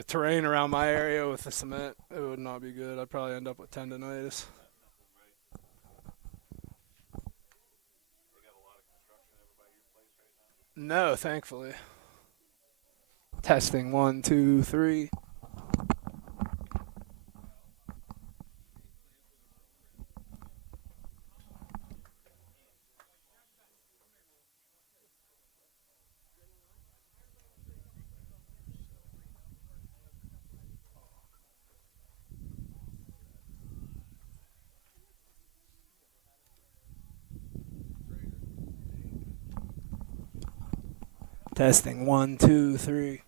the terrain around my area with the cement, it would not be good. I'd probably end up with tendonitis. No, thankfully. Testing 1, 2, 3. Testing 1, 2, 3.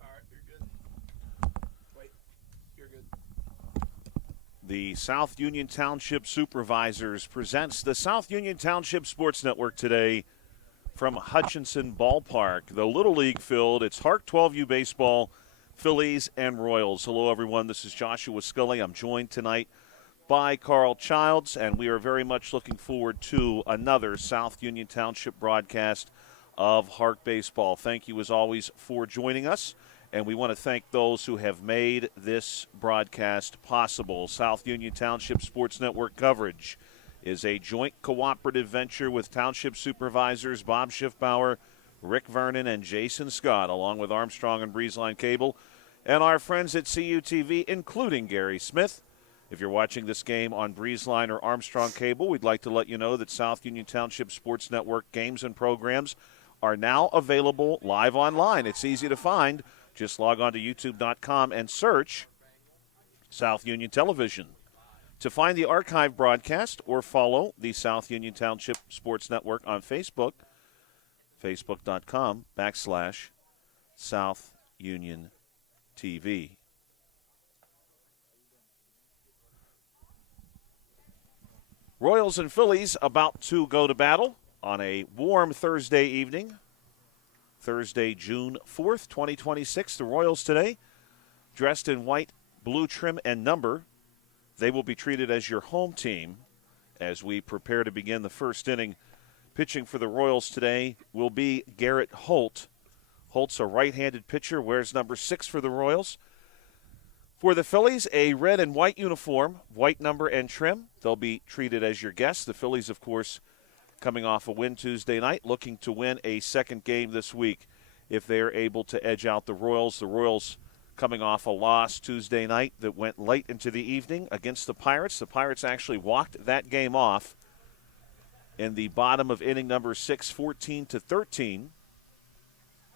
All right, you're good. Wait, you're good. The South Union Township Supervisors presents the South Union Township Sports Network today from Hutchinson Ballpark. The Little League field, it's HARC 12U baseball, Phillies and Royals. Hello, everyone. This is Joshua Scully. I'm joined tonight by Carl Childs, and we are very much looking forward to another South Union Township broadcast of HARC baseball. Thank you, as always, for joining us. And we want to thank those who have made this broadcast possible. South Union Township Sports Network coverage is a joint cooperative venture with Township Supervisors Bob Schiffbauer, Rick Vernon, and Jason Scott, along with Armstrong and Breezeline Cable, and our friends at CUTV, including Gary Smith. If you're watching this game on Breezeline or Armstrong Cable, we'd like to let you know that South Union Township Sports Network games and programs are now available live online. It's easy to find. Just log on to youtube.com and search South Union Television. To find the archive broadcast or follow the South Union Township Sports Network on Facebook, facebook.com/South Union TV. Royals and Phillies about to go to battle on a warm Thursday evening. Thursday, June 4th, 2026. The Royals today, dressed in white, blue trim, and number. They will be treated as your home team as we prepare to begin the first inning. Pitching for the Royals today will be Garrett Holt. Holt's a right-handed pitcher, wears number 6 for the Royals. For the Phillies, a red and white uniform, white number and trim. They'll be treated as your guests. The Phillies, of course, coming off a win Tuesday night, looking to win a second game this week if they are able to edge out the Royals. The Royals coming off a loss Tuesday night that went late into the evening against the Pirates. The Pirates actually walked that game off in the bottom of inning number 6, 14-13.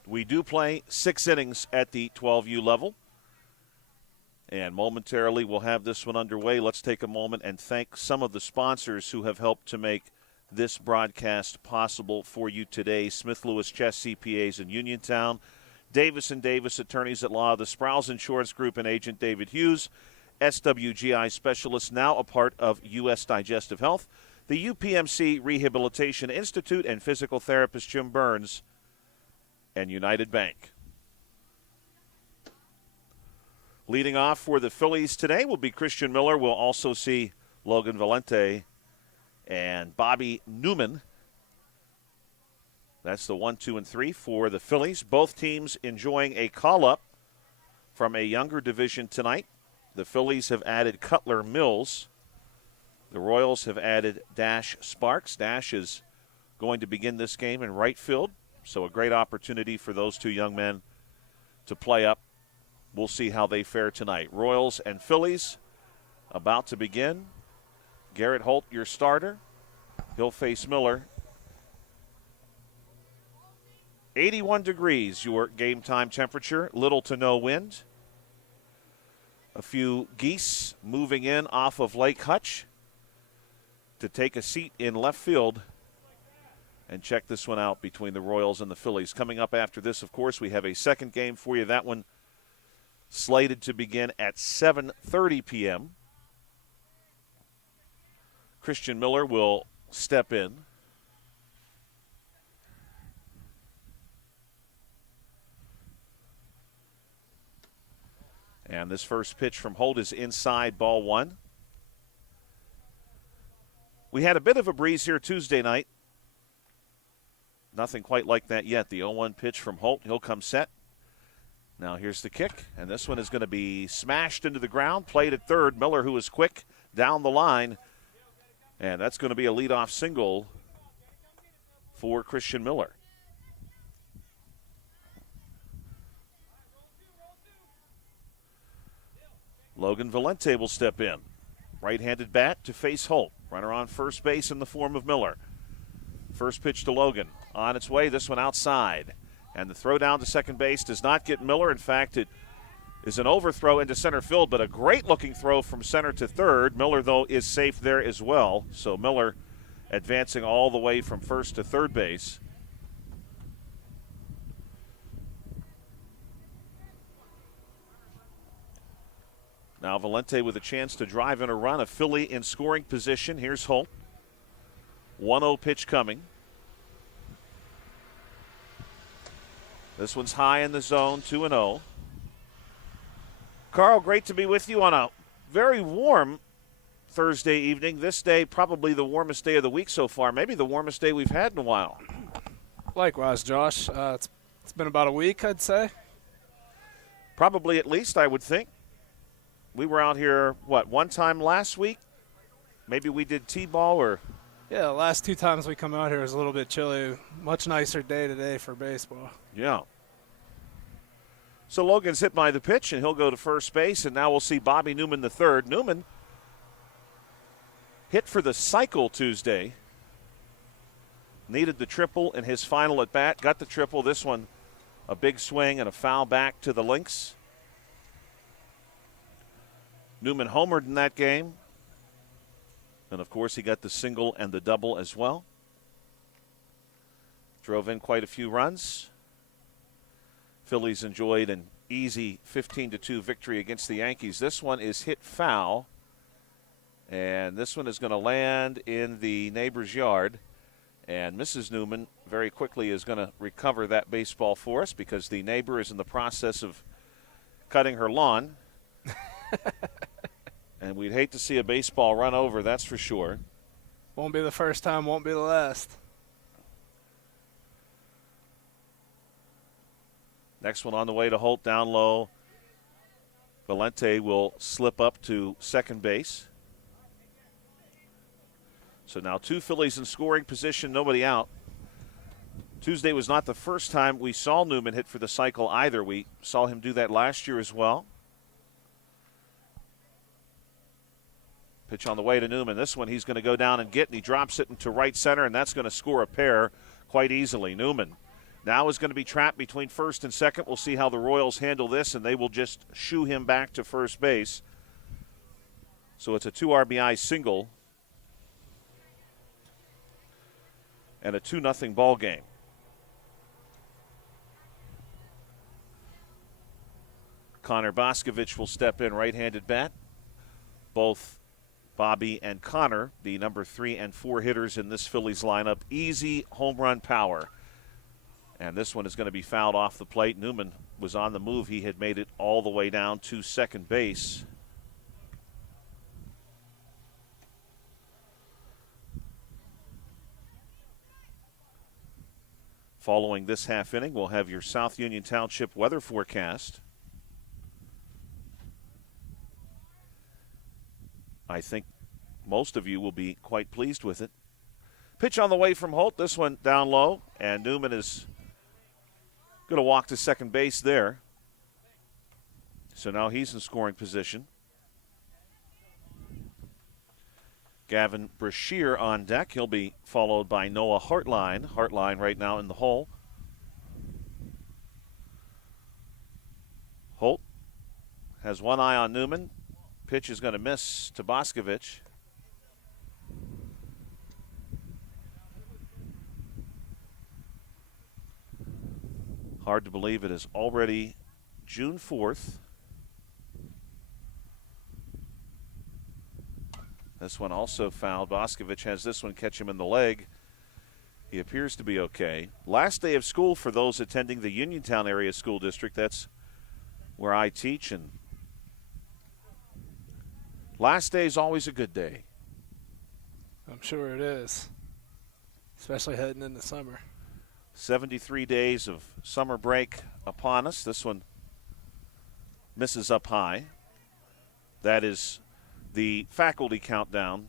We do play 6 innings at the 12U level. And momentarily we'll have this one underway. Let's take a moment and thank some of the sponsors who have helped to make this broadcast possible for you today. Smith Lewis Chess CPAs in Uniontown, Davis & Davis Attorneys at Law, the Sprouse Insurance Group and Agent David Hughes, SWGI Specialist, now a part of U.S. Digestive Health, the UPMC Rehabilitation Institute, and physical therapist Jim Burns, and United Bank. Leading off for the Phillies today will be Christian Miller. We'll also see Logan Valente and Bobby Newman. That's the 1, 2, and 3 for the Phillies. Both teams enjoying a call-up from a younger division tonight. The Phillies have added Cutler Mills. The Royals have added Dash Sparks. Dash is going to begin this game in right field, so a great opportunity for those two young men to play up. We'll see how they fare tonight. Royals and Phillies about to begin. Garrett Holt, your starter. He'll face Miller. 81 degrees, your game time temperature. Little to no wind. A few geese moving in off of Lake Hutch to take a seat in left field and check this one out between the Royals and the Phillies. Coming up after this, of course, we have a second game for you. That one slated to begin at 7:30 p.m. Christian Miller will step in. And this first pitch from Holt is inside, ball 1. We had a bit of a breeze here Tuesday night. Nothing quite like that yet. The 0-1 pitch from Holt. He'll come set. Now here's the kick, and this one is going to be smashed into the ground, played at third. Miller, who is quick, down the line, and that's going to be a leadoff single for Christian Miller. Logan Valente will step in. Right-handed bat to face Holt. Runner on first base in the form of Miller. First pitch to Logan. On its way, this one outside. And the throw down to second base does not get Miller. In fact, it is an overthrow into center field, but a great-looking throw from center to third. Miller, though, is safe there as well. So Miller advancing all the way from first to third base. Now Valente with a chance to drive in a run. A Philly in scoring position. Here's Holt. 1-0 pitch coming. This one's high in the zone, 2-0. Carl, great to be with you on a very warm Thursday evening. This day, probably the warmest day of the week so far. Maybe the warmest day we've had in a while. Likewise, Josh. It's been about a week, I'd say. Probably at least, I would think. We were out here, one time last week? Maybe we did T-ball or... Yeah, the last 2 times we come out here is a little bit chilly. Much nicer day today for baseball. Yeah. So Logan's hit by the pitch, and he'll go to first base, and now we'll see Bobby Newman the third. Newman hit for the cycle Tuesday. needed the triple in his final at bat. Got the triple. This one, a big swing and a foul back to the Lynx. Newman homered in that game. And, of course, he got the single and the double as well. Drove in quite a few runs. Phillies enjoyed an easy 15-2 victory against the Yankees. This one is hit foul. And this one is going to land in the neighbor's yard. And Mrs. Newman very quickly is going to recover that baseball for us because the neighbor is in the process of cutting her lawn. And we'd hate to see a baseball run over, that's for sure. Won't be the first time, won't be the last. Next one on the way to Holt, down low. Valente will slip up to second base. So now 2 Phillies in scoring position, nobody out. Tuesday was not the first time we saw Newman hit for the cycle either. We saw him do that last year as well. Pitch on the way to Newman. This one he's going to go down and get, and he drops it into right center, and that's going to score a pair quite easily. Newman now is going to be trapped between first and second. We'll see how the Royals handle this, and they will just shoo him back to first base. So it's a 2 RBI single and a 2-0 ball game. Connor Boscovich will step in, right-handed bat. Both Bobby and Connor, the number 3 and 4 hitters in this Phillies lineup, easy home run power. And this one is going to be fouled off the plate. Newman was on the move. He had made it all the way down to second base. Following this half inning, we'll have your South Union Township weather forecast. I think most of you will be quite pleased with it. Pitch on the way from Holt. This one down low, and Newman is going to walk to second base there. So now he's in scoring position. Gavin Brashear on deck. He'll be followed by Noah Hartline. Hartline right now in the hole. Holt has one eye on Newman. Pitch is going to miss to Boscovich. Hard to believe it is already June 4th. This one also fouled. Boscovich has this one catch him in the leg. He appears to be okay. Last day of school for those attending the Uniontown area school district. That's where I teach, and last day is always a good day. I'm sure it is, especially heading into summer. 73 days of summer break upon us. This one misses up high. That is the faculty countdown.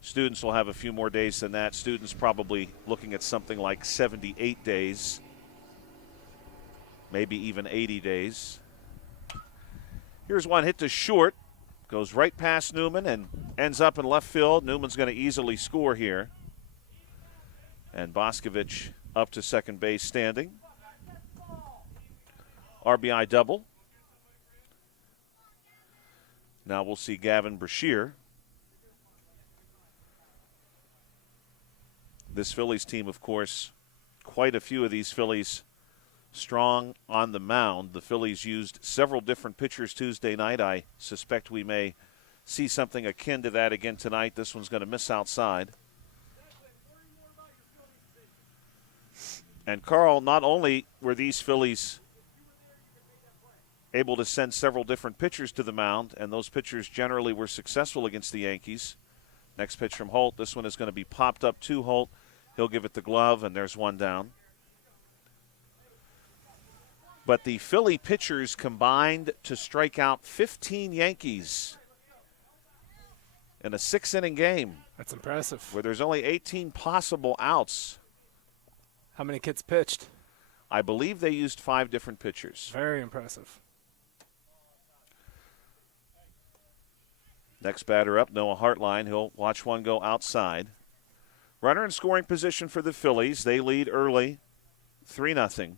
Students will have a few more days than that. Students probably looking at something like 78 days, maybe even 80 days. Here's one hit to short. Goes right past Newman and ends up in left field. Newman's going to easily score here. And Boscovich up to second base standing. RBI double. Now we'll see Gavin Brashear. This Phillies team, of course, quite a few of these Phillies strong on the mound. The Phillies used several different pitchers Tuesday night. I suspect we may see something akin to that again tonight. This one's going to miss outside. And Carl, not only were these Phillies able to send several different pitchers to the mound, and those pitchers generally were successful against the Yankees. Next pitch from Holt. This one is going to be popped up to Holt. He'll give it the glove, and there's one down. But the Philly pitchers combined to strike out 15 Yankees in a 6-inning game. That's impressive. Where there's only 18 possible outs. How many kids pitched? I believe they used 5 different pitchers. Very impressive. Next batter up, Noah Hartline. He'll watch one go outside. Runner in scoring position for the Phillies. They lead early, 3-0.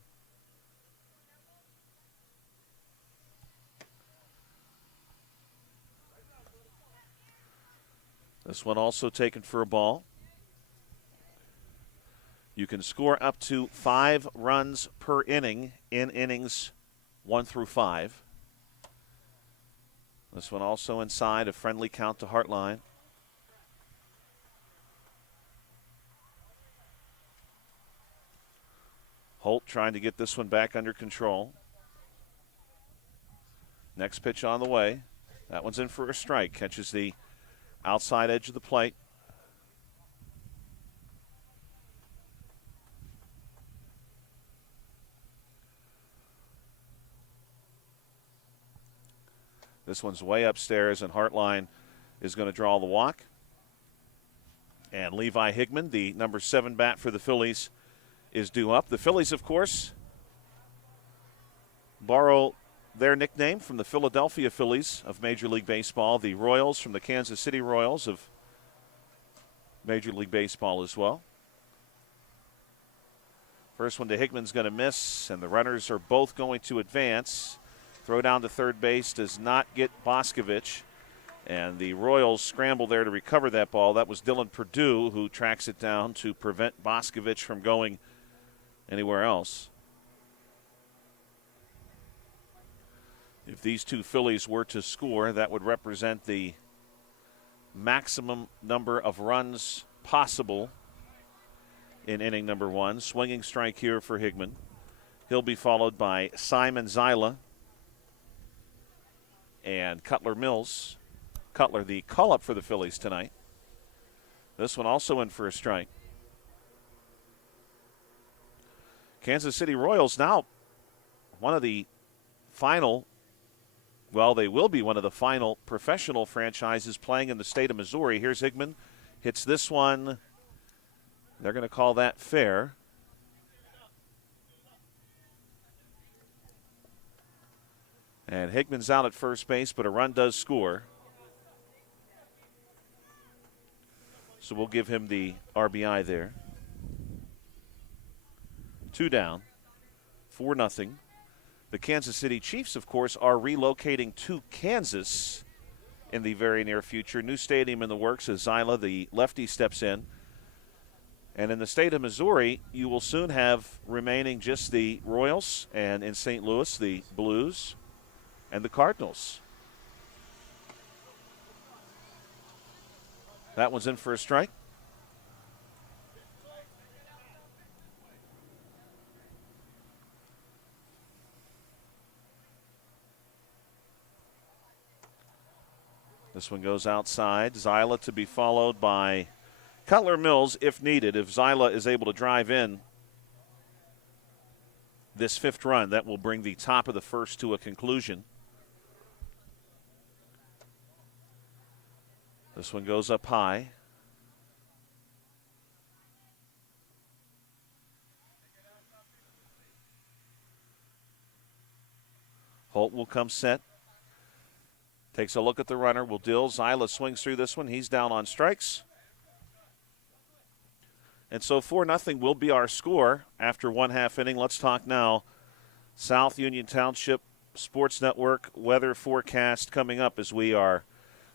This one also taken for a ball. You can score up to 5 runs per inning in innings 1 through 5. This one also inside, a friendly count to Hartline. Holt trying to get this one back under control. Next pitch on the way. That one's in for a strike. Catches the outside edge of the plate. This one's way upstairs, and Hartline is going to draw the walk. And Levi Higman, the number 7 bat for the Phillies, is due up. The Phillies, of course, borrow their nickname from the Philadelphia Phillies of Major League Baseball, the Royals from the Kansas City Royals of Major League Baseball as well. First one to Higman's going to miss, and the runners are both going to advance. Throw down to third base does not get Boscovich, and the Royals scramble there to recover that ball. That was Dylan Perdue who tracks it down to prevent Boscovich from going anywhere else. If these two Phillies were to score, that would represent the maximum number of runs possible in inning number 1. Swinging strike here for Higman. He'll be followed by Simon Zyla and Cutler Mills. Cutler, the call-up for the Phillies tonight. This one also in for a strike. Kansas City Royals now one of the final, well, they will be one of the final professional franchises playing in the state of Missouri. Here's Higman. Hits this one. They're going to call that fair. And Higman's out at first base, but a run does score. So we'll give him the RBI there. 2 down, 4-0. The Kansas City Chiefs, of course, are relocating to Kansas in the very near future. New stadium in the works as Zyla, the lefty, steps in. And in the state of Missouri, you will soon have remaining just the Royals, and in St. Louis, the Blues and the Cardinals. That one's in for a strike. This one goes outside. Zyla to be followed by Cutler Mills if needed. If Zyla is able to drive in this 5th run, that will bring the top of the first to a conclusion. This one goes up high. Holt will come set. Takes a look at the runner. Will Dill. Zyla swings through this one. He's down on strikes. And so 4-0 will be our score after 1/2 inning. Let's talk now South Union Township Sports Network weather forecast coming up as we are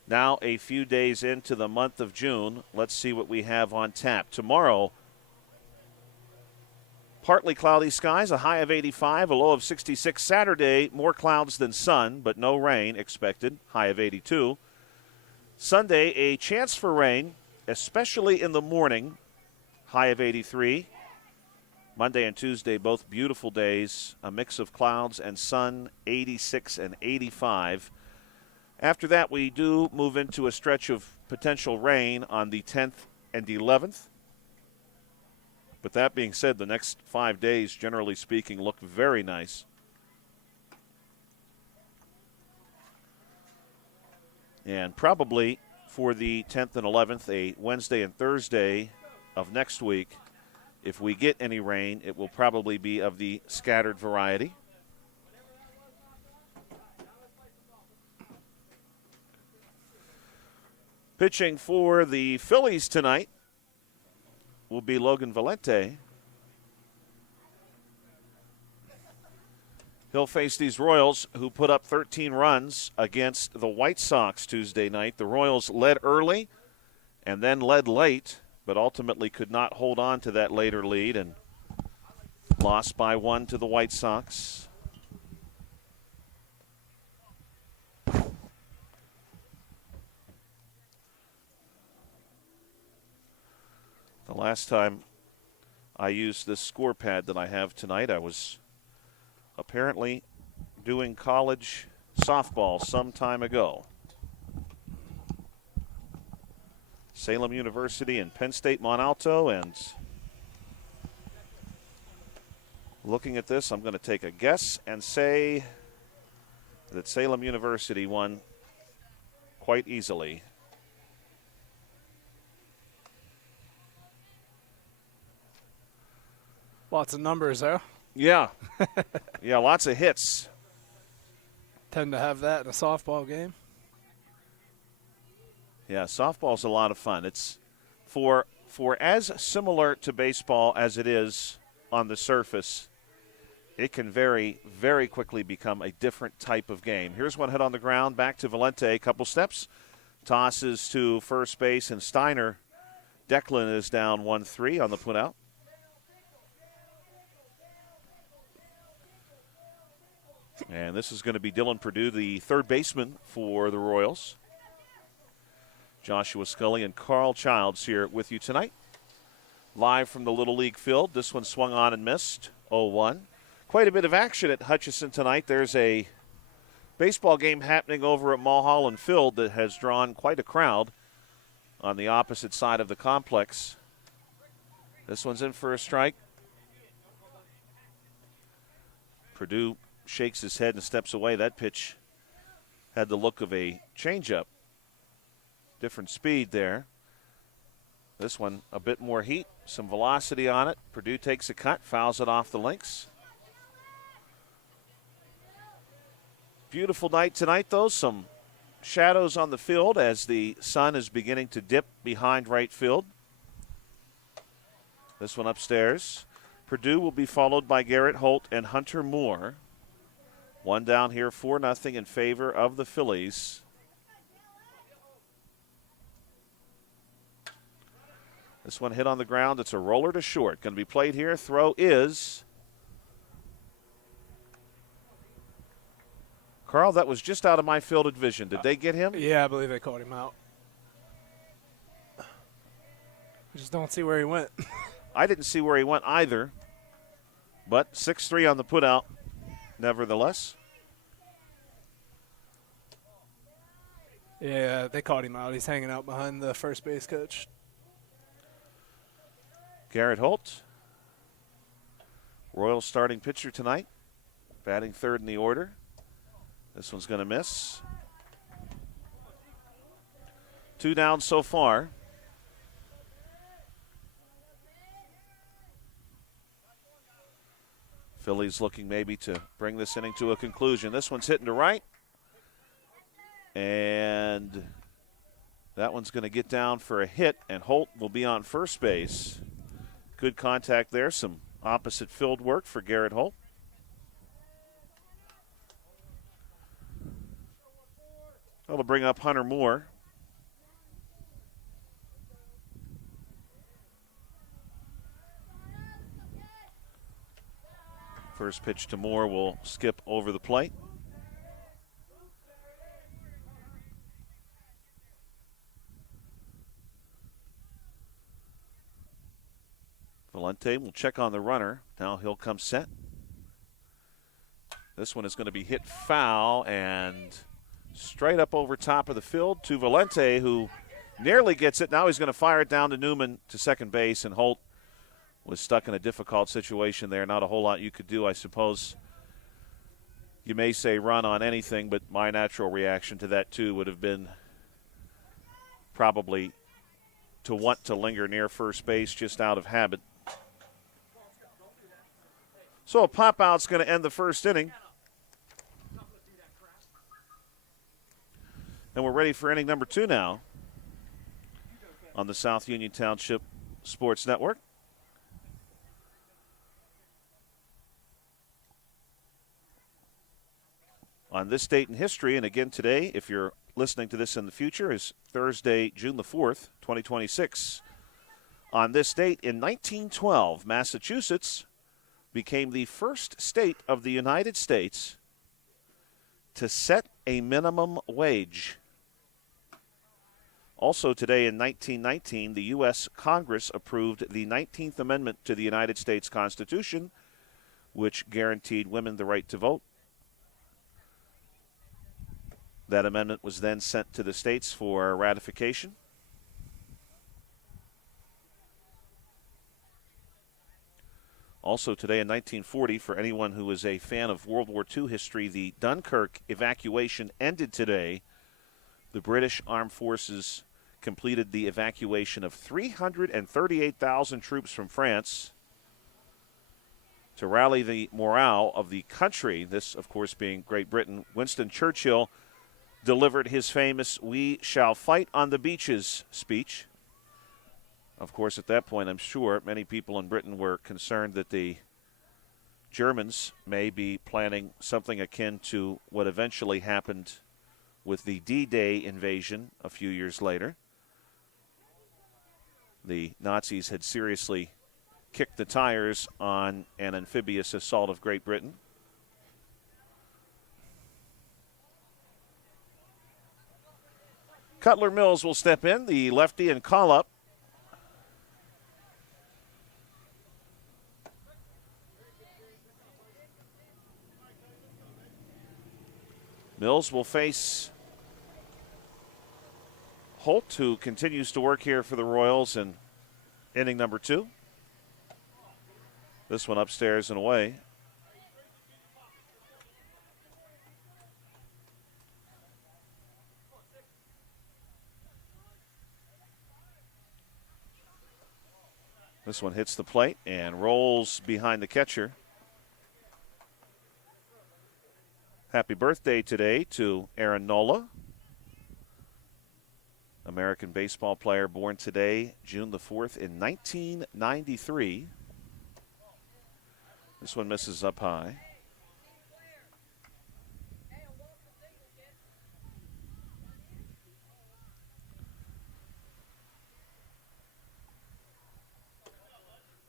now a few days into the month of June. Let's see what we have on tap. Tomorrow, partly cloudy skies, a high of 85, a low of 66. Saturday, more clouds than sun, but no rain expected, high of 82. Sunday, a chance for rain, especially in the morning, high of 83. Monday and Tuesday, both beautiful days, a mix of clouds and sun, 86 and 85. After that, we do move into a stretch of potential rain on the 10th and 11th. But that being said, the next 5 days, generally speaking, look very nice. And probably for the 10th and 11th, a Wednesday and Thursday of next week, if we get any rain, it will probably be of the scattered variety. Pitching for the Phillies tonight, will be Logan Valente. He'll face these Royals, who put up 13 runs against the White Sox Tuesday night. The Royals led early and then led late, but ultimately could not hold on to that later lead and lost by 1 to the White Sox. The last time I used this score pad that I have tonight, I was apparently doing college softball some time ago. Salem University and Penn State Montalto, and looking at this, I'm going to take a guess and say that Salem University won quite easily. Lots of numbers, though. Yeah. Yeah, lots of hits. Tend to have that in a softball game. Yeah, softball's a lot of fun. It's for as similar to baseball as it is on the surface, it can very, very quickly become a different type of game. Here's one hit on the ground, back to Valente, a couple steps. Tosses to first base, and Steiner. Declan is down 1-3 on the put out. And this is going to be Dylan Perdue, the third baseman for the Royals. Joshua Scully and Carl Childs here with you tonight. Live from the Little League field. This one swung on and missed, 0-1. Quite a bit of action at Hutchinson tonight. There's a baseball game happening over at Mulholland Field that has drawn quite a crowd on the opposite side of the complex. This one's in for a strike. Perdue shakes his head and steps away. That pitch had the look of a changeup. Different speed there. This one, a bit more heat, some velocity on it. Perdue takes a cut, fouls it off the links. Beautiful night tonight, though. Some shadows on the field as the sun is beginning to dip behind right field. This one upstairs. Perdue will be followed by Garrett Holt and Hunter Moore. One down here, 4-0 in favor of the Phillies. This one hit on the ground. It's a roller to short. Going to be played here. Throw is. Carl, that was just out of my fielded vision. Did they get him? Yeah, I believe they called him out. I just don't see where he went. I didn't see where he went either. But 6-3 on the putout, nevertheless. Yeah, they called him out. He's hanging out behind the first base coach. Garrett Holt, Royals starting pitcher tonight, batting third in the order. This one's going to miss. 2 down so far. Phillies looking maybe to bring this inning to a conclusion. This one's hitting to right. And that one's going to get down for a hit, and Holt will be on first base. Good contact there. Some opposite field work for Garrett Holt. That'll bring up Hunter Moore. First pitch to Moore will skip over the plate. Valente will check on the runner. Now he'll come set. This one is going to be hit foul and straight up over top of the field to Valente, who nearly gets it. Now he's going to fire it down to Newman to second base, and Holt was stuck in a difficult situation there. Not a whole lot you could do, I suppose. You may say run on anything, but my natural reaction to that, too, would have been probably to want to linger near first base just out of habit. So a pop-out's going to end the first inning. And we're ready for inning number 2 now on the South Union Township Sports Network. On this date in history, and again today, if you're listening to this in the future, is Thursday, June the 4th, 2026. On this date in 1912, Massachusetts became the first state of the United States to set a minimum wage. Also today in 1919, the U.S. Congress approved the 19th Amendment to the United States Constitution, which guaranteed women the right to vote. That amendment was then sent to the states for ratification. Also today in 1940, for anyone who is a fan of World War II history, the Dunkirk evacuation ended today. The British Armed Forces completed the evacuation of 338,000 troops from France to rally the morale of the country. This, of course, being Great Britain. Winston Churchill delivered his famous "We shall fight on the beaches" speech. Of course, at that point, I'm sure many people in Britain were concerned that the Germans may be planning something akin to what eventually happened with the D-Day invasion a few years later. The Nazis had seriously kicked the tires on an amphibious assault of Great Britain. Cutler Mills will step in, the lefty, and call up. Mills will face Holt, who continues to work here for the Royals in inning number 2. This one upstairs and away. This one hits the plate and rolls behind the catcher. Happy birthday today to Aaron Nola, American baseball player born today, June the 4th, in 1993. This one misses up high.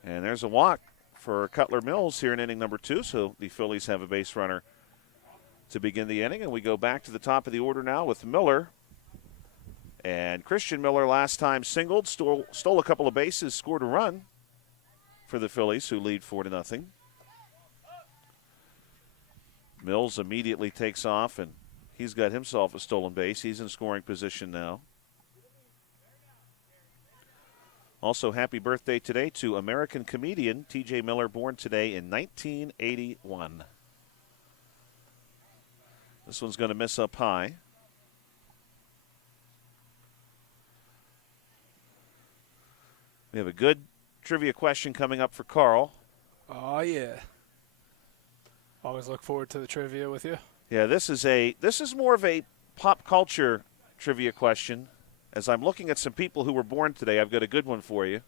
And there's a walk for Cutler Mills here in inning number 2, so the Phillies have a base runner to begin the inning. And we go back to the top of the order now with Miller. And Christian Miller last time singled, stole a couple of bases, scored a run for the Phillies, who lead 4-0. Mills immediately takes off, and he's got himself a stolen base. He's in scoring position now. Also, happy birthday today to American comedian T.J. Miller, born today in 1981. This one's going to miss up high. We have a good trivia question coming up for Carl. Oh, yeah. Always look forward to the trivia with you. Yeah, this is more of a pop culture trivia question. As I'm looking at some people who were born today, I've got a good one for you.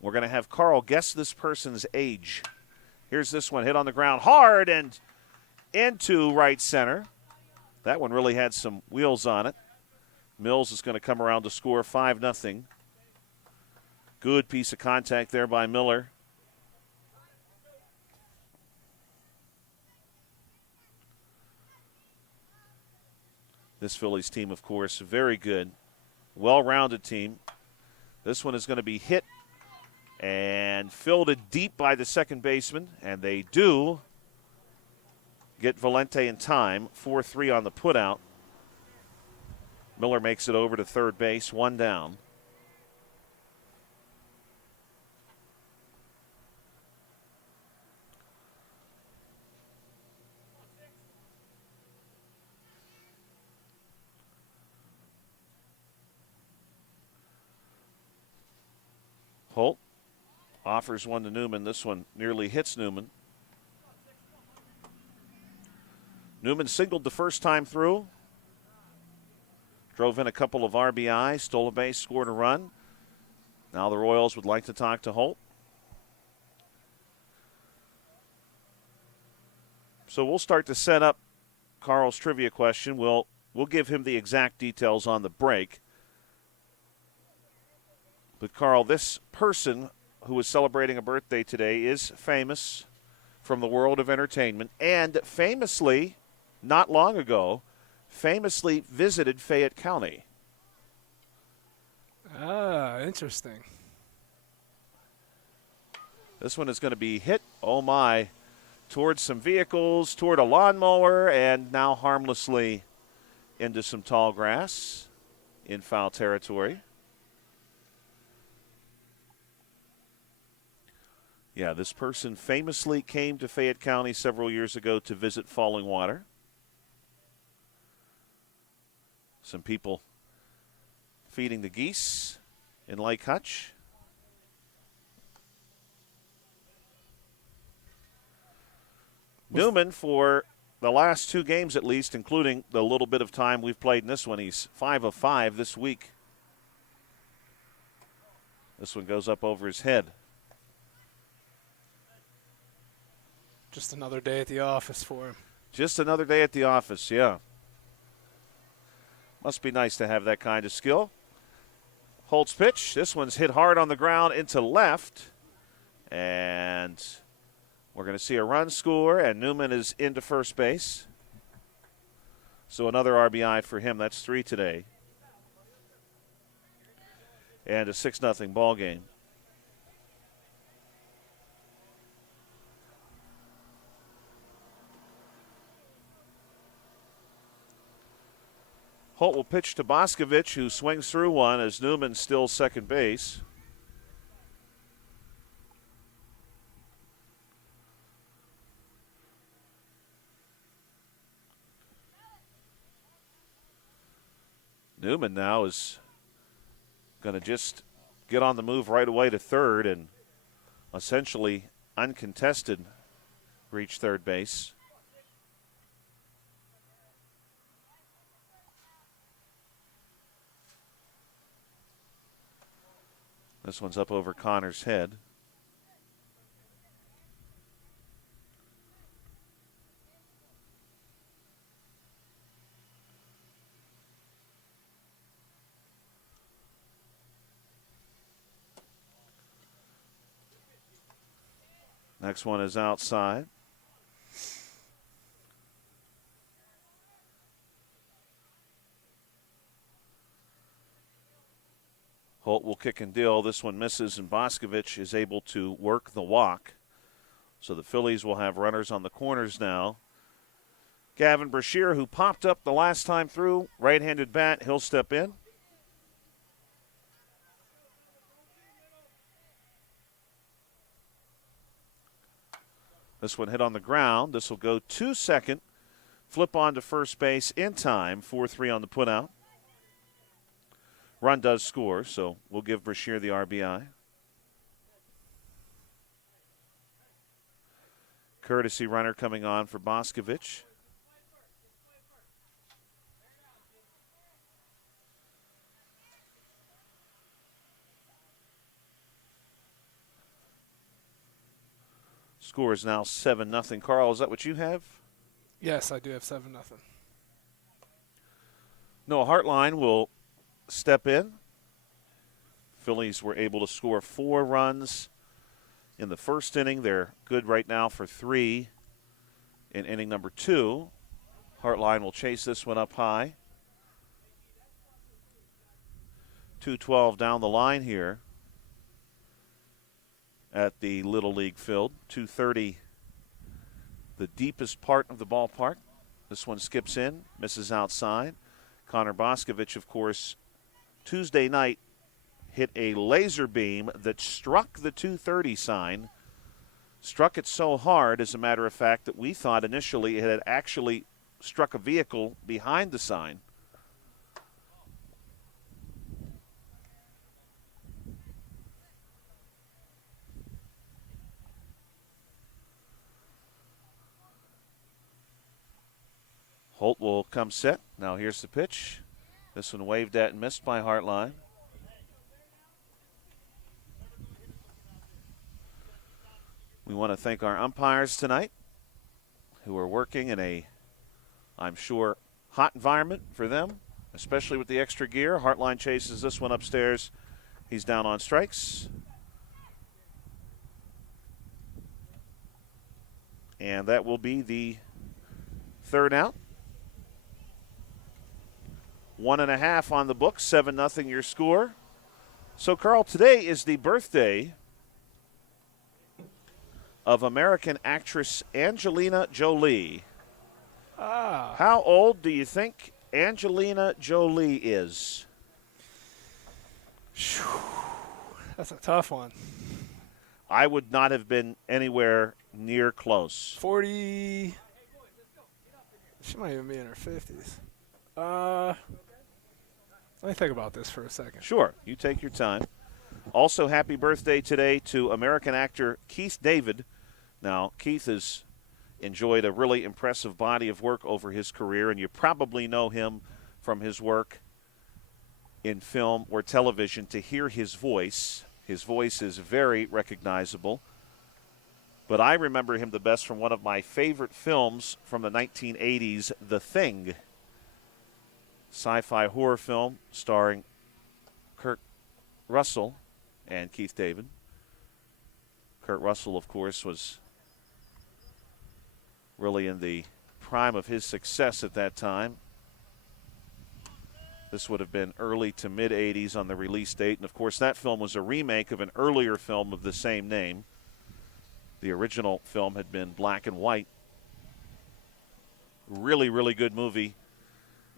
We're going to have Carl guess this person's age. Here's this one, hit on the ground hard and into right center. That one really had some wheels on it. Mills is going to come around to score 5-0. Good piece of contact there by Miller. This Phillies team, of course, very good. Well-rounded team. This one is going to be hit and fielded deep by the second baseman, and they do get Valente in time. 4-3 on the putout. Miller makes it over to third base, one down. Holt offers one to Newman. This one nearly hits Newman. Newman singled the first time through. Drove in a couple of RBIs, stole a base, scored a run. Now the Royals would like to talk to Holt. So we'll start to set up Carl's trivia question. We'll give him the exact details on the break. But Carl, this person who is celebrating a birthday today is famous from the world of entertainment, and famously, not long ago, famously visited Fayette County. Ah, interesting. This one is going to be hit, oh my, towards some vehicles, toward a lawnmower, and now harmlessly into some tall grass in foul territory. Yeah, this person famously came to Fayette County several years ago to visit Falling Water. Some people feeding the geese in Lake Hutch. Newman, for the last 2 games at least, including the little bit of time we've played in this one, he's 5 of 5 this week. This one goes up over his head. Just another day at the office for him. Just another day at the office, yeah. Must be nice to have that kind of skill. Holt's pitch. This one's hit hard on the ground into left. And we're going to see a run score, and Newman is into first base. So another RBI for him. That's 3 today. And a 6-0 ball game. Holt will pitch to Boscovich, who swings through one as Newman's still second base. Newman now is going to just get on the move right away to third and essentially uncontested reach third base. This one's up over Connor's head. Next one is outside. Holt will kick and deal. This one misses, and Boscovich is able to work the walk. So the Phillies will have runners on the corners now. Gavin Brashear, who popped up the last time through, right-handed bat, he'll step in. This one hit on the ground. This will go to second. Flip on to first base in time. 4-3 on the putout. Run does score, so we'll give Brashear the RBI. Courtesy runner coming on for Boscovich. Score is now 7-0. Carl, is that what you have? Yes, I do have 7-0. Noah Hartline will step in. Phillies were able to score 4 runs in the first inning. They're good right now for 3 in inning number 2. Hartline will chase this one up high. 2:12 down the line here at the Little League field. 2:30, the deepest part of the ballpark. This one skips in, misses outside. Connor Boscovich, of course, Tuesday night hit a laser beam that struck the 2:30 sign. Struck it so hard, as a matter of fact, that we thought initially it had actually struck a vehicle behind the sign. Holt will come set. Now here's the pitch. This one waved at and missed by Hartline. We want to thank our umpires tonight who are working in a, I'm sure, hot environment for them, especially with the extra gear. Hartline chases this one upstairs. He's down on strikes. And that will be the third out. 1.5 on the book, 7-0 your score. So, Carl, today is the birthday of American actress Angelina Jolie. How old do you think Angelina Jolie is? That's a tough one. I would not have been anywhere near close. 40. She might even be in her 50s. Let me think about this for a second. Sure, you take your time. Also, happy birthday today to American actor Keith David. Now, Keith has enjoyed a really impressive body of work over his career, and you probably know him from his work in film or television. To hear his voice is very recognizable. But I remember him the best from one of my favorite films from the 1980s, The Thing. Sci-fi horror film starring Kurt Russell and Keith David. Kurt Russell, of course, was really in the prime of his success at that time. This would have been early to mid-'80s on the release date. And, of course, that film was a remake of an earlier film of the same name. The original film had been black and white. Really, really good movie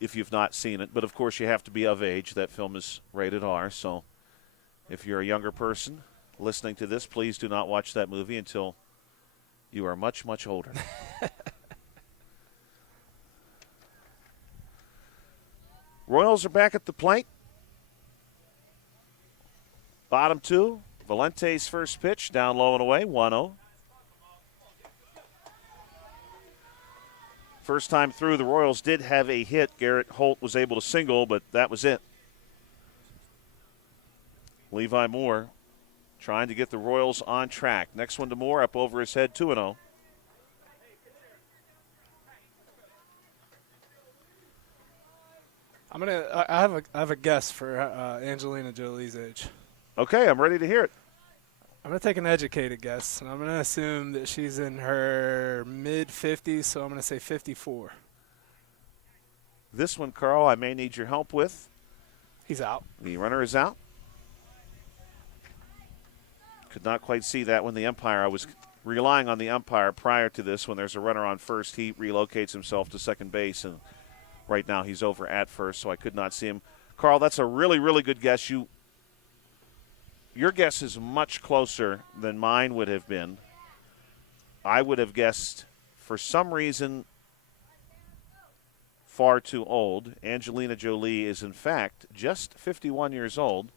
if you've not seen it. But, of course, you have to be of age. That film is rated R. So if you're a younger person listening to this, please do not watch that movie until you are much, much older. Royals are back at the plate. Bottom two. Valente's first pitch, down low and away, 1-0. First time through, the Royals did have a hit. Garrett Holt was able to single, but that was it. Levi Moore trying to get the Royals on track. Next one to Moore, up over his head, 2-0. I have a guess for Angelina Jolie's age. Okay, I'm ready to hear it. I'm going to take an educated guess, and I'm going to assume that she's in her mid-50s, so I'm going to say 54. This one, Carl, I may need your help with. He's out. The runner is out. Could not quite see that when the umpire, I was relying on the umpire prior to this. When there's a runner on first, he relocates himself to second base, and right now he's over at first, so I could not see him. Carl, that's a really, really good guess. Your guess is much closer than mine would have been. I would have guessed, for some reason, far too old. Angelina Jolie is, in fact, just 51 years old.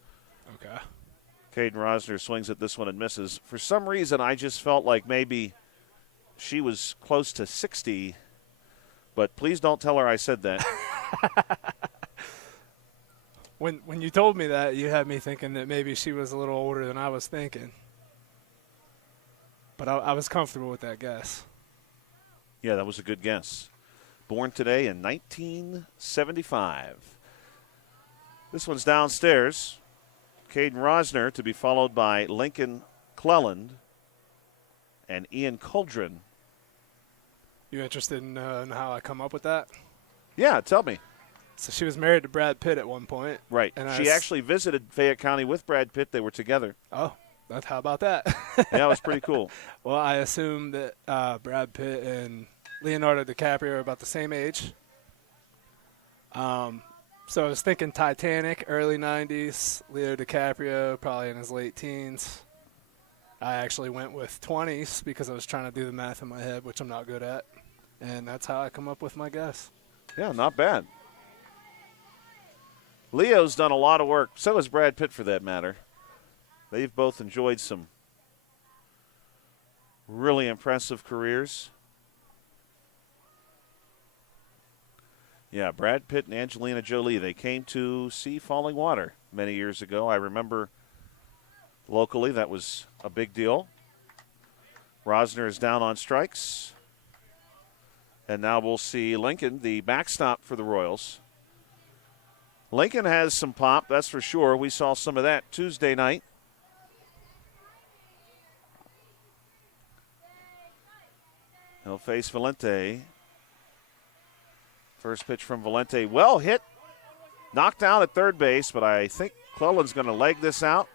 Okay. Caden Rosner swings at this one and misses. For some reason, I just felt like maybe she was close to 60, but please don't tell her I said that. When you told me that, you had me thinking that maybe she was a little older than I was thinking. But I was comfortable with that guess. Yeah, that was a good guess. Born today in 1975. This one's downstairs. Caden Rosner to be followed by Lincoln Cleland and Ian Coldren. You interested in how I come up with that? Yeah, tell me. So she was married to Brad Pitt at one point. Right. And she actually visited Fayette County with Brad Pitt. They were together. Oh, how about that? Yeah, it was pretty cool. Well, I assume that Brad Pitt and Leonardo DiCaprio are about the same age. So I was thinking Titanic, early 90s. Leo DiCaprio, probably in his late teens. I actually went with 20s because I was trying to do the math in my head, which I'm not good at. And that's how I come up with my guess. Yeah, not bad. Leo's done a lot of work. So has Brad Pitt, for that matter. They've both enjoyed some really impressive careers. Yeah, Brad Pitt and Angelina Jolie, they came to see Falling Water many years ago. I remember locally that was a big deal. Rosner is down on strikes. And now we'll see Lincoln, the backstop for the Royals. Lincoln has some pop, that's for sure. We saw some of that Tuesday night. He'll face Valente. First pitch from Valente. Well hit. Knocked down at third base, but I think Clellan's going to leg this out.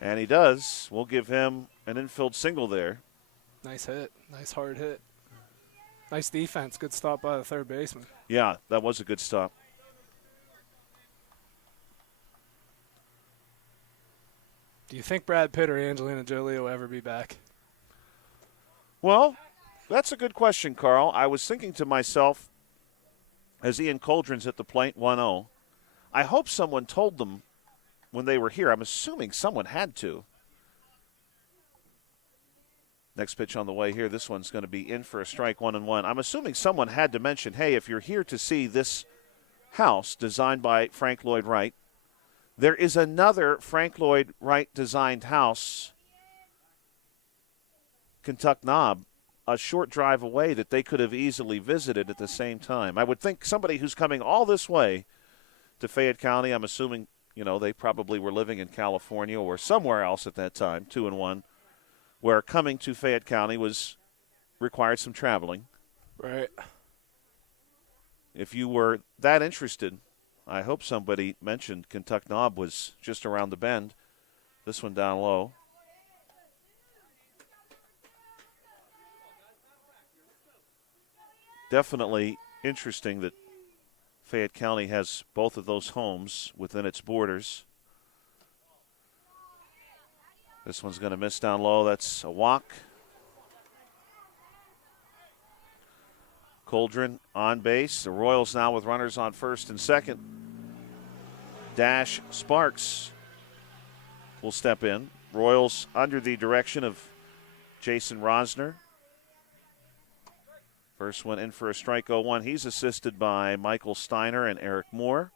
And he does. We'll give him an infield single there. Nice hit. Nice hard hit. Nice defense. Good stop by the third baseman. Yeah, that was a good stop. Do you think Brad Pitt or Angelina Jolie will ever be back? Well, that's a good question, Carl. I was thinking to myself, as Ian Coldren's at the plate 1-0, I hope someone told them when they were here. I'm assuming someone had to. Next pitch on the way here. This one's going to be in for a strike, 1-1. I'm assuming someone had to mention, hey, if you're here to see this house designed by Frank Lloyd Wright, there is another Frank Lloyd Wright designed house, Kentuck Knob, a short drive away that they could have easily visited at the same time. I would think somebody who's coming all this way to Fayette County, I'm assuming, they probably were living in California or somewhere else at that time, 2-1, where coming to Fayette County required some traveling. Right. If you were that interested, I hope somebody mentioned Kentuck Knob was just around the bend. This one down low. Definitely interesting that Fayette County has both of those homes within its borders. This one's going to miss down low. That's a walk. Coldren on base. The Royals now with runners on first and second. Dash Sparks will step in. Royals under the direction of Jason Rosner. First one in for a strike, 0-1. He's assisted by Michael Steiner and Eric Moore.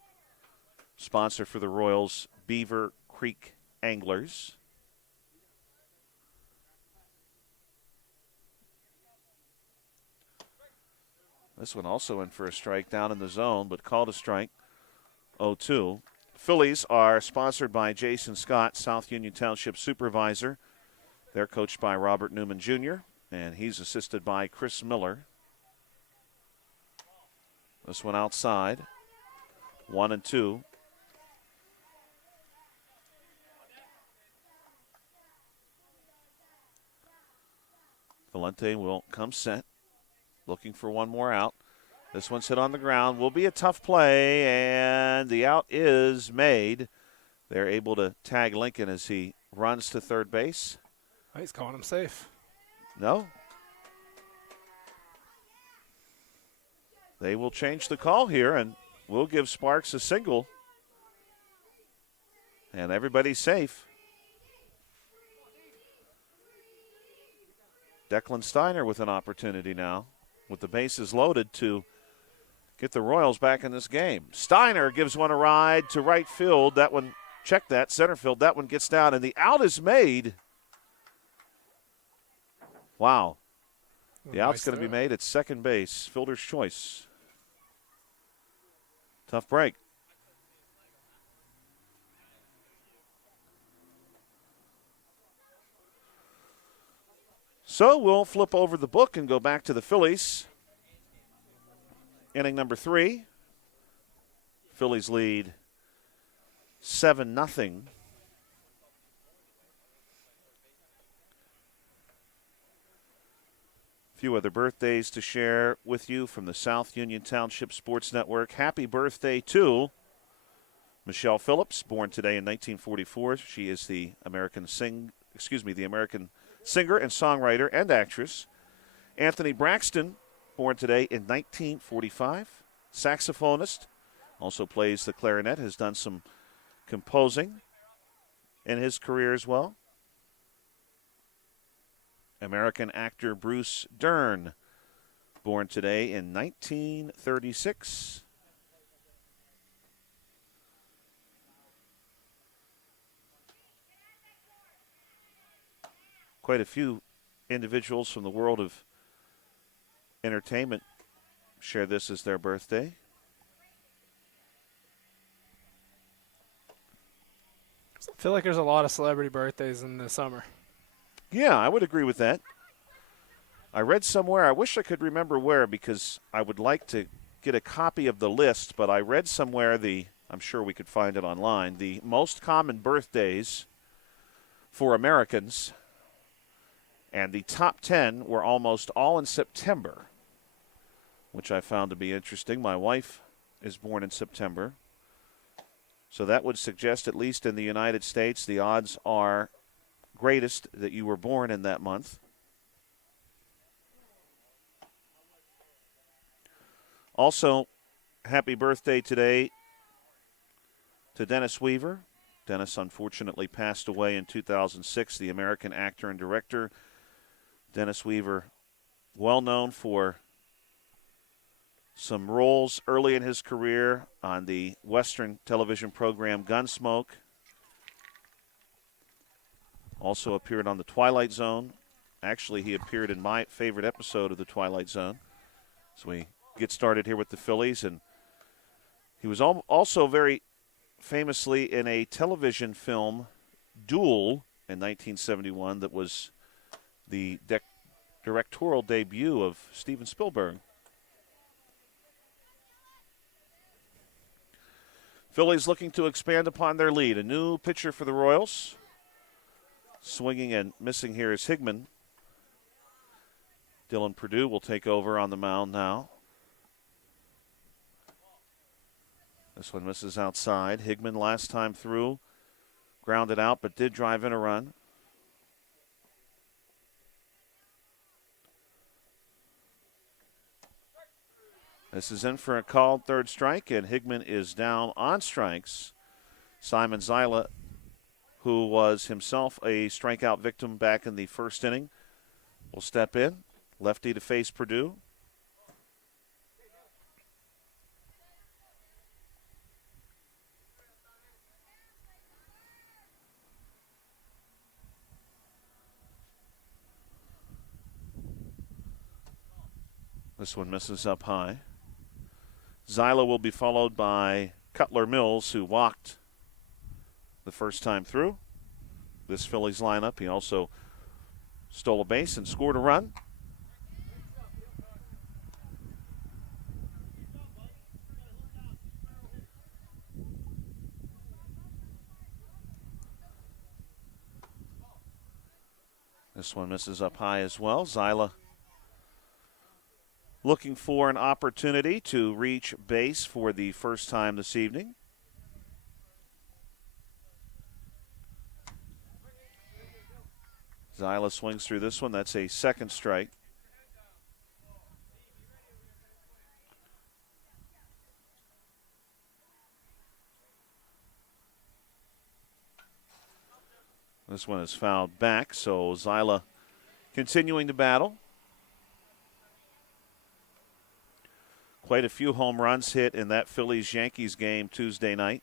Sponsor for the Royals, Beaver Creek Anglers. This one also in for a strike, down in the zone, but called a strike, 0-2. Phillies are sponsored by Jason Scott, South Union Township Supervisor. They're coached by Robert Newman Jr., and he's assisted by Chris Miller. This one outside, 1-2. Valente will come set, looking for one more out. This one's hit on the ground. Will be a tough play, and the out is made. They're able to tag Lincoln as he runs to third base. Oh, he's calling him safe. No. They will change the call here, and we'll give Sparks a single. And everybody's safe. Declan Steiner with an opportunity now, with the bases loaded, to get the Royals back in this game. Steiner gives one a ride to right field. That one, check that, center field. That one gets down, and the out is made. Wow. The out's going to be made at second base. Fielder's choice. Tough break. So we'll flip over the book and go back to the Phillies. Inning number 3. Phillies lead 7-0. Few other birthdays to share with you from the South Union Township Sports Network. Happy birthday to Michelle Phillips, born today in 1944. She is the American singer and songwriter and actress. Anthony Braxton, born today in 1945, saxophonist, also plays the clarinet, has done some composing in his career as well. American actor Bruce Dern, born today in 1936. quite a few individuals from the world of entertainment share this as their birthday. I feel like there's a lot of celebrity birthdays in the summer. Yeah, I would agree with that. I read somewhere, I wish I could remember where because I would like to get a copy of the list, but I read somewhere I'm sure we could find it online, the most common birthdays for Americans, and the top 10 were almost all in September, which I found to be interesting. My wife is born in September, so that would suggest, at least in the United States, the odds are greatest that you were born in that month. Also, happy birthday today to Dennis Weaver. Dennis unfortunately passed away in 2006, the American actor and director. Dennis Weaver, well known for some roles early in his career on the Western television program Gunsmoke. Also appeared on The Twilight Zone. Actually, he appeared in my favorite episode of The Twilight Zone. So we get started here with the Phillies. And he was also very famously in a television film, Duel, in 1971, that was the directorial debut of Steven Spielberg. Phillies looking to expand upon their lead. A new pitcher for the Royals. Swinging and missing here is Higman. Dylan Perdue will take over on the mound now. This one misses outside. Higman last time through, grounded out, but did drive in a run. This is in for a called third strike, and Higman is down on strikes. Simon Zyla, who was himself a strikeout victim back in the first inning, will step in. Lefty to face Perdue. This one misses up high. Zyla will be followed by Cutler Mills, who walked the first time through this Phillies lineup. He also stole a base and scored a run. This one misses up high as well. Zyla looking for an opportunity to reach base for the first time this evening. Zyla swings through this one. That's a second strike. This one is fouled back, so Zyla continuing to battle. Quite a few home runs hit in that Phillies-Yankees game Tuesday night.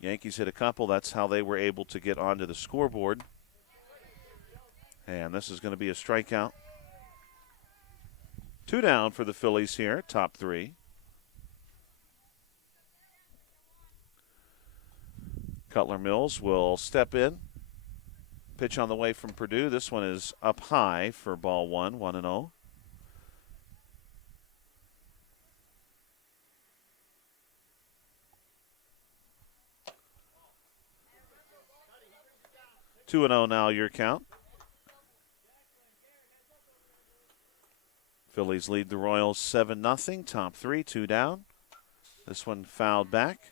Yankees hit a couple. That's how they were able to get onto the scoreboard. And this is going to be a strikeout. 2 down for the Phillies here, top 3. Cutler Mills will step in. Pitch on the way from Perdue. This one is up high for ball 1, 1-0. Two and 0 now, your count. Phillies lead the Royals 7-0. Top 3, 2 down. This one fouled back.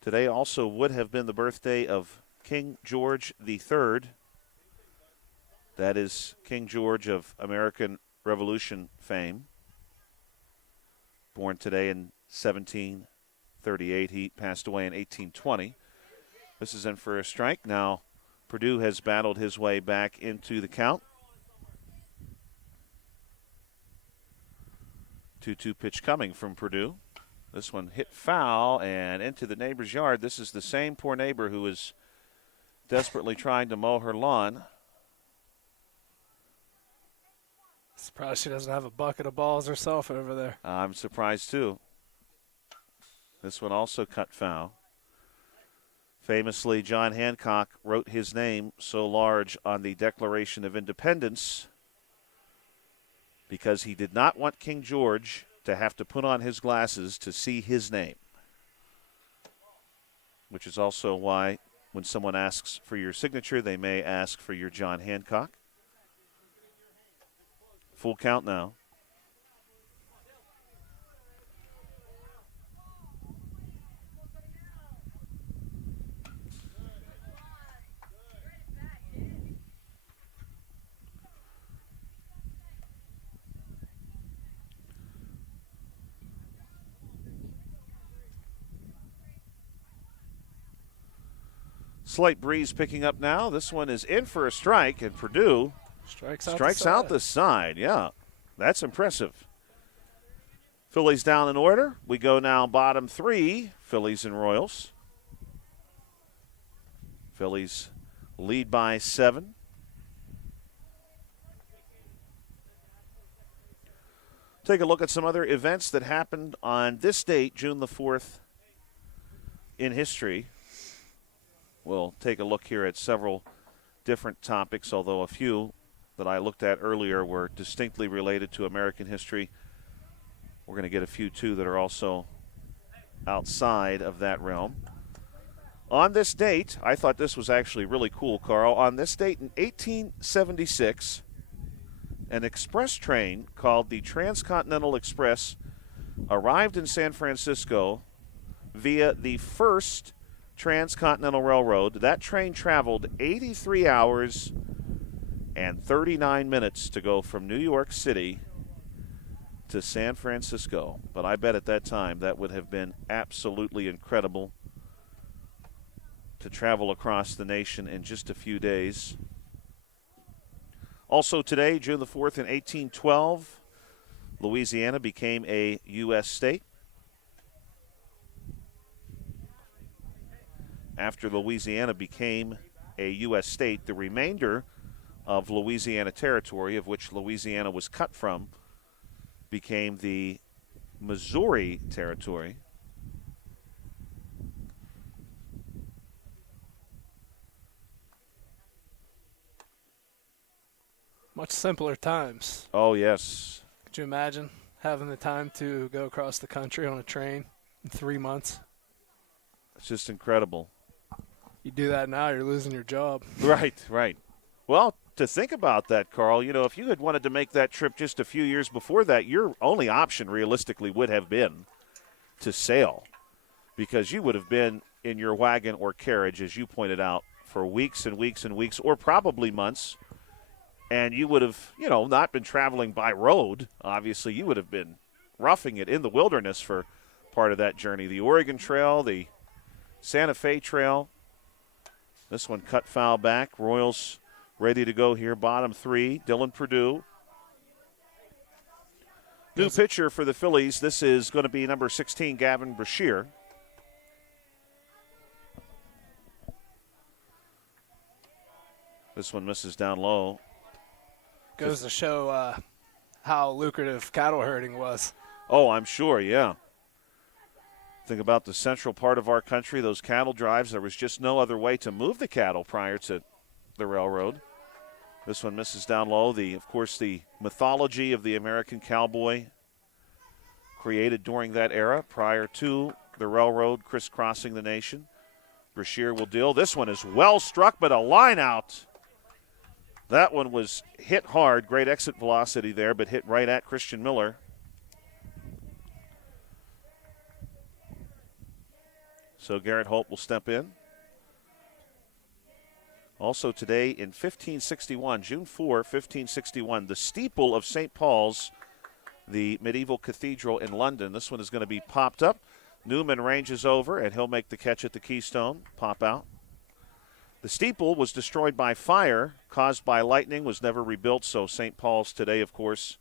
Today also would have been the birthday of King George III. That is King George of American Revolution fame. Born today in 1738. He passed away in 1820. This is in for a strike. Now Perdue has battled his way back into the count. 2-2 pitch coming from Perdue. This one hit foul and into the neighbor's yard. This is the same poor neighbor who was desperately trying to mow her lawn. Surprised she doesn't have a bucket of balls herself over there. I'm surprised, too. This one also cut foul. Famously, John Hancock wrote his name so large on the Declaration of Independence because he did not want King George to have to put on his glasses to see his name, which is also why when someone asks for your signature, they may ask for your John Hancock. Full count now. Slight breeze picking up now. This one is in for a strike, and Purdue strikes out the side. Yeah, that's impressive. Phillies down in order. We go now bottom three, Phillies and Royals. Phillies lead by 7. Take a look at some other events that happened on this date, June the 4th, in history. We'll take a look here at several different topics, although a few that I looked at earlier were distinctly related to American history. We're going to get a few, too, that are also outside of that realm. On this date, I thought this was actually really cool, Carl. On this date in 1876, an express train called the Transcontinental Express arrived in San Francisco via the first Transcontinental Railroad. That train traveled 83 hours and 39 minutes to go from New York City to San Francisco. But I bet at that time that would have been absolutely incredible to travel across the nation in just a few days. Also today, June the 4th in 1812, Louisiana became a U.S. state. After Louisiana became a U.S. state, the remainder of Louisiana Territory, of which Louisiana was cut from, became the Missouri Territory. Much simpler times. Oh, yes. Could you imagine having the time to go across the country on a train in 3 months? It's just incredible. You do that now, you're losing your job. Right, right. Well, to think about that, Carl, you know, if you had wanted to make that trip just a few years before that, your only option realistically would have been to sail, because you would have been in your wagon or carriage, as you pointed out, for weeks and weeks and weeks, or probably months, and you would have, you know, not been traveling by road. Obviously, you would have been roughing it in the wilderness for part of that journey. The Oregon Trail, the Santa Fe Trail. This one cut foul back. Royals ready to go here. Bottom three, Dylan Purdue. New pitcher for the Phillies. This is going to be number 16, Gavin Brashear. This one misses down low. Goes to show how lucrative cattle herding was. Oh, I'm sure, yeah. Think about the central part of our country, those cattle drives. There was just no other way to move the cattle prior to the railroad. This one misses down low. Of course, the mythology of the American cowboy created during that era prior to the railroad crisscrossing the nation. Brashear will deal. This one is well struck, but a line out. That one was hit hard. Great exit velocity there, but hit right at Christian Miller. So Garrett Holt will step in. Also today in 1561, June 4, 1561, the steeple of St. Paul's, the medieval cathedral in London. This one is going to be popped up. Newman ranges over, and he'll make the catch at the keystone. Pop out. The steeple was destroyed by fire caused by lightning, was never rebuilt. So St. Paul's today, of course,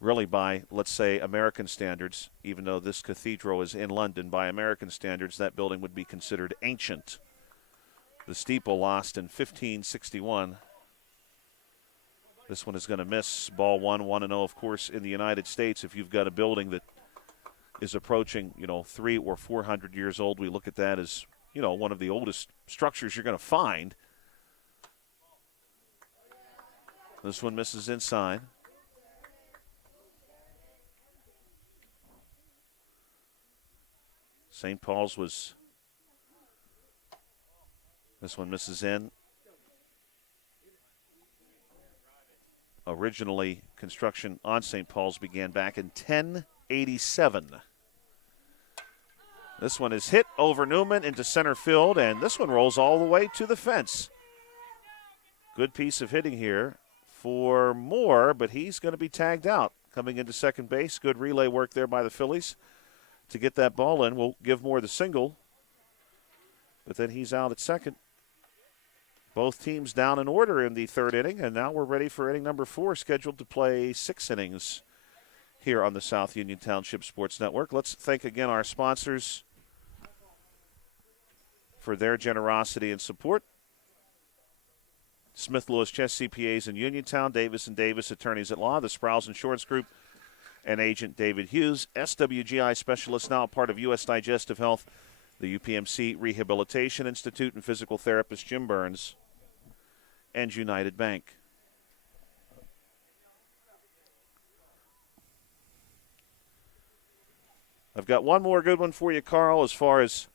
really by, let's say, American standards, even though this cathedral is in London, by American standards, that building would be considered ancient. The Steeple lost in 1561. This one is going to miss. Ball 1-0, of course, in the United States. If you've got a building that is approaching, 300 or 400 years old, we look at that as, one of the oldest structures you're going to find. This one misses inside. St. Paul's was, this one misses in. Originally, construction on St. Paul's began back in 1087. This one is hit over Newman into center field, and this one rolls all the way to the fence. Good piece of hitting here for Moore, but he's going to be tagged out. Coming into second base, good relay work there by the Phillies to get that ball in. We'll give Moore the single, but then he's out at second. Both teams down in order in the third inning, and now we're ready for inning number 4, scheduled to play 6 innings here on the South Union Township Sports Network. Let's thank again our sponsors for their generosity and support. Smith Lewis Chess CPAs in Uniontown, Davis & Davis Attorneys at Law, the Sprouse Insurance Group, and Agent David Hughes, SWGI Specialist, now a part of U.S. Digestive Health, the UPMC Rehabilitation Institute, and physical therapist Jim Burns, and United Bank. I've got one more good one for you, Carl, as far as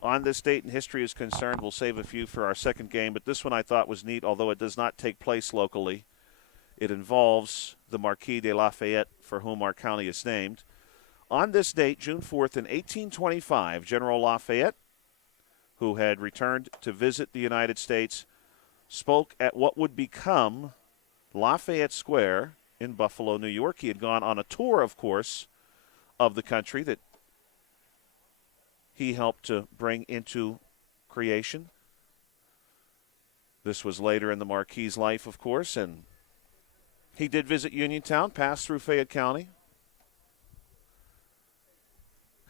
on this date in history is concerned. We'll save a few for our second game, but this one I thought was neat, although it does not take place locally. It involves the Marquis de Lafayette, for whom our county is named. On this date, June 4th, in 1825, General Lafayette, who had returned to visit the United States, spoke at what would become Lafayette Square in Buffalo, New York. He had gone on a tour, of course, of the country that he helped to bring into creation. This was later in the Marquis' life, of course, and he did visit Uniontown, passed through Fayette County.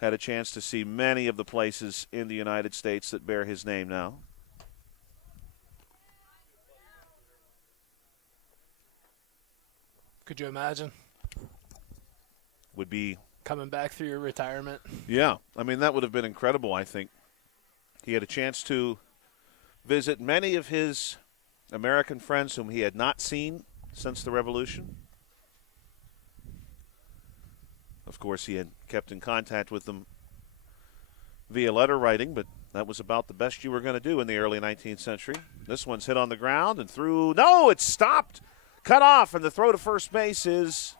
Had a chance to see many of the places in the United States that bear his name now. Could you imagine? Would be coming back through your retirement. Yeah, I mean, that would have been incredible, I think. He had a chance to visit many of his American friends whom he had not seen since the Revolution. Of course, he had kept in contact with them via letter writing, but that was about the best you were going to do in the early 19th century. This one's hit on the ground and through. No, it's stopped. Cut off, and the throw to first base is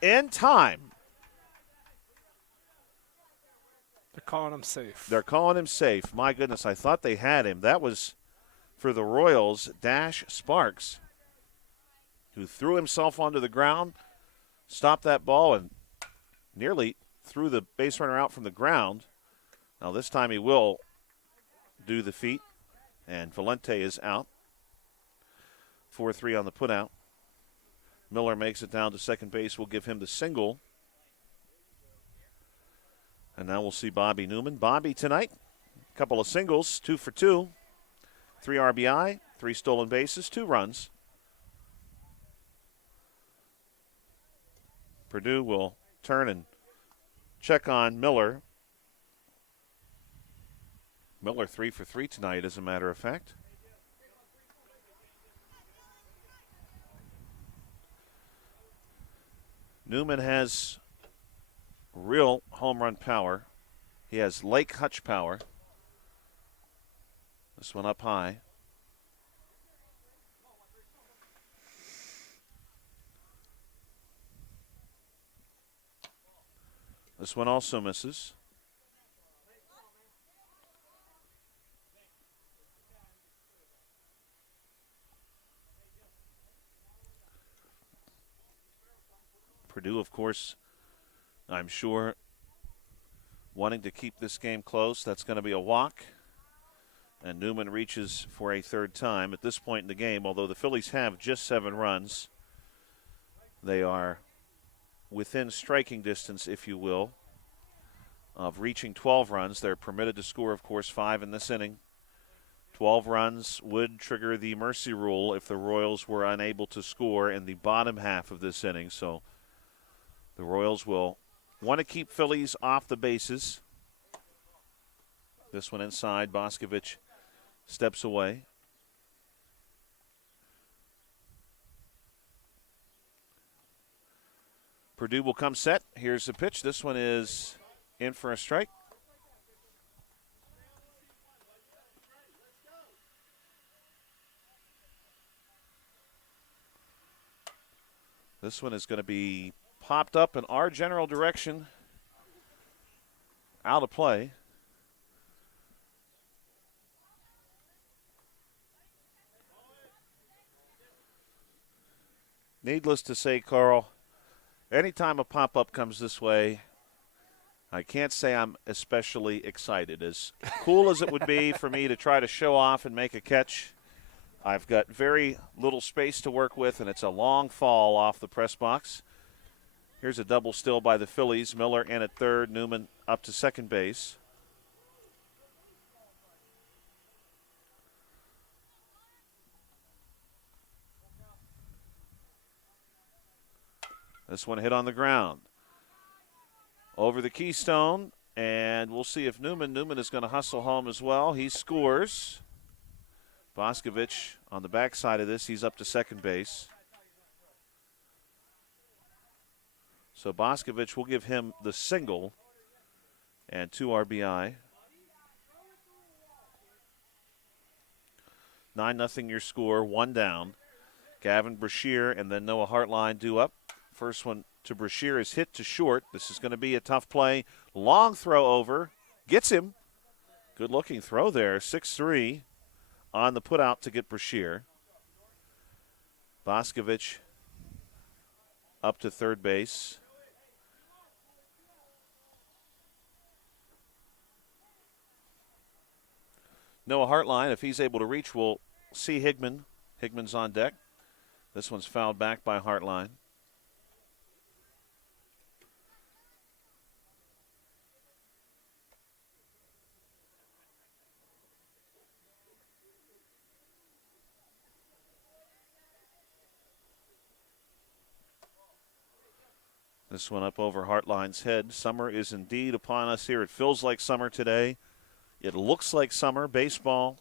in time. They're calling him safe. They're calling him safe. My goodness, I thought they had him. That was for the Royals, Dash Sparks, who threw himself onto the ground, stopped that ball, and nearly threw the base runner out from the ground. Now this time he will do the feat, and Valente is out. 4-3 on the putout. Miller makes it down to second base. We'll give him the single. And now we'll see Bobby Newman. Bobby tonight, a couple of singles, 2 for 2. 3 RBI, 3 stolen bases, 2 runs. Purdue will turn and check on Miller. Miller 3 for 3 tonight, as a matter of fact. Newman has real home run power. He has Lake Hutch power. This one up high. This one also misses. Purdue, of course, I'm sure, wanting to keep this game close. That's going to be a walk. And Newman reaches for a third time at this point in the game. Although the Phillies have just 7 runs, they are within striking distance, if you will, of reaching 12 runs. They're permitted to score, of course, 5 in this inning. 12 runs would trigger the mercy rule if the Royals were unable to score in the bottom half of this inning. So the Royals will want to keep Phillies off the bases. This one inside. Boscovich steps away. Purdue will come set. Here's the pitch. This one is in for a strike. This one is going to be popped up in our general direction. Out of play. Needless to say, Carl, anytime a pop-up comes this way, I can't say I'm especially excited. As cool as it would be for me to try to show off and make a catch, I've got very little space to work with, and it's a long fall off the press box. Here's a double still by the Phillies. Miller in at third, Newman up to second base. This one hit on the ground. Over the Keystone, and we'll see if Newman is going to hustle home as well. He scores. Boscovich on the backside of this, he's up to second base. So Boscovich will give him the single and 2 RBI. 9-0 your score, 1 down. Gavin Brashear and then Noah Hartline due up. First one to Brashear is hit to short. This is going to be a tough play. Long throw over. Gets him. Good looking throw there. 6-3 on the putout to get Brashear. Boscovich up to third base. Noah Hartline, if he's able to reach, we'll see Higman. Higman's on deck. This one's fouled back by Hartline. This one up over Hartline's head. Summer is indeed upon us here. It feels like summer today. It looks like summer. Baseball.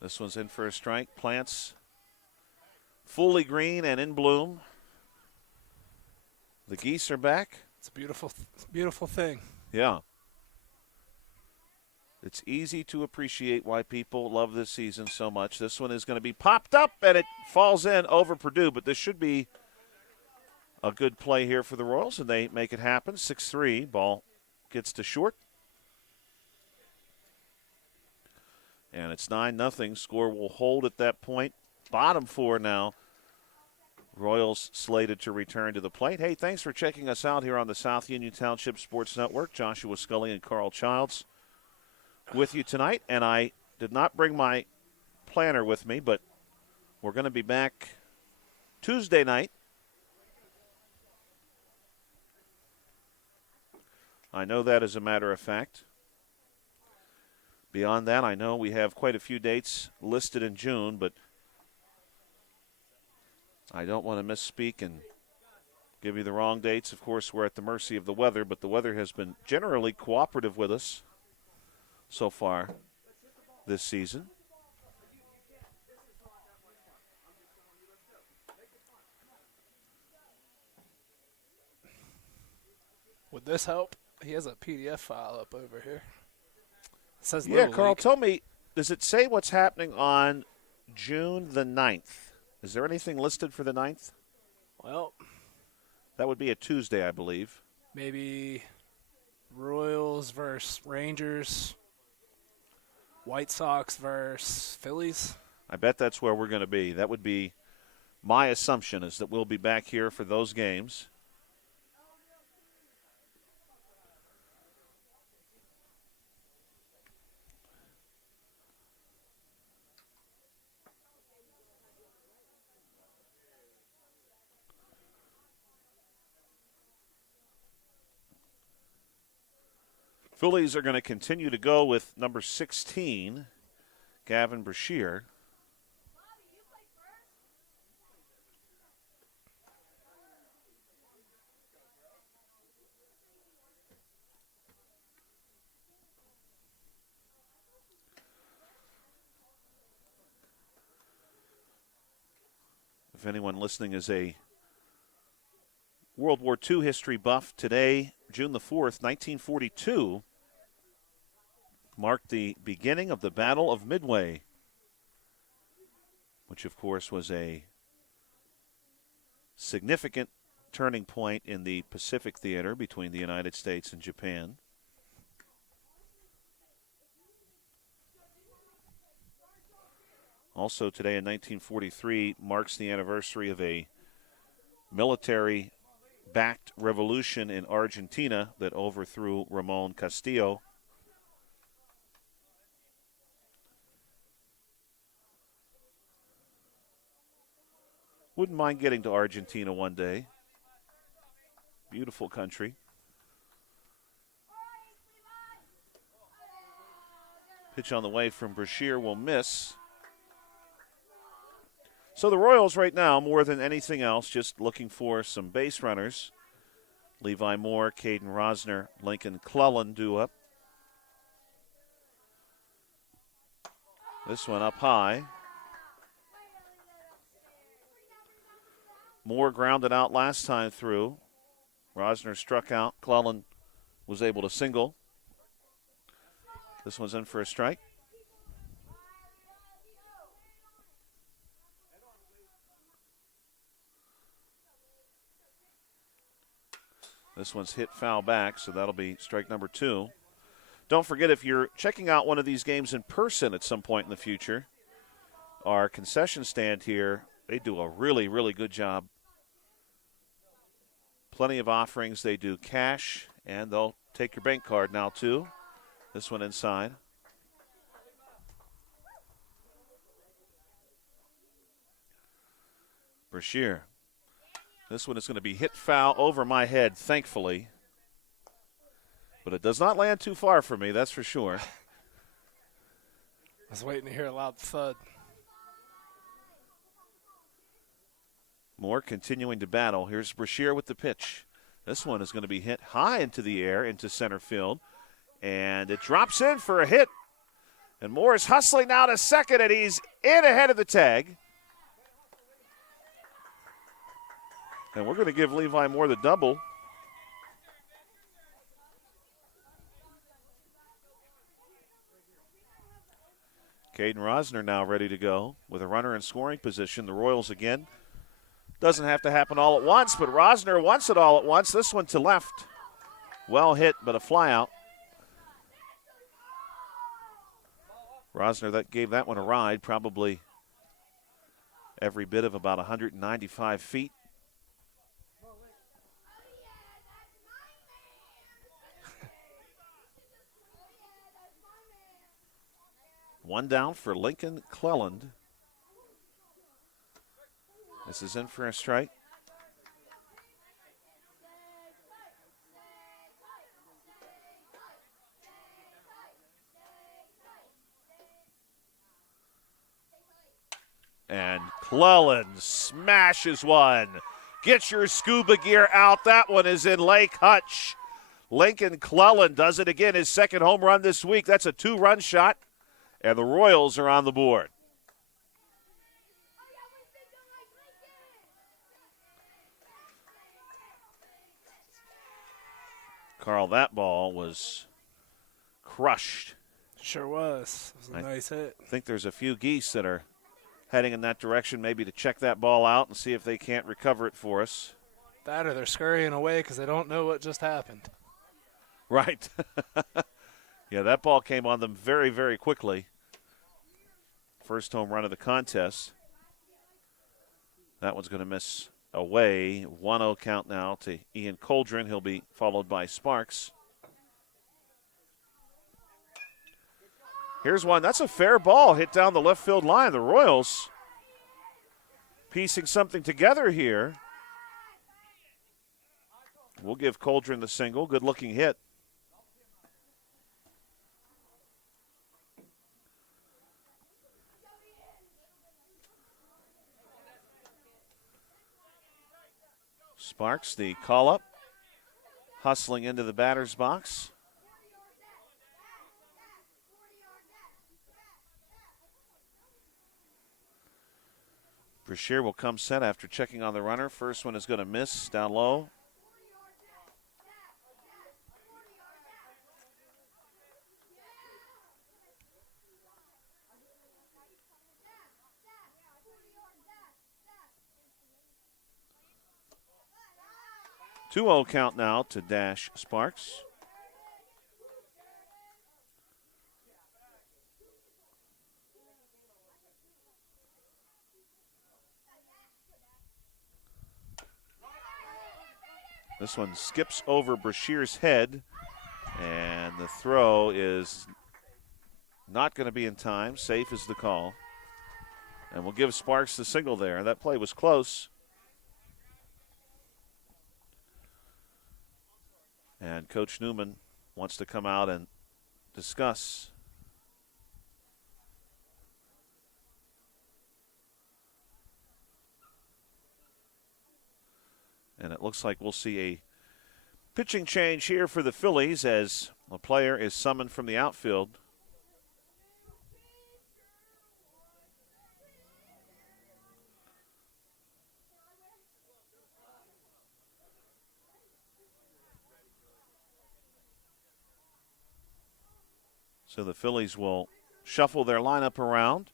This one's in for a strike. Plants fully green and in bloom. The geese are back. It's a beautiful thing. Yeah. It's easy to appreciate why people love this season so much. This one is going to be popped up, and it falls in over Purdue, but this should be a good play here for the Royals, and they make it happen. 6-3, ball gets to short. And it's 9-0. Score will hold at that point. Bottom 4 now. Royals slated to return to the plate. Hey, thanks for checking us out here on the South Union Township Sports Network. Joshua Scully and Carl Childs with you tonight. And I did not bring my planner with me, but we're going to be back Tuesday night. I know that as a matter of fact. Beyond that, I know we have quite a few dates listed in June, but I don't want to misspeak and give you the wrong dates. Of course, we're at the mercy of the weather, but the weather has been generally cooperative with us so far this season. Would this help? He has a PDF file up over here. It says Yeah, Little Carl, League. tell me, does it say what's happening on June the 9th? Is there anything listed for the 9th? Well, that would be a Tuesday, I believe. Maybe Royals versus Rangers, White Sox versus Phillies. I bet that's where we're going to be. That would be my assumption, is that we'll be back here for those games. Phillies are going to continue to go with number 16, Gavin Brashear. If anyone listening is a World War II history buff, today, June the 4th, 1942, marked the beginning of the Battle of Midway, which, of course, was a significant turning point in the Pacific theater between the United States and Japan. Also today in 1943 marks the anniversary of a military-backed revolution in Argentina that overthrew Ramon Castillo. Wouldn't mind getting to Argentina one day. Beautiful country. Pitch on the way from Brashear will miss. So the Royals right now, more than anything else, just looking for some base runners. Levi Moore, Caden Rosner, Lincoln Clellan due up. This one up high. Moore grounded out last time through. Rosner struck out. Clellan was able to single. This one's in for a strike. This one's hit foul back, so that'll be strike number 2. Don't forget, if you're checking out one of these games in person at some point in the future, our concession stand here, they do a really, really good job. Plenty of offerings. They do cash, and they'll take your bank card now, too. This one inside. Brashear. This one is going to be hit foul over my head, thankfully. But it does not land too far for me, that's for sure. I was waiting to hear a loud thud. Moore continuing to battle. Here's Brashear with the pitch. This one is going to be hit high into the air, into center field. And it drops in for a hit. And Moore is hustling now to second, and he's in ahead of the tag. And we're going to give Levi Moore the double. Caden Rosner now ready to go with a runner in scoring position. The Royals again. Doesn't have to happen all at once, but Rosner wants it all at once. This one to left. Well hit, but a fly out. Rosner that gave that one a ride, probably every bit of about 195 feet. One down for Lincoln Clelland. This is in for a strike. And Clelland smashes one. Get your scuba gear out. That one is in Lake Hutch. Lincoln Clelland does it again. His second home run this week. That's a 2-run shot. And the Royals are on the board. Carl, that ball was crushed. Sure was. It was a nice hit. I think there's a few geese that are heading in that direction, maybe to check that ball out and see if they can't recover it for us. That or they're scurrying away because they don't know what just happened. Right. Yeah, that ball came on them very, very quickly. First home run of the contest. That one's going to miss away. 1-0 count now to Ian Coldren. He'll be followed by Sparks. Here's one. That's a fair ball hit down the left field line. The Royals piecing something together here. We'll give Coldren the single. Good-looking hit. Sparks, the call-up, hustling into the batter's box. Brashear will come set after checking on the runner. First one is going to miss down low. Two-0 count now to Dash Sparks. This one skips over Brashear's head, and the throw is not going to be in time. Safe is the call. And we'll give Sparks the single there. That play was close. And Coach Newman wants to come out and discuss. And it looks like we'll see a pitching change here for the Phillies as a player is summoned from the outfield. So the Phillies will shuffle their lineup around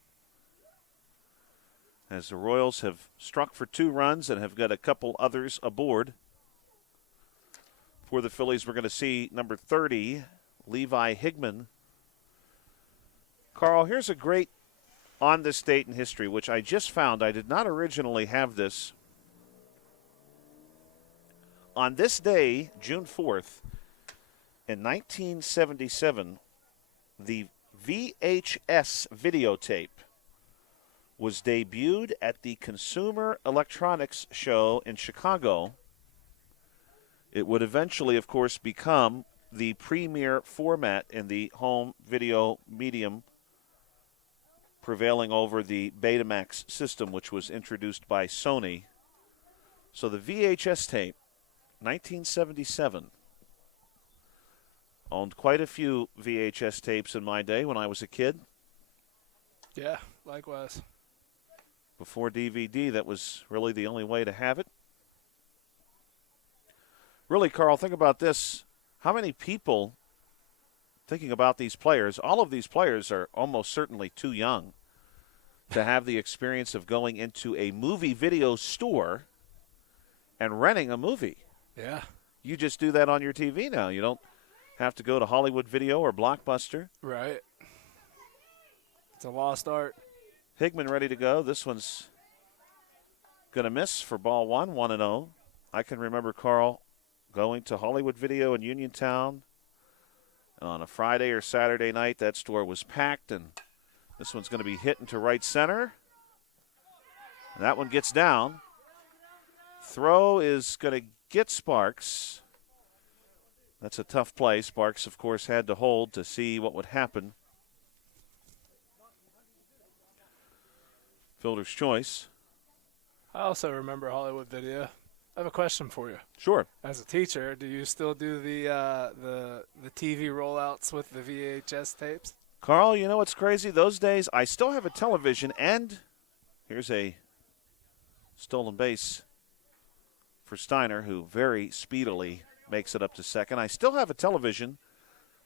as the Royals have struck for 2 runs and have got a couple others aboard. For the Phillies, we're going to see number 30, Levi Higman. Carl, here's a great on this date in history, which I just found. I did not originally have this. On this day, June 4th, in 1977, the VHS videotape was debuted at the Consumer Electronics Show in Chicago. It would eventually, of course, become the premier format in the home video medium, prevailing over the Betamax system, which was introduced by Sony. So the VHS tape, 1977. Owned quite a few VHS tapes in my day when I was a kid. Yeah, likewise. Before DVD, that was really the only way to have it. Really, Carl, think about this. How many people, thinking about these players, all of these players are almost certainly too young to have the experience of going into a movie video store and renting a movie. Yeah. You just do that on your TV now. You don't have to go to Hollywood Video or Blockbuster. Right. It's a lost art. Higman ready to go. This one's going to miss for ball 1, 1-0. I can remember Carl going to Hollywood Video in Uniontown. On a Friday or Saturday night, that store was packed, and this one's going to be hit into right center. And that one gets down. Throw is going to get Sparks. That's a tough play. Sparks, of course, had to hold to see what would happen. Fielder's choice. I also remember Hollywood Video. I have a question for you. Sure. As a teacher, do you still do the TV rollouts with the VHS tapes? Carl, you know what's crazy? Those days, I still have a television, and here's a stolen base for Steiner, who very speedily makes it up to second. I still have a television,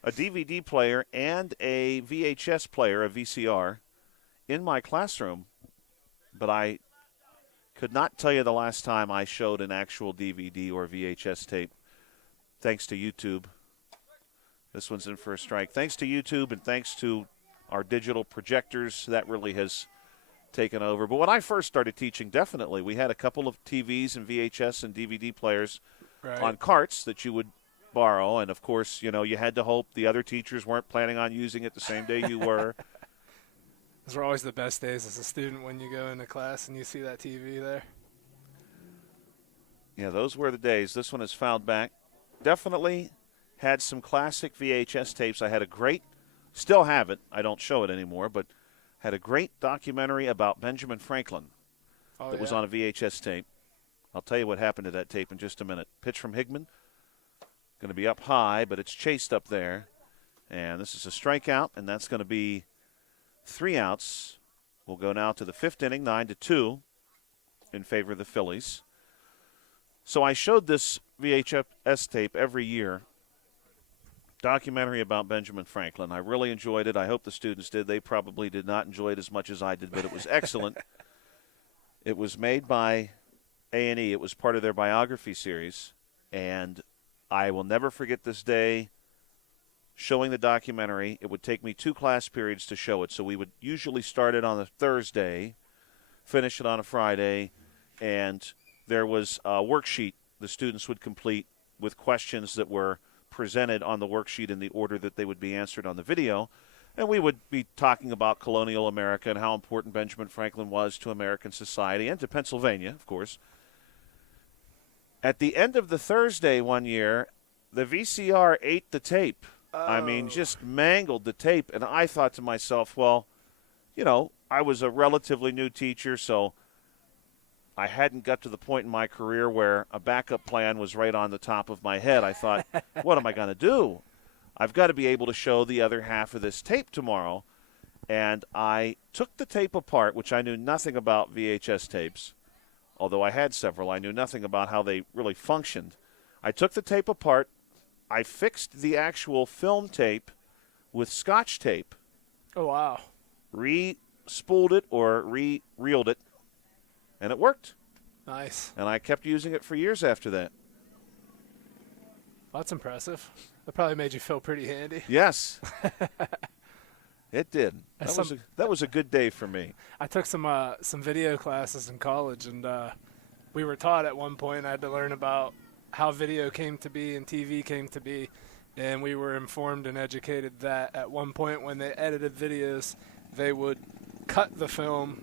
a DVD player, and a VHS player, a VCR, in my classroom, but I could not tell you the last time I showed an actual DVD or VHS tape, thanks to YouTube. This one's in for a strike. Thanks to YouTube and thanks to our digital projectors, that really has taken over. But when I first started teaching, definitely, we had a couple of TVs and VHS and DVD players on carts that you would borrow. And, of course, you know, you had to hope the other teachers weren't planning on using it the same day you were. Those were always the best days as a student when you go into class and you see that TV there. Yeah, those were the days. This one is fouled back. Definitely had some classic VHS tapes. I had a great, still have it, I don't show it anymore, but had a great documentary about Benjamin Franklin that was on a VHS tape. I'll tell you what happened to that tape in just a minute. Pitch from Higman. Going to be up high, but it's chased up there. And this is a strikeout, and that's going to be 3 outs. We'll go now to the 5th inning, 9-2 in favor of the Phillies. So I showed this VHS tape every year. Documentary about Benjamin Franklin. I really enjoyed it. I hope the students did. They probably did not enjoy it as much as I did, but it was excellent. It was made by A&E. It was part of their biography series, and I will never forget this day showing the documentary. It would take me 2 class periods to show it, so we would usually start it on a Thursday, finish it on a Friday, and there was a worksheet the students would complete with questions that were presented on the worksheet in the order that they would be answered on the video. And we would be talking about colonial America and how important Benjamin Franklin was to American society and to Pennsylvania, of course. At the end of the Thursday one year, the VCR ate the tape. Oh. I mean, just mangled the tape. And I thought to myself, well, you know, I was a relatively new teacher, so I hadn't got to the point in my career where a backup plan was right on the top of my head. I thought, what am I going to do? I've got to be able to show the other half of this tape tomorrow. And I took the tape apart, which I knew nothing about VHS tapes, although I had several. I knew nothing about how they really functioned. I took the tape apart. I fixed the actual film tape with Scotch tape. Oh, wow. Re-spooled it or re-reeled it, and it worked. Nice. And I kept using it for years after that. That's impressive. That probably made you feel pretty handy. Yes. It did. That was a good day for me. I took some video classes in college, and we were taught at one point I had to learn about how video came to be and TV came to be, and we were informed and educated that at one point when they edited videos, they would cut the film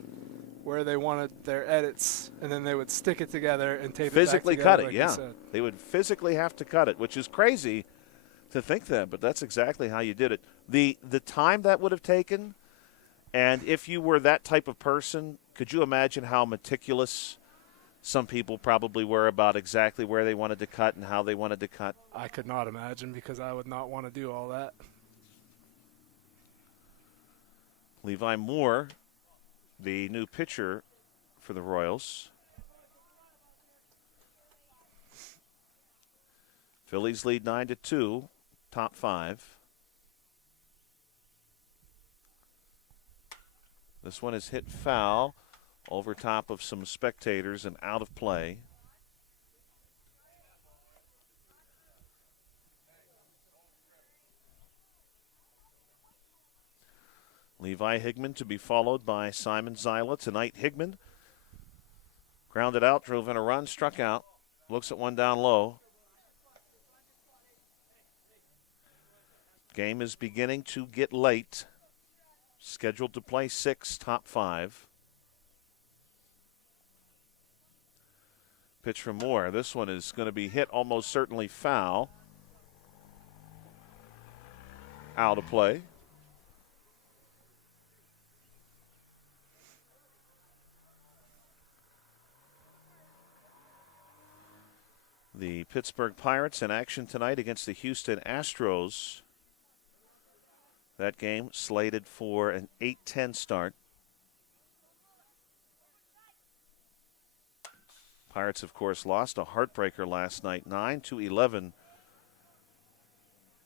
where they wanted their edits, and then they would stick it together and tape physically it back cut together, it, like yeah. you said. They would physically have to cut it, which is crazy to think that, but that's exactly how you did it. The time that would have taken, and if you were that type of person, could you imagine how meticulous some people probably were about exactly where they wanted to cut and how they wanted to cut? I could not imagine, because I would not want to do all that. Levi Moore, the new pitcher for the Royals. Phillies lead 9-2, top 5. This one is hit foul over top of some spectators and out of play. Levi Higman to be followed by Simon Zyla. Tonight, Higman grounded out, drove in a run, struck out, looks at one down low. Game is beginning to get late. Scheduled to play 6, top 5. Pitch from Moore. This one is going to be hit almost certainly foul. Out of play. The Pittsburgh Pirates in action tonight against the Houston Astros. That game slated for an 8-10 start. Pirates, of course, lost a heartbreaker last night, 9-11,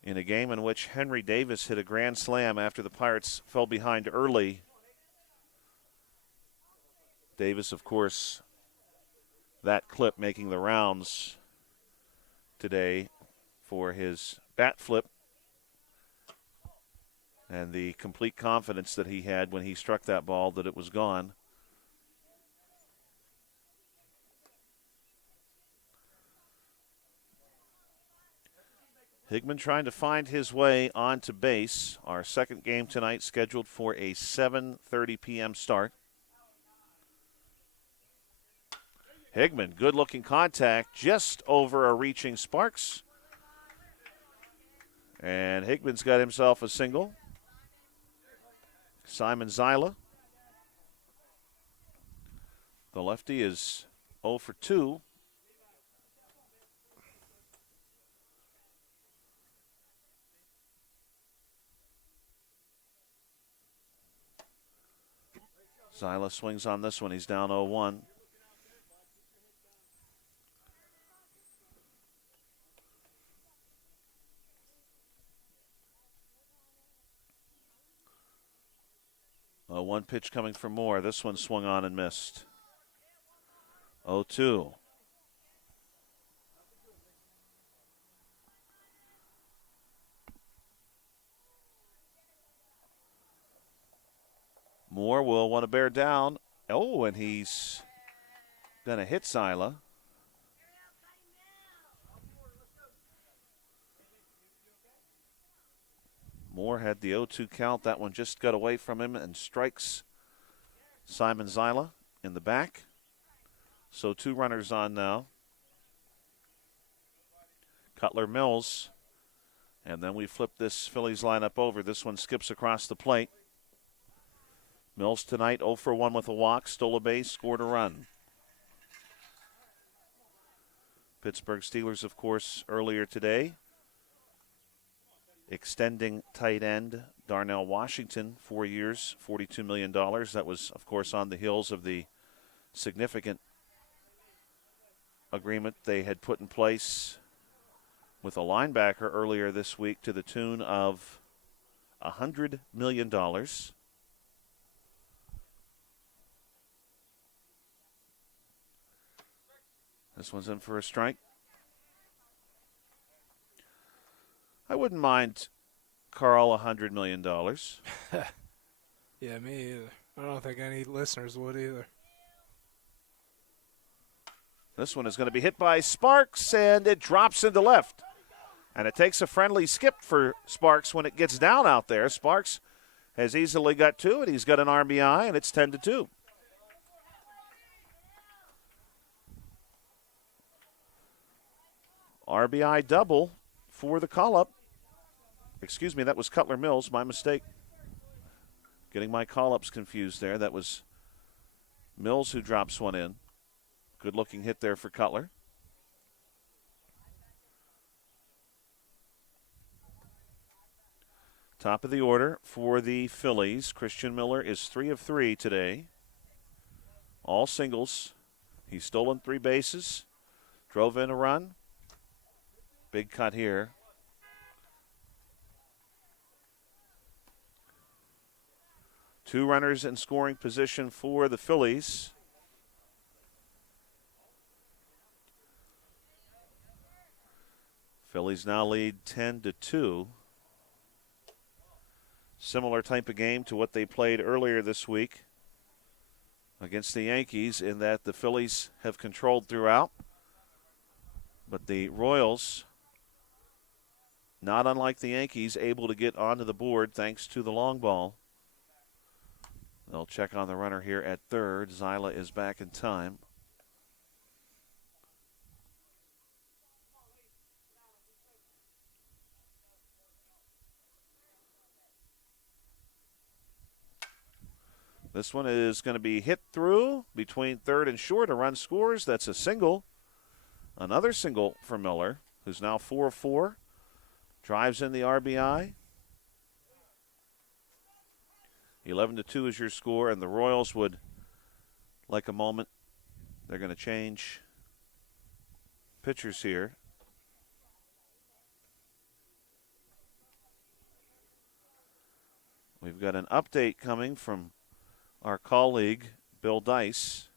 in a game in which Henry Davis hit a grand slam after the Pirates fell behind early. Davis, of course, that clip making the rounds today for his bat flip and the complete confidence that he had when he struck that ball that it was gone. Higman trying to find his way onto base. Our second game tonight scheduled for a 7:30 p.m. start. Higman, good-looking contact just over a reaching Sparks. And Higman's got himself a single. Simon Zyla, the lefty, is 0 for 2 Zyla swings on this one. He's down 0-1. One pitch coming for Moore. This one swung on and missed. 0-2. Moore will want to bear down. Oh, and he's going to hit Zyla. Moore had the 0-2 count. That one just got away from him and strikes Simon Zyla in the back. So 2 runners on now. Cutler Mills. And then we flip this Phillies lineup over. This one skips across the plate. Mills tonight 0 for 1 with a walk, stole a base, scored a run. Pittsburgh Steelers, of course, earlier today, extending tight end Darnell Washington, 4 years, $42 million. That was, of course, on the heels of the significant agreement they had put in place with a linebacker earlier this week to the tune of $100 million. This one's in for a strike. I wouldn't mind Carl $100 million. Yeah, me either. I don't think any listeners would either. This one is going to be hit by Sparks, and it drops into left. And it takes a friendly skip for Sparks when it gets down out there. Sparks has easily got 2, and he's got an RBI, and it's 10-2. RBI double for the call-up. Excuse me, that was Cutler Mills, my mistake. Getting my call-ups confused there. That was Mills who drops one in. Good-looking hit there for Cutler. Top of the order for the Phillies. Christian Miller is 3 of 3 today. All singles. He's stolen 3 bases. Drove in a run. Big cut here. Two runners in scoring position for the Phillies. Phillies now lead 10-2. Similar type of game to what they played earlier this week against the Yankees, in that the Phillies have controlled throughout. But the Royals, not unlike the Yankees, able to get onto the board thanks to the long ball. They'll check on the runner here at third. Zyla is back in time. This one is going to be hit through between third and short. A run scores. That's a single. Another single for Miller, who's now 4 of 4. Drives in the RBI. 11-2 is your score, and the Royals would like a moment. They're going to change pitchers here. We've got an update coming from our colleague, Bill Dice.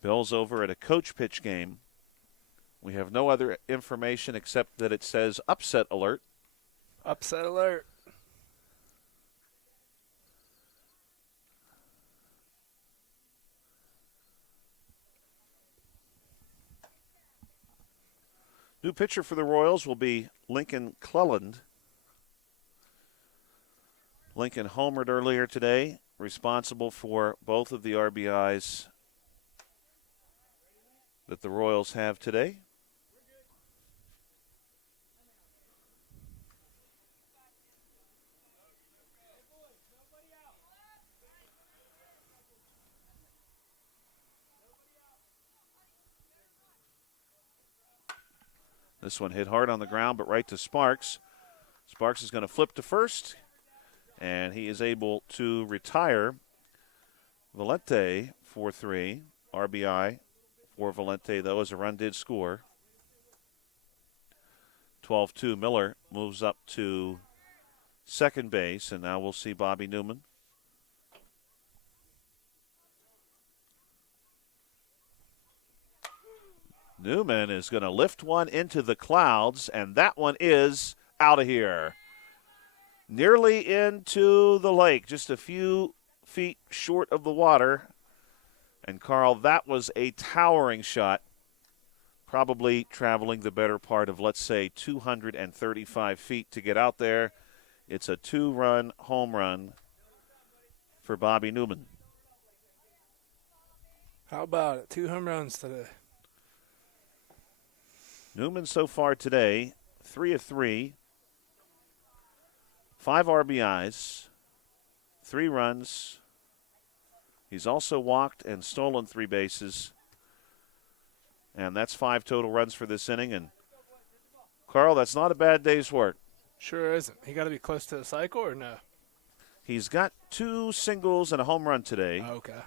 Bill's over at a coach pitch game. We have no other information except that it says upset alert. Upset alert. New pitcher for the Royals will be Lincoln Cleland. Lincoln homered earlier today, responsible for both of the RBIs that the Royals have today. This one hit hard on the ground, but right to Sparks. Sparks is going to flip to first, and he is able to retire Valente 4-3. RBI for Valente, though, as a run did score. 12-2. Miller moves up to second base, and now we'll see Bobby Newman. Newman is going to lift one into the clouds, and that one is out of here. Nearly into the lake, just a few feet short of the water. And, Carl, that was a towering shot, probably traveling the better part of, let's say, 235 feet to get out there. It's a 2-run home run for Bobby Newman. How about it? 2 home runs today. Newman so far today, 3 of 3, 5 RBIs, 3 runs. He's also walked and stolen 3 bases. And that's 5 total runs for this inning. And, Carl, that's not a bad day's work. Sure isn't. He got to be close to the cycle or no? He's got 2 singles and a home run today. Okay.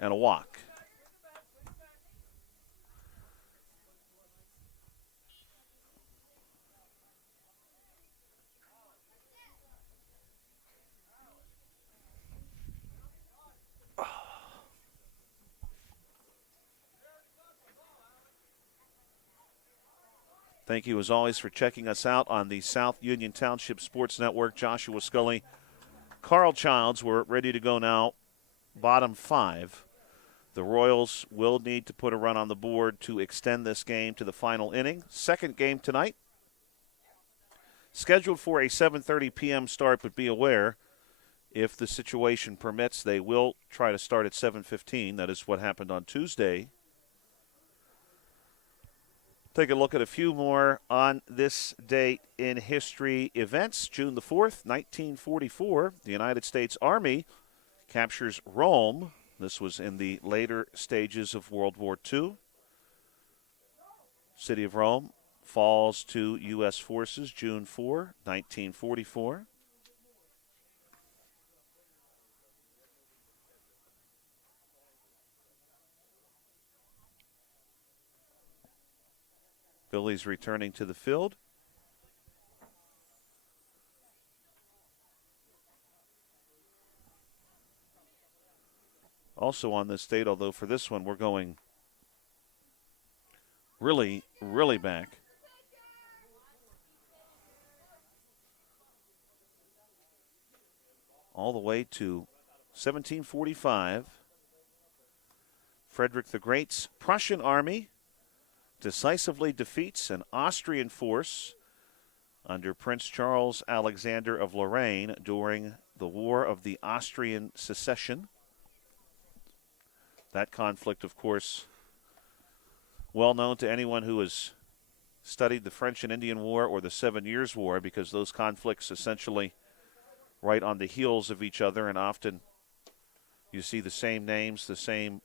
And a walk. Thank you, as always, for checking us out on the South Union Township Sports Network. Joshua Scully, Carl Childs, we're ready to go now. Bottom 5. The Royals will need to put a run on the board to extend this game to the final inning. Second game tonight. Scheduled for a 7:30 p.m. start, but be aware, if the situation permits, they will try to start at 7:15. That is what happened on Tuesday. Take a look at a few more on this date in history events. June the 4th, 1944, the United States Army captures Rome. This was in the later stages of World War II. City of Rome falls to U.S. forces June 4, 1944. Phillies returning to the field. Also on this date, although for this one we're going really, really back. All the way to 1745. Frederick the Great's Prussian army decisively defeats an Austrian force under Prince Charles Alexander of Lorraine during the War of the Austrian Succession. That conflict, of course, well known to anyone who has studied the French and Indian War or the 7 Years' War, because those conflicts essentially right on the heels of each other, and often you see the same names, the same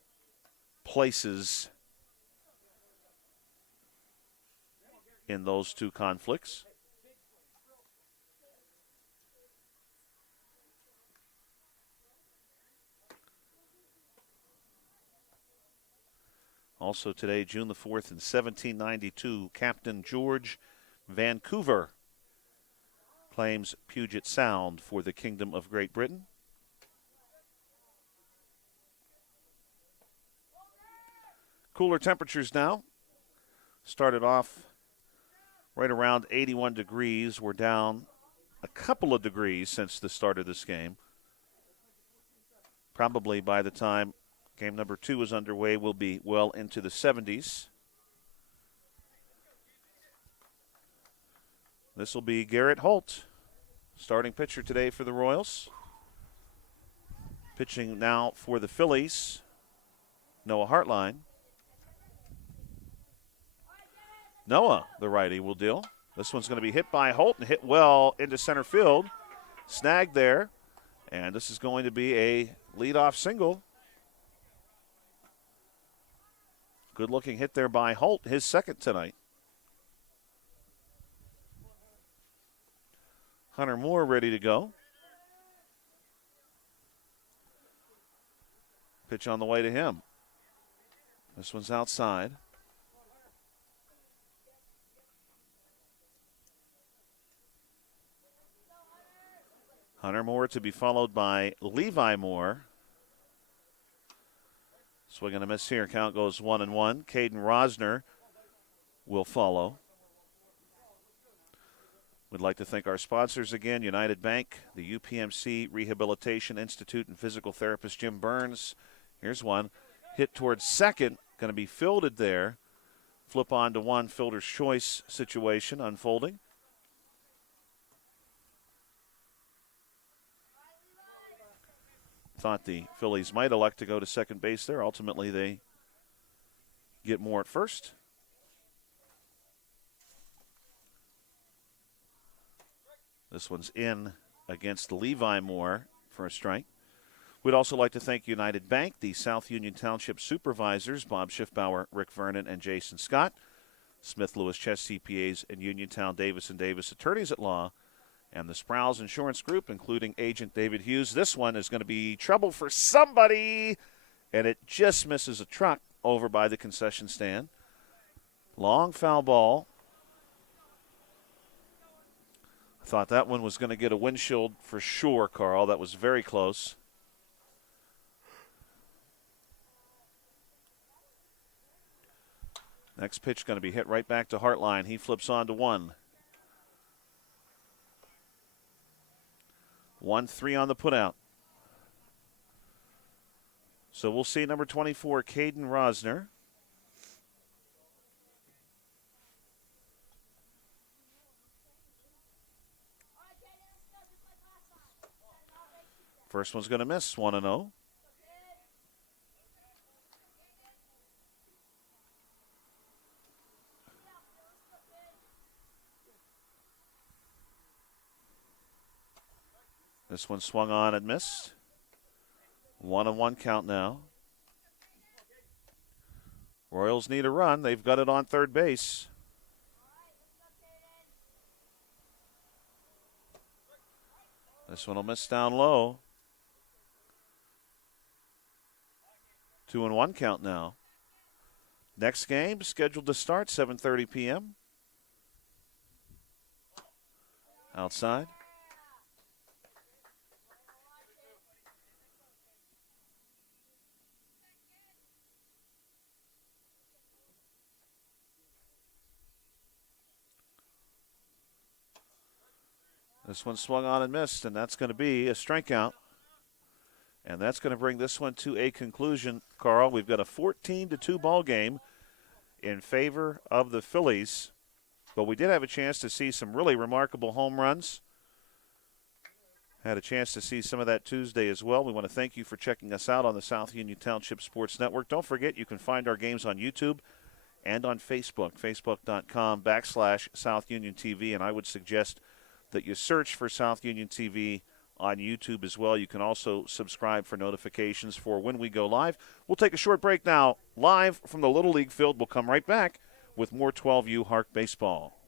places in those two conflicts. Also today, June the 4th in 1792, Captain George Vancouver claims Puget Sound for the Kingdom of Great Britain. Cooler temperatures now. Started off right around 81 degrees. We're down a couple of degrees since the start of this game. Probably by the time game number 2 is underway, we'll be well into the 70s. This will be Garrett Holt, starting pitcher today for the Royals. Pitching now for the Phillies, Noah Hartline. Noah, the righty, will deal. This one's going to be hit by Holt and hit well into center field. Snagged there. And this is going to be a leadoff single. Good-looking hit there by Holt, his second tonight. Hunter Moore ready to go. Pitch on the way to him. This one's outside. Hunter Moore to be followed by Levi Moore. Swing and a miss here. Count goes 1-1. Caden Rosner will follow. We'd like to thank our sponsors again, United Bank, the UPMC Rehabilitation Institute, and physical therapist Jim Burns. Here's one. Hit towards second. Going to be fielded there. Flip on to one. Fielder's choice situation unfolding. Thought the Phillies might elect to go to second base there. Ultimately, they get Moore at first. This one's in against Levi Moore for a strike. We'd also like to thank United Bank, the South Union Township supervisors, Bob Schiffbauer, Rick Vernon, and Jason Scott, Smith Lewis Chess CPAs, and Uniontown Davis & Davis attorneys at law, and the Sprouse Insurance Group, including Agent David Hughes. This one is going to be trouble for somebody, and it just misses a truck over by the concession stand. Long foul ball. I thought that one was going to get a windshield for sure, Carl. That was very close. Next pitch going to be hit right back to Hartline. He flips on to one. 1-3 on the putout. So we'll see number 24, Caden Rosner. First one's going to miss, 1-0. This one swung on and missed. 1-1 count now. Royals need a run. They've got it on third base. This one will miss down low. 2-1 count now. Next game scheduled to start 7:30 p.m. Outside. This one swung on and missed, and that's going to be a strikeout. And that's going to bring this one to a conclusion, Carl. We've got a 14-2 ball game in favor of the Phillies. But we did have a chance to see some really remarkable home runs. Had a chance to see some of that Tuesday as well. We want to thank you for checking us out on the South Union Township Sports Network. Don't forget, you can find our games on YouTube and on Facebook, facebook.com/South Union TV. And I would suggest that you search for South Union TV on YouTube as well. You can also subscribe for notifications for when we go live. We'll take a short break now. Live from the Little League field. We'll come right back with more 12U HARC baseball.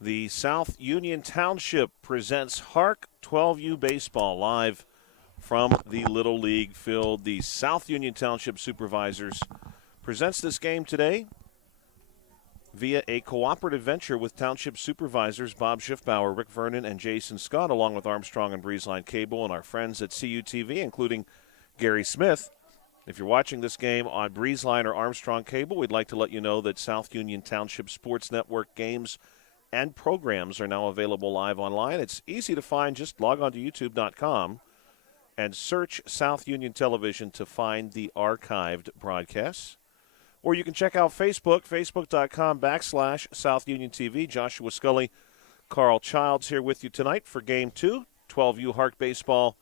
The South Union Township presents HARC 12U Baseball live from the Little League field. The South Union Township Supervisors presents this game today via a cooperative venture with Township Supervisors Bob Schiffbauer, Rick Vernon, and Jason Scott, along with Armstrong and Breezeline Cable and our friends at CUTV, including Gary Smith. If you're watching this game on Breezeline or Armstrong Cable, we'd like to let you know that South Union Township Sports Network games and programs are now available live online. It's easy to find. Just log on to youtube.com and search South Union Television to find the archived broadcasts. Or you can check out Facebook, facebook.com/South Union TV. Joshua Scully, Carl Childs here with you tonight for Game 2, 12U HARC Baseball,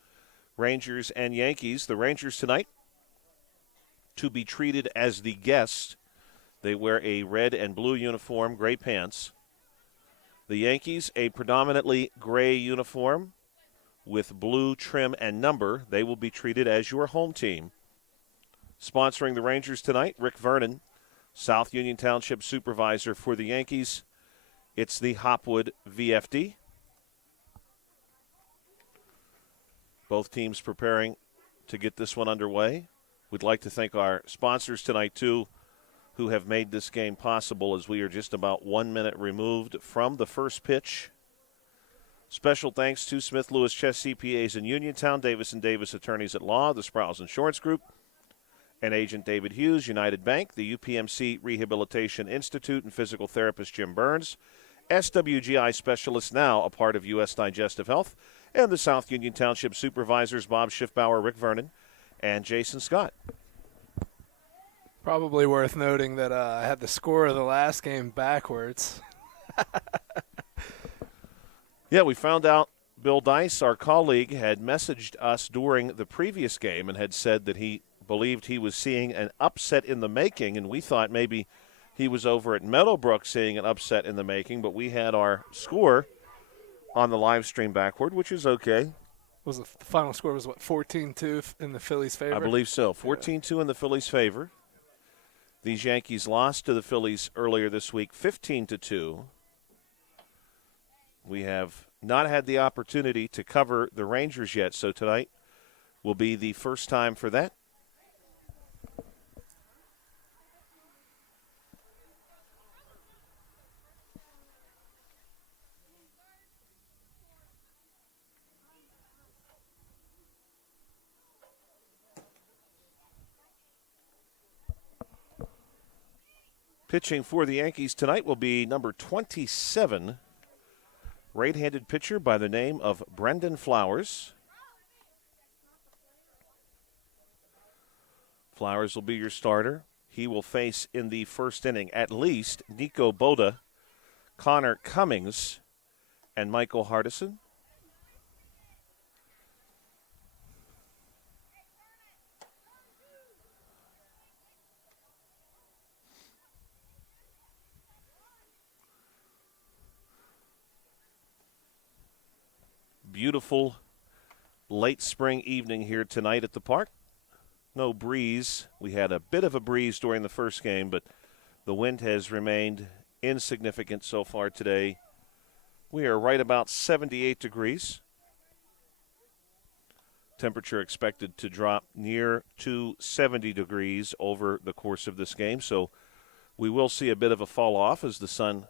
Rangers and Yankees. The Rangers tonight to be treated as the guest. They wear a red and blue uniform, gray pants. The Yankees, a predominantly gray uniform with blue trim and number. They will be treated as your home team. Sponsoring the Rangers tonight, Rick Vernon, South Union Township Supervisor for the Yankees. It's the Hopwood VFD. Both teams preparing to get this one underway. We'd like to thank our sponsors tonight, too, who have made this game possible, as we are just about 1 minute removed from the first pitch. Special thanks to Smith Lewis Chess CPAs in Uniontown, Davis & Davis Attorneys at Law, the Sprouse Insurance Group, and Agent David Hughes, United Bank, the UPMC Rehabilitation Institute, and physical therapist Jim Burns, SWGI Specialist, now a part of U.S. Digestive Health, and the South Union Township Supervisors Bob Schiffbauer, Rick Vernon, and Jason Scott. Probably worth noting that I had the score of the last game backwards. Yeah, we found out Bill Dice, our colleague, had messaged us during the previous game and had said that he believed he was seeing an upset in the making, and we thought maybe he was over at Meadowbrook seeing an upset in the making, but we had our score on the live stream backward, which is okay. The final score was, 14-2 in the Phillies' favor? I believe so. 14-2 in the Phillies' favor. These Yankees lost to the Phillies earlier this week, 15-2. We have not had the opportunity to cover the Rangers yet, so tonight will be the first time for that. Pitching for the Yankees tonight will be number 27, right-handed pitcher by the name of Brendan Flowers. Flowers will be your starter. He will face in the first inning at least Nico Boda, Connor Cummings, and Michael Hardison. Beautiful late spring evening here tonight at the park. No breeze. We had a bit of a breeze during the first game, but the wind has remained insignificant so far today. We are right about 78 degrees. Temperature expected to drop near to 70 degrees over the course of this game, so we will see a bit of a fall off as the sun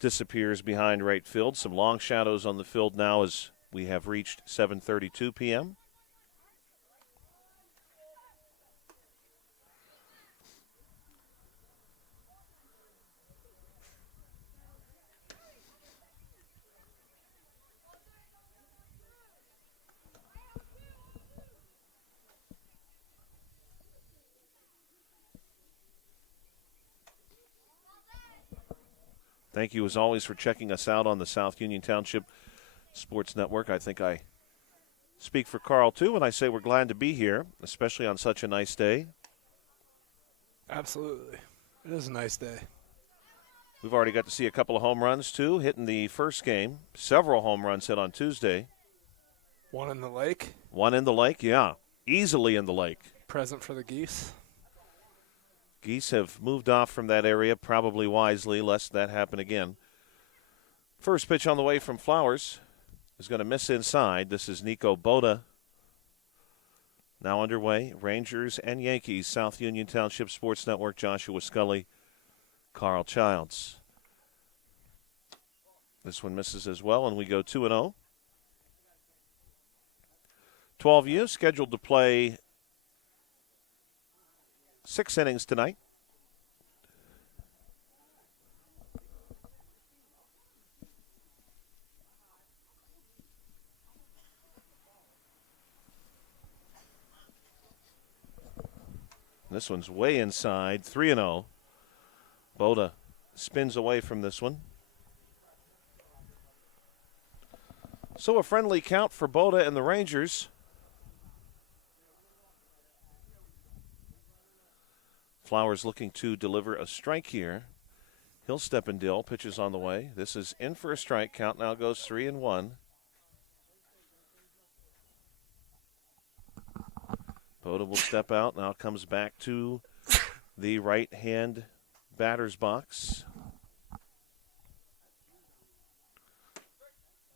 disappears behind right field. Some long shadows on the field now as we have reached 7:32 p.m. Thank you, as always, for checking us out on the South Union Township Sports Network. I think I speak for Carl, too, when I say we're glad to be here, especially on such a nice day. Absolutely. It is a nice day. We've already got to see a couple of home runs, too, hit in the first game. Several home runs hit on Tuesday. One in the lake. One in the lake, yeah. Easily in the lake. Present for the Geese. Geese have moved off from that area, probably wisely, lest that happen again. First pitch on the way from Flowers is going to miss inside. This is Nico Boda. Now underway, Rangers and Yankees, South Union Township Sports Network, Joshua Scully, Carl Childs. This one misses as well, and we go 2-0. 12U scheduled to play 6 innings tonight. This one's way inside, 3-0. Boda spins away from this one. So a friendly count for Boda and the Rangers. Flowers looking to deliver a strike here. He'll step and deal. Pitches on the way. This is in for a strike. Count now goes 3-1. Boda will step out. Now comes back to the right-hand batter's box.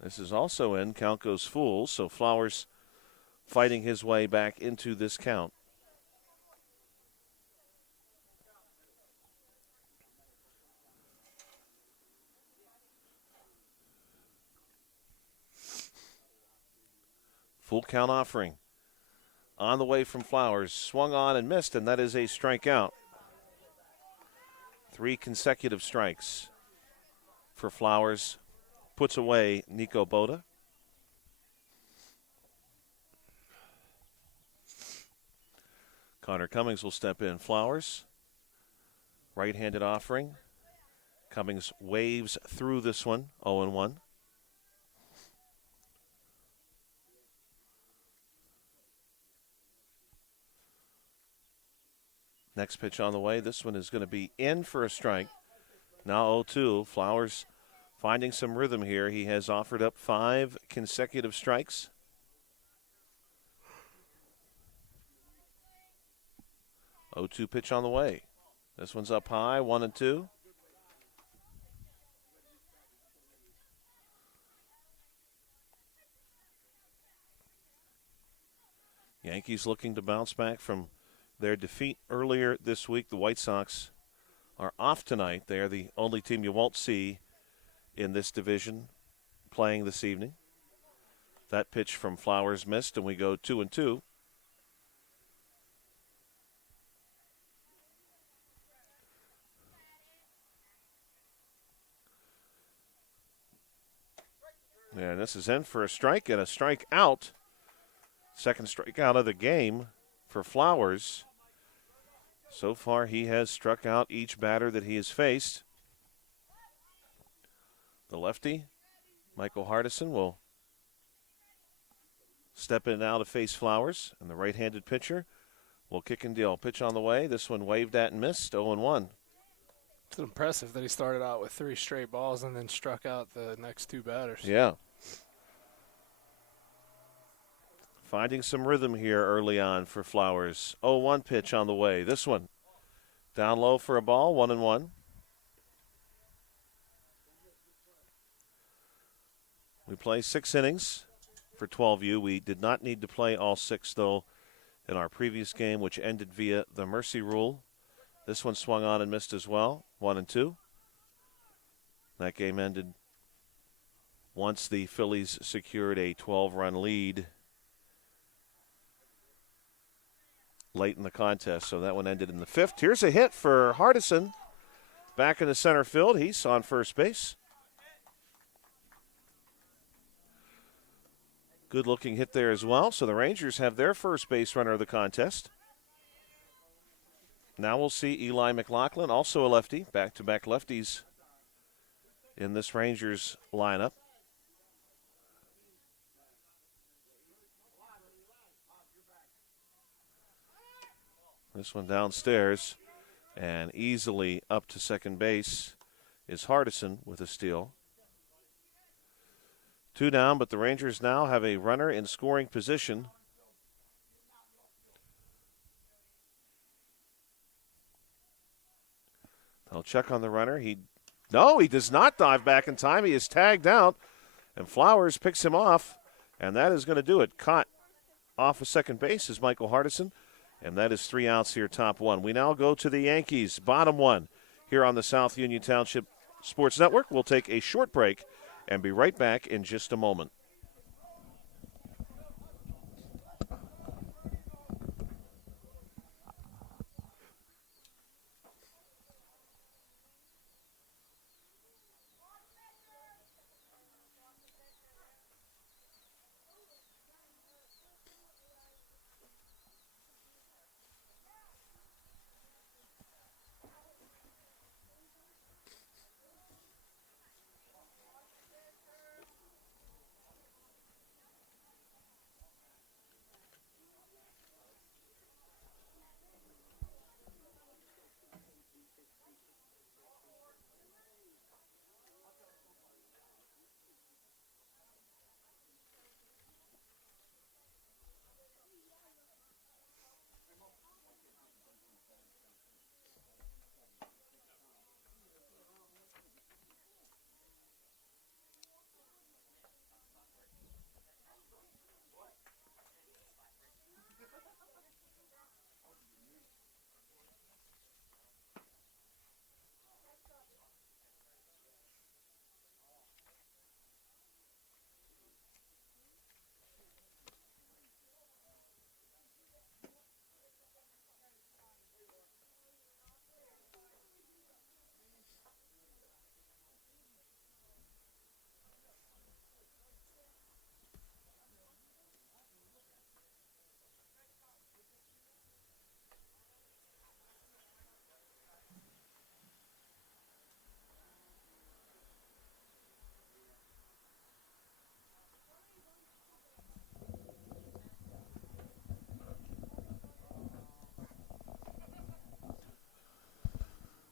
This is also in. Count goes full. So Flowers fighting his way back into this count. Full count offering. On the way from Flowers. Swung on and missed, and that is a strikeout. 3 consecutive strikes for Flowers. Puts away Nico Boda. Connor Cummings will step in. Flowers. Right-handed offering. Cummings waves through this one. 0-1. Next pitch on the way. This one is going to be in for a strike. Now 0-2. Flowers finding some rhythm here. He has offered up 5 consecutive strikes. Oh, 0-2 pitch on the way. This one's up high, 1-2. Yankees looking to bounce back from their defeat earlier this week. The White Sox are off tonight. They are the only team you won't see in this division playing this evening. That pitch from Flowers missed, and we go 2-2. And this is in for a strike and a strike out. Second strikeout of the game for Flowers. So far, he has struck out each batter that he has faced. The lefty, Michael Hardison, will step in now to face Flowers. And the right-handed pitcher will kick and deal. Pitch on the way. This one waved at and missed. 0-1. It's impressive that he started out with 3 straight balls and then struck out the next 2 batters. Yeah. Finding some rhythm here early on for Flowers. 0-1 pitch on the way. This one down low for a ball, 1-1. We play 6 innings for 12U. We did not need to play all 6, though, in our previous game, which ended via the mercy rule. This one swung on and missed as well, 1-2. That game ended once the Phillies secured a 12-run lead late in the contest, so that one ended in the 5th. Here's a hit for Hardison. Back in the center field. He's on first base. Good-looking hit there as well. So the Rangers have their first base runner of the contest. Now we'll see Eli McLaughlin, also a lefty. Back-to-back lefties in this Rangers lineup. This one downstairs and easily up to second base is Hardison with a steal. 2 down, but the Rangers now have a runner in scoring position. They'll check on the runner. He No, he does not dive back in time. He is tagged out, and Flowers picks him off, and that is going to do it. Caught off of second base is Michael Hardison, and that is 3 outs here, top one. We now go to the Yankees, bottom one, here on the South Union Township Sports Network. We'll take a short break and be right back in just a moment.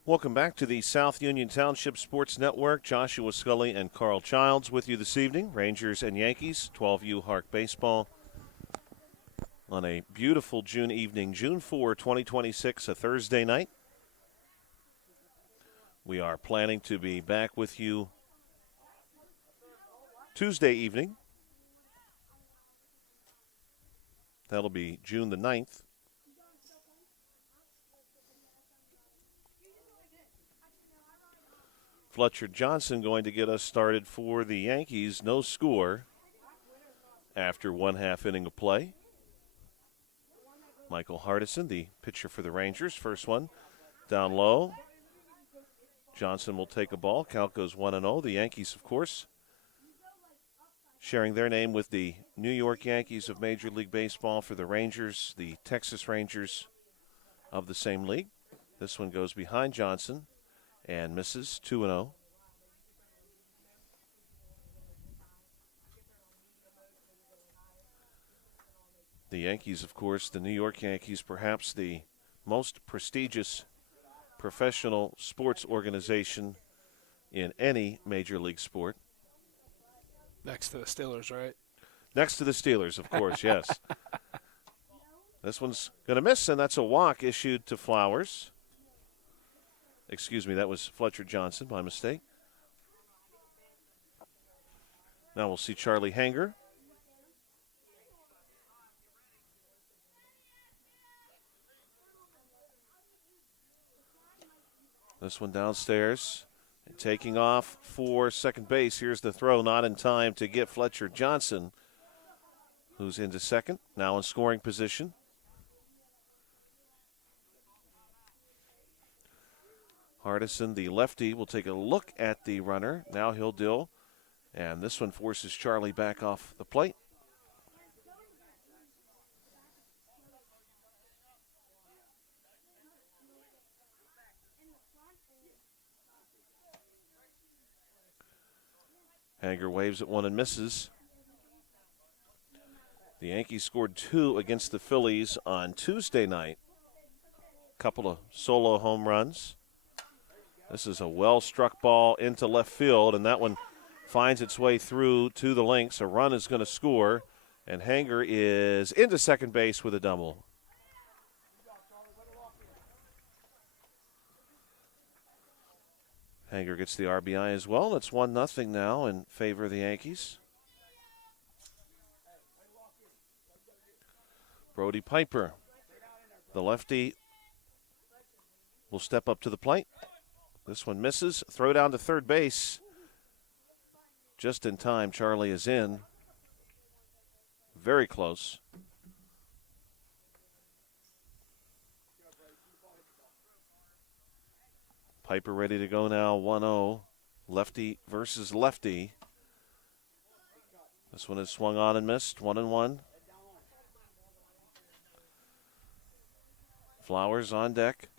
Welcome back to the South Union Township Sports Network. Joshua Scully and Carl Childs with you this evening. Rangers and Yankees, 12U HARC baseball on a beautiful June evening, June 4, 2026, a Thursday night. We are planning to be back with you Tuesday evening. That'll be June the 9th. Fletcher Johnson going to get us started for the Yankees. No score after 1/2 inning of play. Michael Hardison, the pitcher for the Rangers. First one down low. Johnson will take a ball. Count goes 1-0. The Yankees, of course, sharing their name with the New York Yankees of Major League Baseball for the Rangers, the Texas Rangers of the same league. This one goes behind Johnson and misses, 2-0. The Yankees, of course, the New York Yankees, perhaps the most prestigious professional sports organization in any major league sport. Next to the Steelers, right? Next to the Steelers, of course, yes. This one's going to miss, and that's a walk issued to Flowers. Excuse me, that was Fletcher Johnson, my mistake. Now we'll see Charlie Hanger. This one downstairs. And taking off for second base. Here's the throw, not in time to get Fletcher Johnson, who's into second, now in scoring position. Hardison, the lefty, will take a look at the runner. Now he'll deal. And this one forces Charlie back off the plate. Hanger waves at one and misses. The Yankees scored 2 against the Phillies on Tuesday night. Couple of solo home runs. This is a well-struck ball into left field, and that one finds its way through to the links. A run is going to score, and Hanger is into second base with a double. Hanger gets the RBI as well. It's 1-0 now in favor of the Yankees. Brody Piper, the lefty, will step up to the plate. This one misses. Throw down to third base. Just in time, Charlie is in. Very close. Piper ready to go now, 1-0. Lefty versus lefty. This one is swung on and missed, 1-1. Flowers on deck.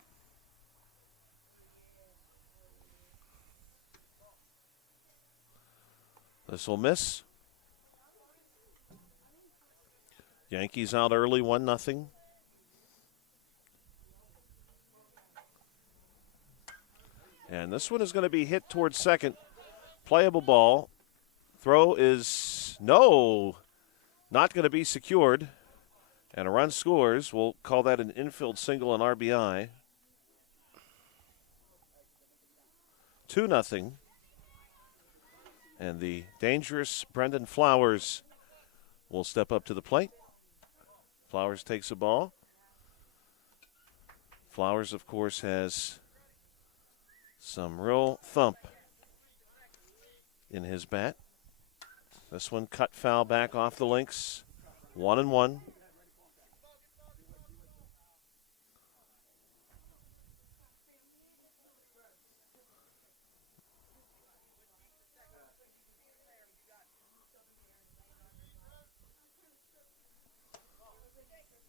This will miss. Yankees out early, 1-0. And this one is going to be hit towards second. Playable ball. Throw is not going to be secured. And a run scores. We'll call that an infield single and RBI. 2-0. And the dangerous Brendan Flowers will step up to the plate. Flowers takes a ball. Flowers, of course, has some real thump in his bat. This one cut foul back off the links. 1-1.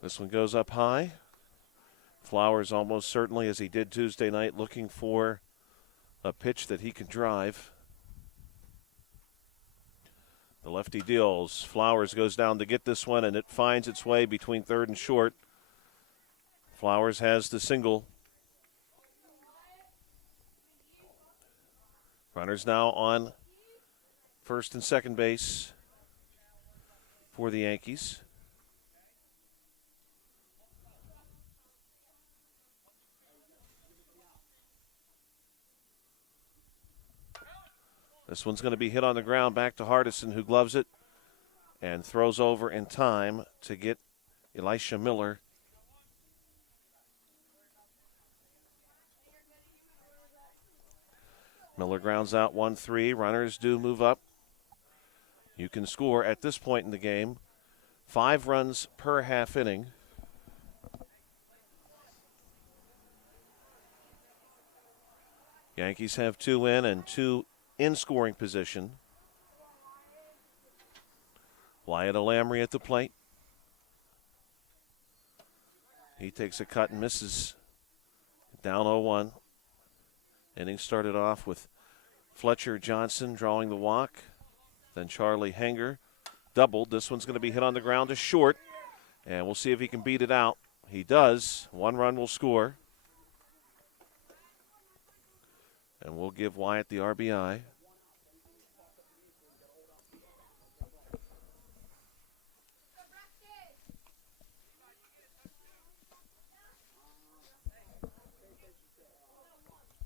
This one goes up high. Flowers almost certainly, as he did Tuesday night, looking for a pitch that he can drive. The lefty deals. Flowers goes down to get this one, and it finds its way between third and short. Flowers has the single. Runners now on first and second base for the Yankees. This one's going to be hit on the ground, back to Hardison, who gloves it and throws over in time to get Elisha Miller. Miller grounds out 1-3. Runners do move up. You can score at this point in the game 5 runs per half inning. Yankees have 2 in and 2 in scoring position. Wyatt Alamry at the plate. He takes a cut and misses. Down 0-1. Inning started off with Fletcher Johnson drawing the walk. Then Charlie Hanger doubled. This one's going to be hit on the ground to short. And we'll see if he can beat it out. He does. 1 run will score. And we'll give Wyatt the RBI.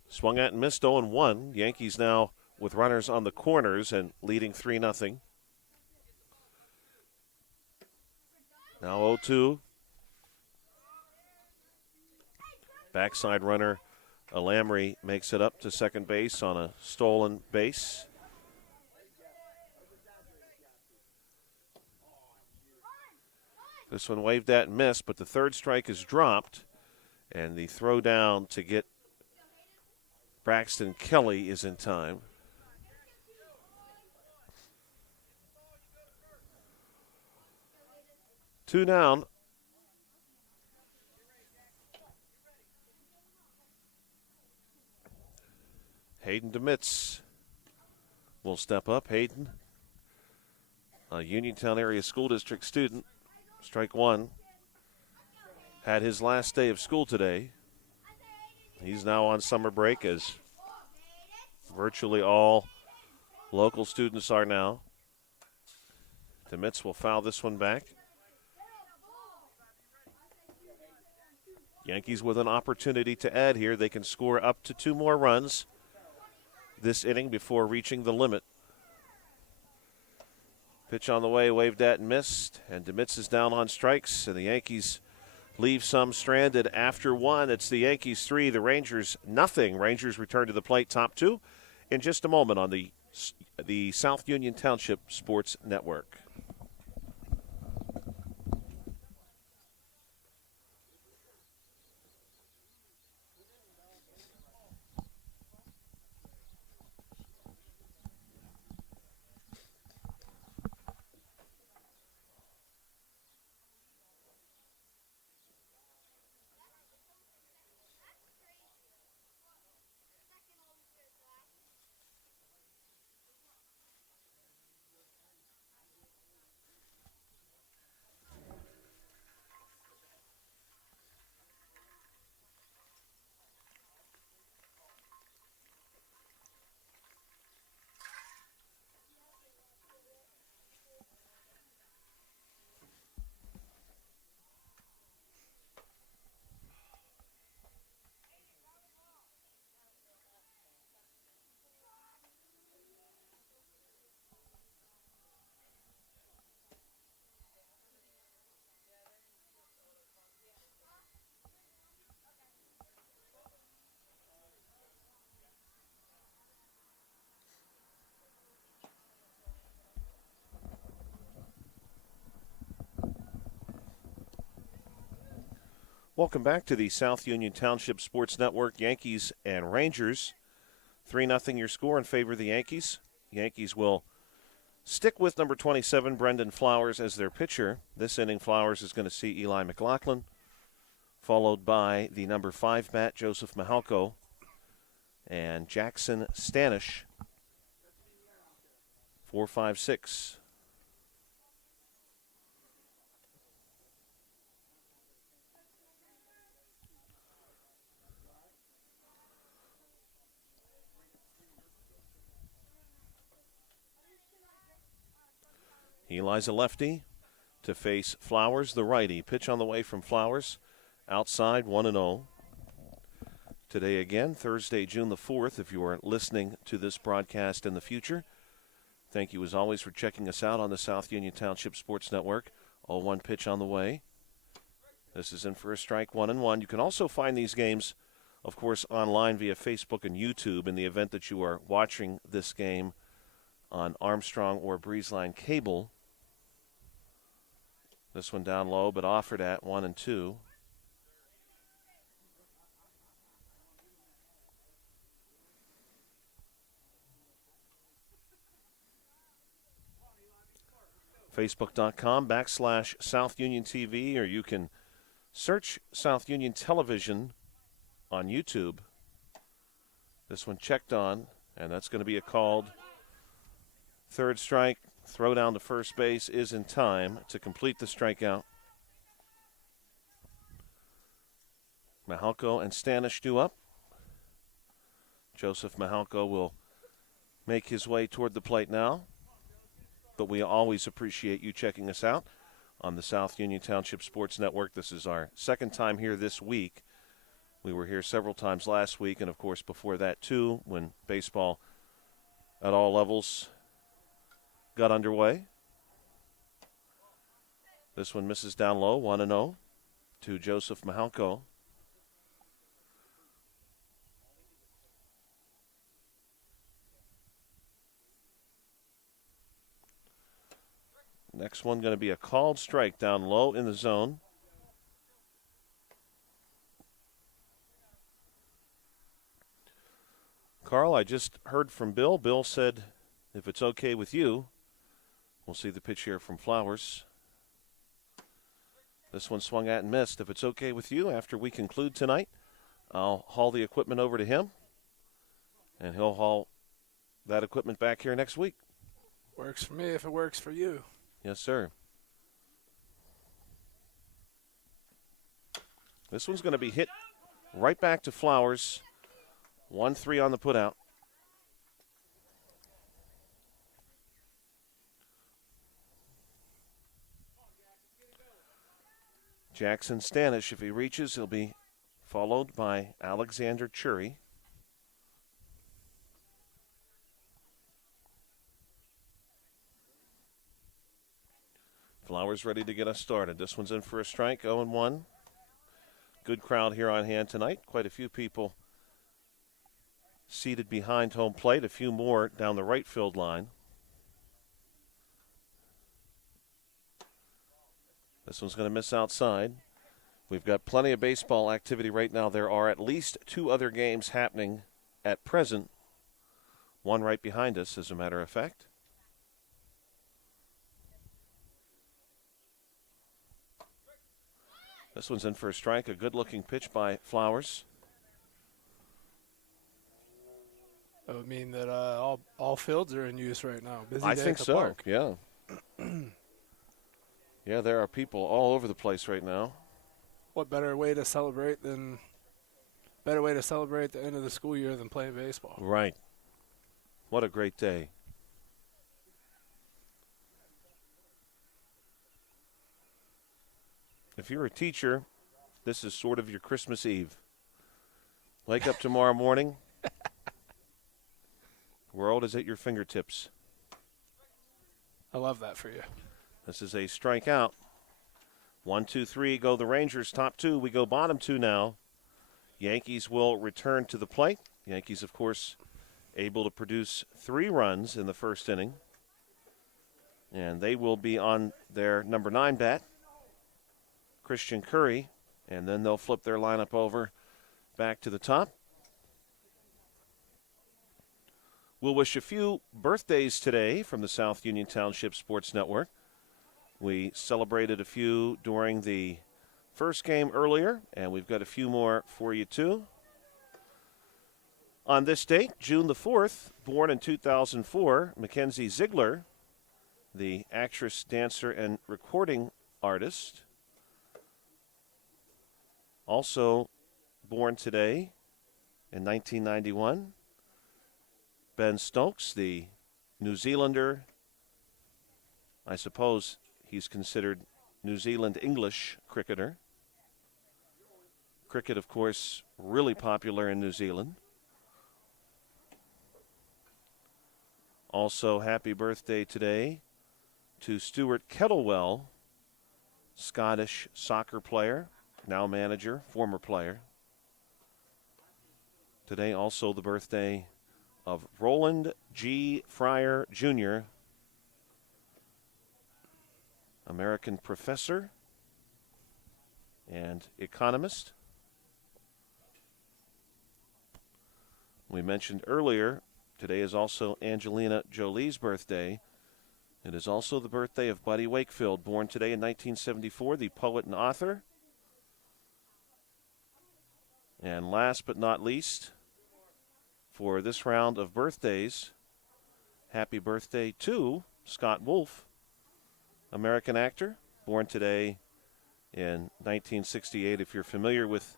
Swung at and missed 0-1. Yankees now with runners on the corners and leading 3-0. Now 0-2. Backside runner Alamry makes it up to second base on a stolen base. This one waved at and missed, but the third strike is dropped, and the throw down to get Braxton Kelly is in time. Two down. Hayden DeMitz will step up. Hayden, a Uniontown area school district student, strike 1. Had his last day of school today. He's now on summer break, as virtually all local students are now. DeMitz will foul this one back. Yankees with an opportunity to add here. They can score up to 2 more runs. this inning before reaching the limit. Pitch on the way, waved at and missed, and DeMitz is down on strikes, and the Yankees leave some stranded after one. It's the Yankees 3, the Rangers nothing. Rangers return to the plate, top two, in just a moment on the South Union Township Sports Network. Welcome back to the South Union Township Sports Network. Yankees and Rangers. 3-0 your score in favor of the Yankees. Yankees will stick with number 27, Brendan Flowers, as their pitcher. This inning, Flowers is going to see Eli McLaughlin, followed by the number 5 bat, Joseph Mahalko, and Jackson Stanish. 4, 5, 6. Eli's a lefty to face Flowers, the righty. Pitch on the way from Flowers. Outside, 1-0. Today again, Thursday, June the 4th, if you are listening to this broadcast in the future. Thank you as always for checking us out on the South Union Township Sports Network. 0-1 pitch on the way. This is in for a strike, 1-1. You can also find these games, of course, online via Facebook and YouTube in the event that you are watching this game on Armstrong or Breezeline Cable. This one down low, but offered at 1-2. Facebook.com/South Union TV, or you can search South Union Television on YouTube. This one checked on, and that's going to be a called third strike. Throw down to first base is in time to complete the strikeout. Mahalko and Stanish due up. Joseph Mahalko will make his way toward the plate now. But we always appreciate you checking us out on the South Union Township Sports Network. This is our second time here this week. We were here several times last week, and of course before that too, when baseball at all levels got underway. This one misses down low, 1-0 to Joseph Mahalko. Next one going to be a called strike down low in the zone. Carl, I just heard from Bill. Bill said, if it's okay with you, we'll see the pitch here from Flowers. This one swung at and missed. If it's okay with you, after we conclude tonight, I'll haul the equipment over to him, and he'll haul that equipment back here next week. Works for me if it works for you. Yes, sir. This one's going to be hit right back to Flowers. 1-3 on the putout. Jackson Stanish, if he reaches, he'll be followed by Alexander Chury. Flowers ready to get us started. This one's in for a strike, 0-1. Good crowd here on hand tonight. Quite a few people seated behind home plate, a few more down the right field line. This one's going to miss outside. We've got plenty of baseball activity right now. There are at least 2 other games happening at present. One right behind us, as a matter of fact. This one's in for a strike. A good-looking pitch by Flowers. That would mean that all fields are in use right now. Busy I day think at the so, park. yeah. Yeah, there are people all over the place right now. What better way to celebrate the end of the school year than playing baseball? Right. What a great day. If you're a teacher, this is sort of your Christmas Eve. Wake up tomorrow morning. World is at your fingertips. I love that for you. This is a strikeout. 1, 2, 3 go the Rangers. Top 2, we go bottom 2 now. Yankees will return to the plate. Yankees, of course, able to produce 3 runs in the first inning. And they will be on their number 9 bat, Christian Curry. And then they'll flip their lineup over back to the top. We'll wish a few birthdays today from the South Union Township Sports Network. We celebrated a few during the first game earlier, and we've got a few more for you, too. On this date, June the 4th, born in 2004, Mackenzie Ziegler, the actress, dancer, and recording artist. Also born today in 1991, Ben Stokes, the New Zealander. I suppose he's considered New Zealand English cricketer. Cricket, of course, really popular in New Zealand. Also, happy birthday today to Stuart Kettlewell, Scottish soccer player, now manager, former player. Today also the birthday of Roland G. Fryer, Jr., American professor and economist. We mentioned earlier, today is also Angelina Jolie's birthday. It is also the birthday of Buddy Wakefield, born today in 1974, the poet and author. And last but not least, for this round of birthdays, happy birthday to Scott Wolf, American actor, born today in 1968. If you're familiar with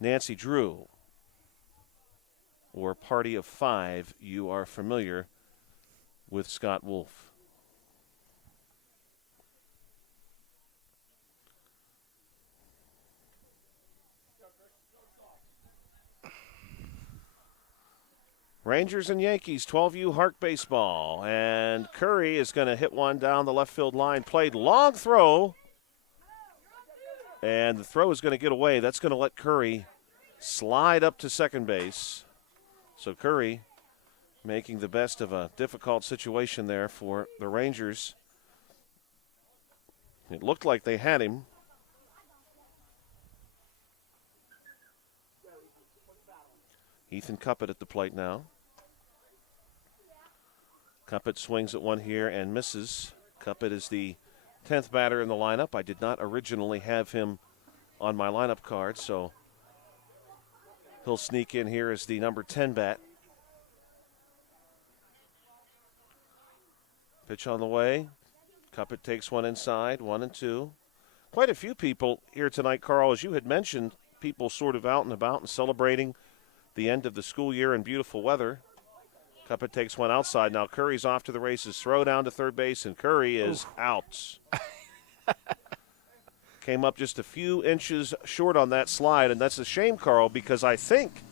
Nancy Drew or Party of Five, you are familiar with Scott Wolf. Rangers and Yankees, 12U HARC baseball. And Curry is going to hit one down the left field line. Played long throw. And the throw is going to get away. That's going to let Curry slide up to second base. So Curry making the best of a difficult situation there for the Rangers. It looked like they had him. Ethan Cuppett at the plate now. Cuppett swings at one here and misses. Cuppett is the 10th batter in the lineup. I did not originally have him on my lineup card, so he'll sneak in here as the number 10 bat. Pitch on the way. Cuppett takes one inside, 1-2. Quite a few people here tonight, Carl, as you had mentioned, people sort of out and about and celebrating the end of the school year in beautiful weather. Cuppett takes one outside. Now Curry's off to the races. Throw down to third base, and Curry is out. Came up just a few inches short on that slide, and that's a shame, Carl, because I think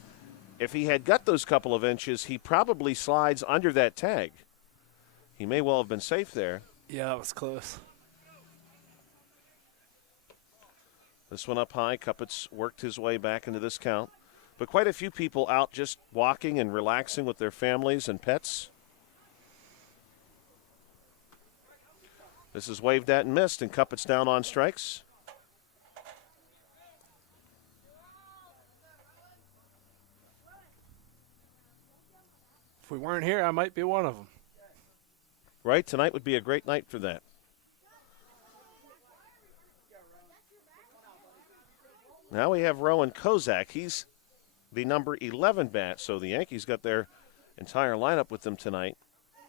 if he had got those couple of inches, he probably slides under that tag. He may well have been safe there. Yeah, that was close. This one up high. Cuppets worked his way back into this count. But quite a few people out just walking and relaxing with their families and pets. This is waved at and missed, and Cuppets down on strikes. If we weren't here, I might be one of them. Right, tonight would be a great night for that. Now we have Rowan Kozak. He's the number 11 bat, so the Yankees got their entire lineup with them tonight.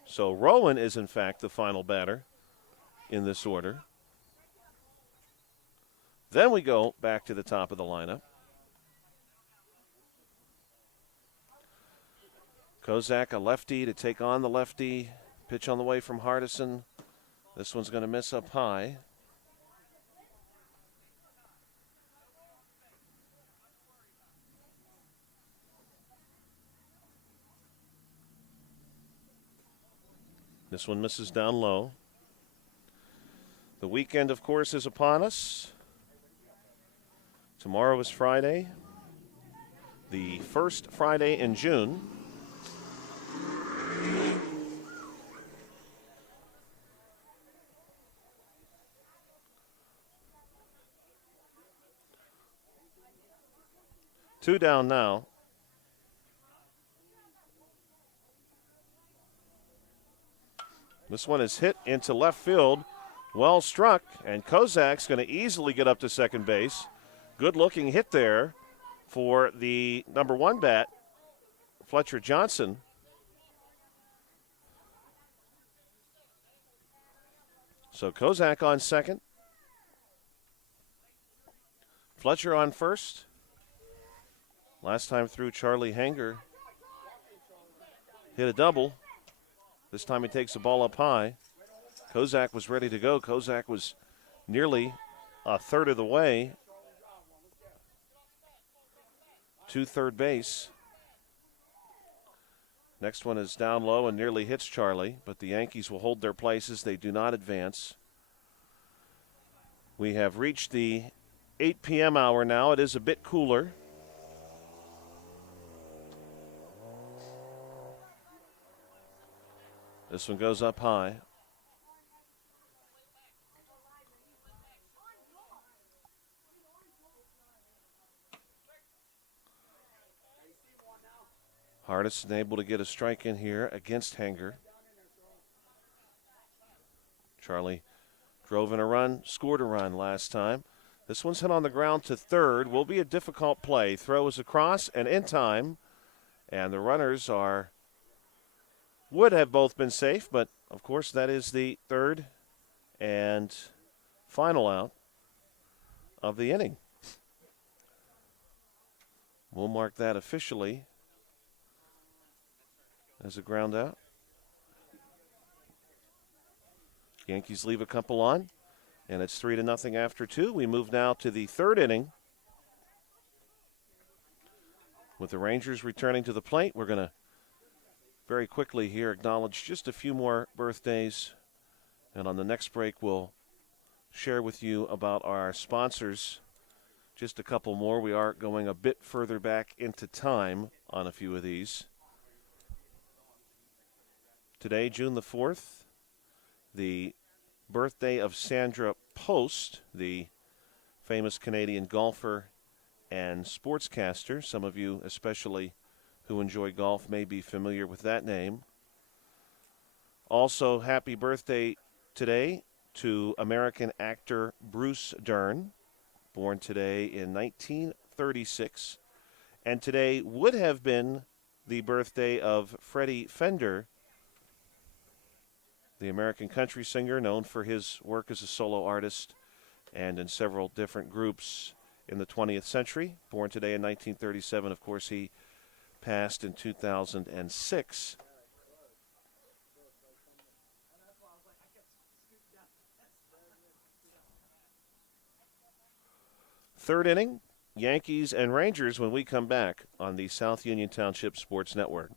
So Rowan is, in fact, the final batter in this order. Then we go back to the top of the lineup. Kozak, a lefty, to take on the lefty. Pitch on the way from Hardison. This one's going to miss up high. This one misses down low. The weekend, of course, is upon us. Tomorrow is Friday, the first Friday in June. Two down now. This one is hit into left field. Well struck, and Kozak's going to easily get up to second base. Good-looking hit there for the number 1 bat, Fletcher Johnson. So Kozak on second. Fletcher on first. Last time through, Charlie Hanger hit a double. This time he takes the ball up high. Kozak was ready to go. Kozak was nearly a third of the way to third base. Next one is down low and nearly hits Charlie, but the Yankees will hold their places. They do not advance. We have reached the 8 p.m. hour now. It is a bit cooler. This one goes up high. Hardison able to get a strike in here against Hanger. Charlie drove in a run, scored a run last time. This one's hit on the ground to third. Will be a difficult play. Throw is across and in time. And the runners would have both been safe, but of course that is the third and final out of the inning. We'll mark that officially as a ground out. Yankees leave a couple on, and it's 3-0 after 2. We move now to the third inning. With the Rangers returning to the plate, we're going to very quickly here acknowledge just a few more birthdays. And on the next break, we'll share with you about our sponsors. Just a couple more. We are going a bit further back into time on a few of these. Today, June the 4th, the birthday of Sandra Post, the famous Canadian golfer and sportscaster. Some of you, especially who enjoy golf, may be familiar with that name. Also, happy birthday today to American actor Bruce Dern, born today in 1936. And today would have been the birthday of Freddie Fender, the American country singer known for his work as a solo artist and in several different groups in the 20th century. Born today in 1937. Of course, he passed in 2006. Third inning, Yankees and Rangers when we come back on the South Union Township Sports Network.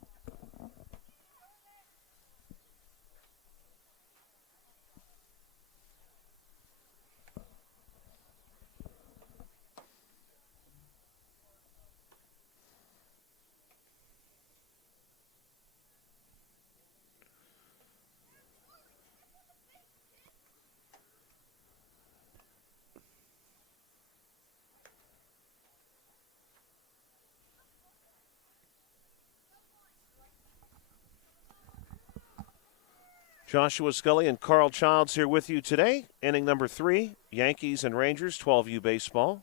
Joshua Scully and Carl Childs here with you today. Inning number 3, Yankees and Rangers, 12U baseball.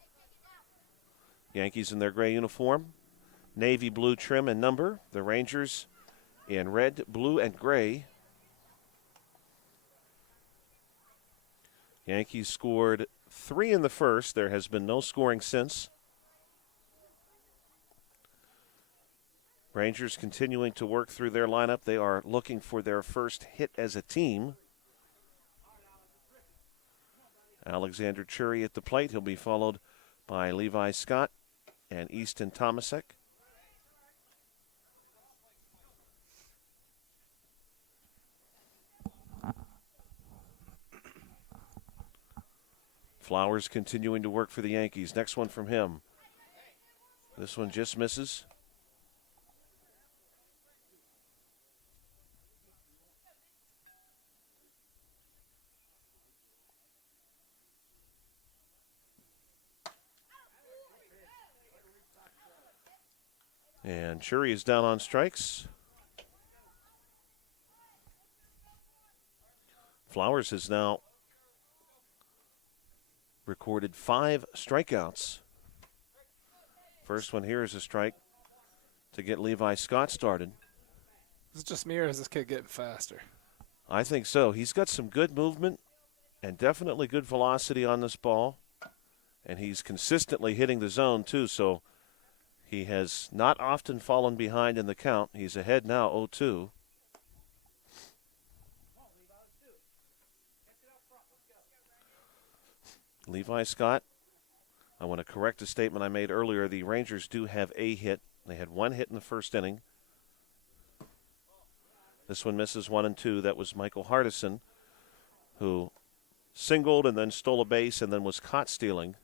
Yankees in their gray uniform, navy blue trim and number. The Rangers in red, blue, and gray. Yankees scored 3 in the first. There has been no scoring since. Rangers continuing to work through their lineup. They are looking for their first hit as a team. Alexander Chury at the plate. He'll be followed by Levi Scott and Easton Tomasek. Flowers continuing to work for the Yankees. Next one from him. This one just misses. And Chury is down on strikes. Flowers has now recorded 5 strikeouts. First one here is a strike to get Levi Scott started. Is it just me or is this kid getting faster? I think so. He's got some good movement and definitely good velocity on this ball. And he's consistently hitting the zone, too, so he has not often fallen behind in the count. He's ahead now, 0-2. Levi Scott, I want to correct a statement I made earlier. The Rangers do have a hit. They had 1 hit in the first inning. This one misses 1-2. That was Michael Hardison, who singled and then stole a base and then was caught stealing.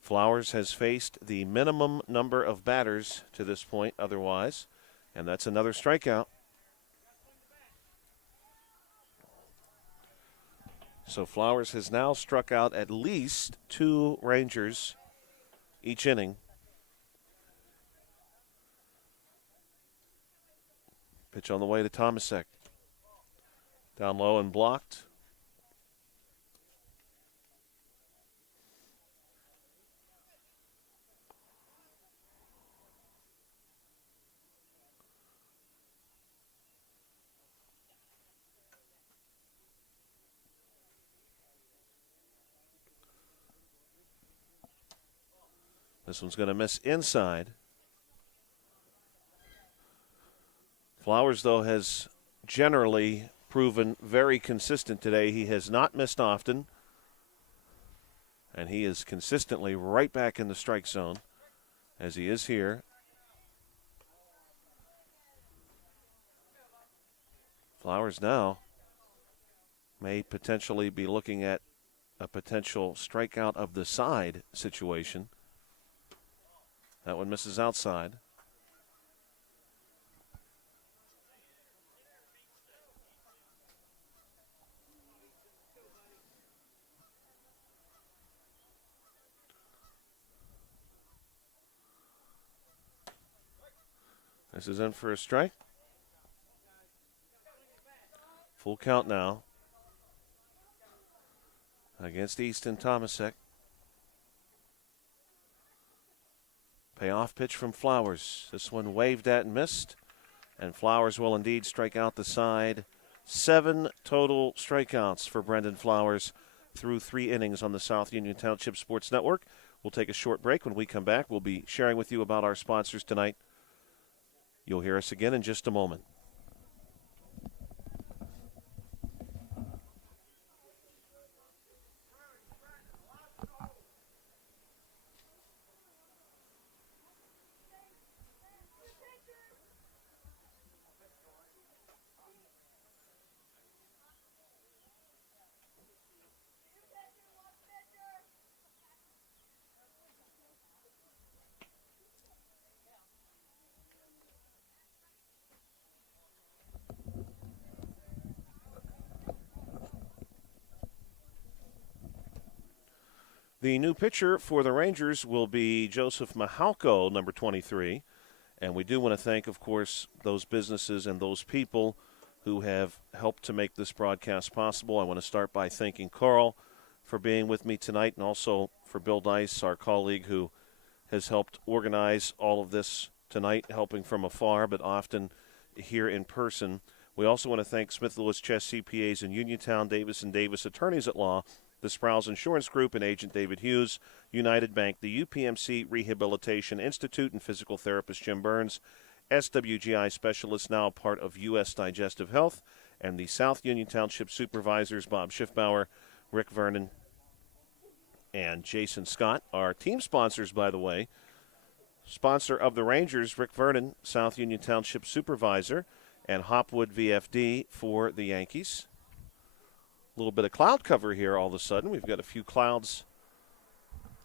Flowers has faced the minimum number of batters to this point otherwise, and that's another strikeout. So Flowers has now struck out at least 2 Rangers each inning. Pitch on the way to Tomasek. Down low and blocked. This one's going to miss inside. Flowers, though, has generally proven very consistent today. He has not missed often, and he is consistently right back in the strike zone, as he is here. Flowers now may potentially be looking at a potential strikeout of the side situation. That one misses outside. This is in for a strike. Full count now against Easton Tomasek. Payoff pitch from Flowers. This one waved at and missed. And Flowers will indeed strike out the side. 7 total strikeouts for Brendan Flowers through 3 innings on the South Union Township Sports Network. We'll take a short break. When we come back, we'll be sharing with you about our sponsors tonight. You'll hear us again in just a moment. The new pitcher for the Rangers will be Joseph Mahalko, number 23. And we do want to thank, of course, those businesses and those people who have helped to make this broadcast possible. I want to start by thanking Carl for being with me tonight, and also for Bill Dice, our colleague who has helped organize all of this tonight, helping from afar, but often here in person. We also want to thank Smith Lewis Chess CPAs in Uniontown, Davis & Davis Attorneys at Law, the Sprouse Insurance Group and Agent David Hughes, United Bank, the UPMC Rehabilitation Institute and physical therapist Jim Burns, SWGI Specialist, now part of U.S. Digestive Health, and the South Union Township Supervisors Bob Schiffbauer, Rick Vernon, and Jason Scott. Our team sponsors, by the way, sponsor of the Rangers, Rick Vernon, South Union Township Supervisor, and Hopwood VFD for the Yankees. A little bit of cloud cover here all of a sudden. We've got a few clouds